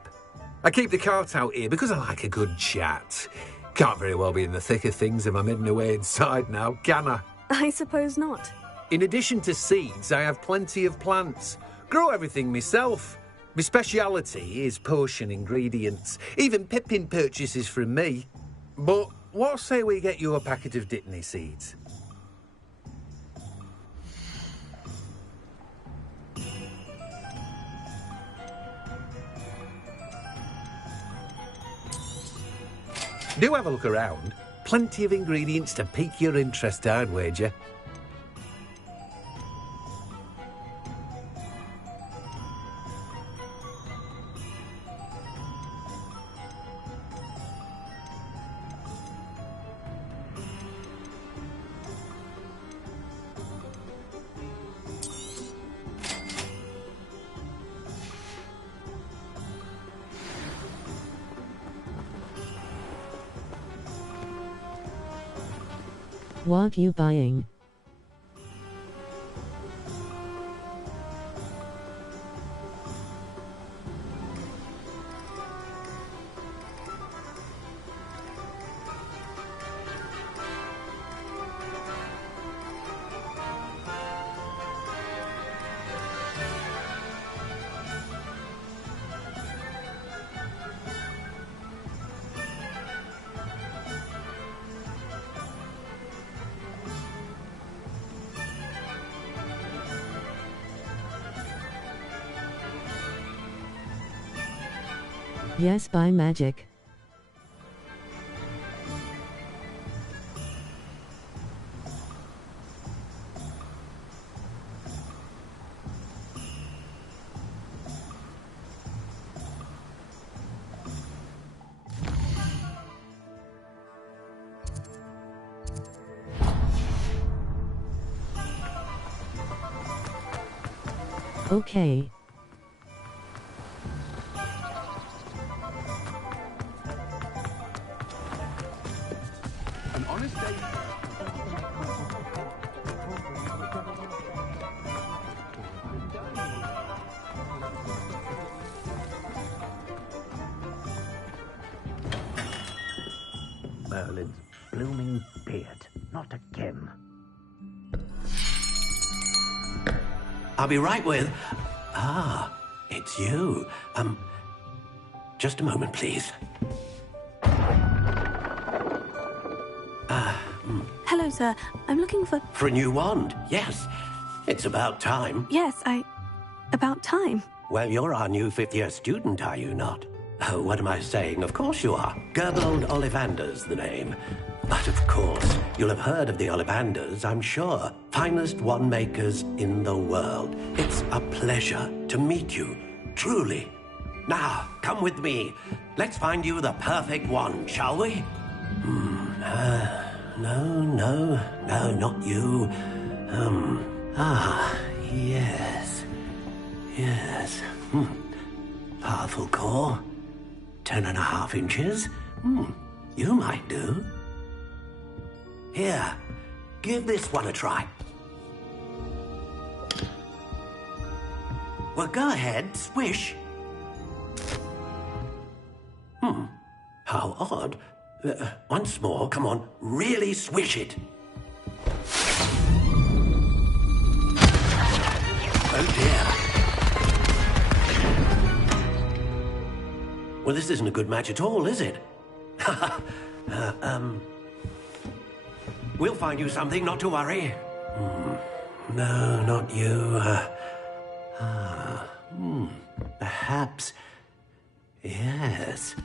I keep the cart out here because I like a good chat. Can't very well be in the thick of things if I'm hidden away inside now, can I? I suppose not. In addition to seeds, I have plenty of plants. Grow everything myself. My speciality is potion ingredients. Even Pippin purchases from me. But what say we get you a packet of dittany seeds? Do have a look around. Plenty of ingredients to pique your interest, I'd wager. What you buying? Yes, buy magic. Okay. An honest day. Merlin's blooming beard. Not again. I'll be right with... Ah, it's you. Just a moment, please. Hello, sir. I'm looking for... For a new wand, yes. It's about time. Yes, about time. Well, you're our new 5th-year student, are you not? Oh, what am I saying? Of course you are. Gerbold Ollivander's the name. But of course, you'll have heard of the Ollivanders, I'm sure. finest wand makers in the world. It's a pleasure to meet you, truly. Now, come with me. Let's find you the perfect wand, shall we? No, not you. Yes. Powerful core. 10.5 inches. You might do. Here, give this one a try. Well, go ahead, swish. How odd. Once more, come on, really swish it. Oh dear. Well, this isn't a good match at all, is it? We'll find you something, not to worry. No, not you. Perhaps. Yes.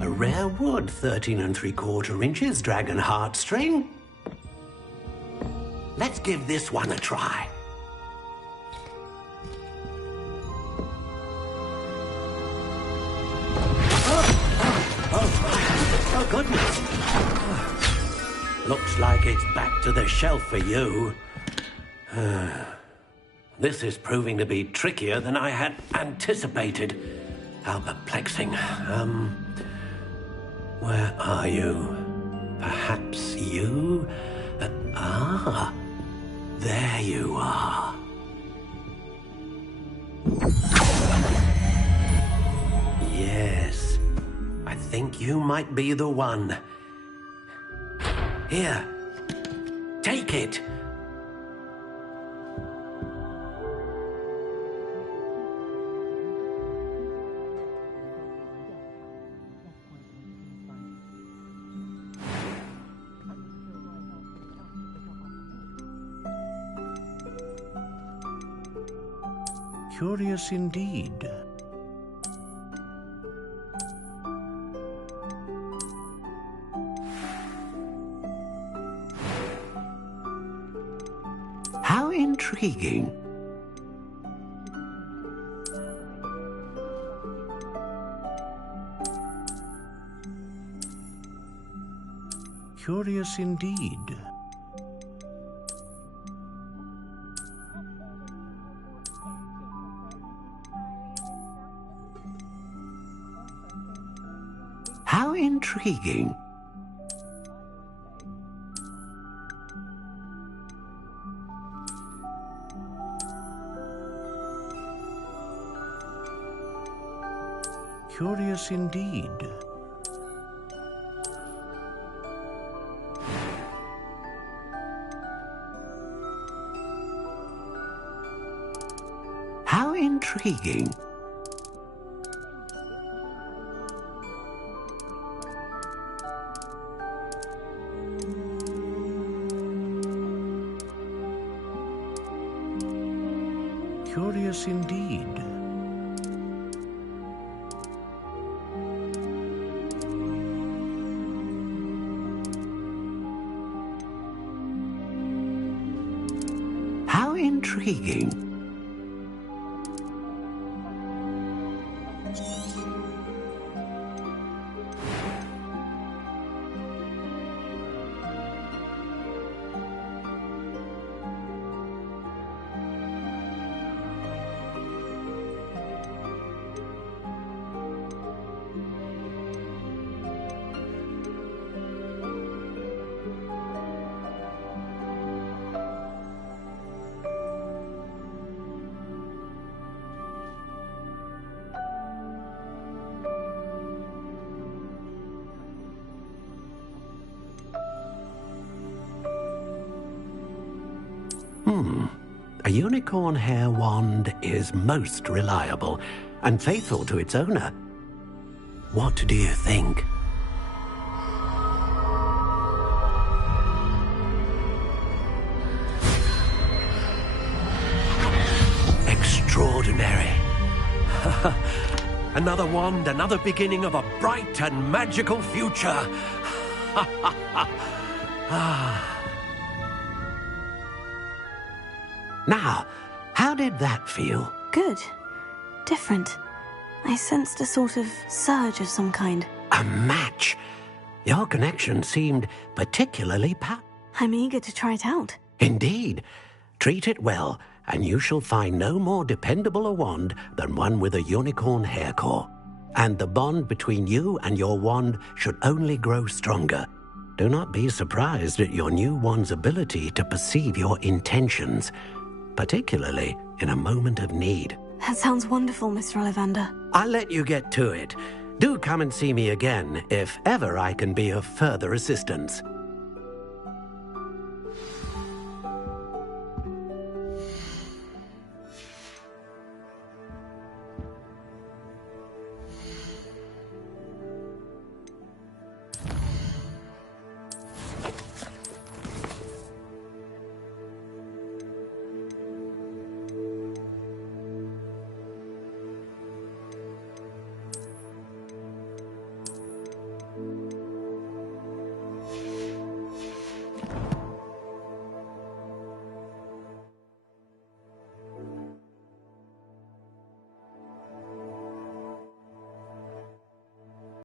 A rare wood, 13 3/4 inches, dragon heartstring. Let's give this one a try. Oh, goodness. Looks like it's back to the shelf for you. This is proving to be trickier than I had anticipated. How perplexing. Where are you? Perhaps you? There you are. Yes, I think you might be the one. Here, take it. Curious indeed. How intriguing. Curious indeed. How intriguing. Curious indeed. How intriguing. Curious indeed. How intriguing. A unicorn hair wand is most reliable and faithful to its owner. What do you think? Extraordinary. Another wand, another beginning of a bright and magical future. Now, how did that feel? Good. Different. I sensed a sort of surge of some kind. A match? Your connection seemed particularly I'm eager to try it out. Indeed. Treat it well, and you shall find no more dependable a wand than one with a unicorn hair core. And the bond between you and your wand should only grow stronger. Do not be surprised at your new wand's ability to perceive your intentions, particularly in a moment of need. That sounds wonderful, Mr. Ollivander. I'll let you get to it. Do come and see me again if ever I can be of further assistance.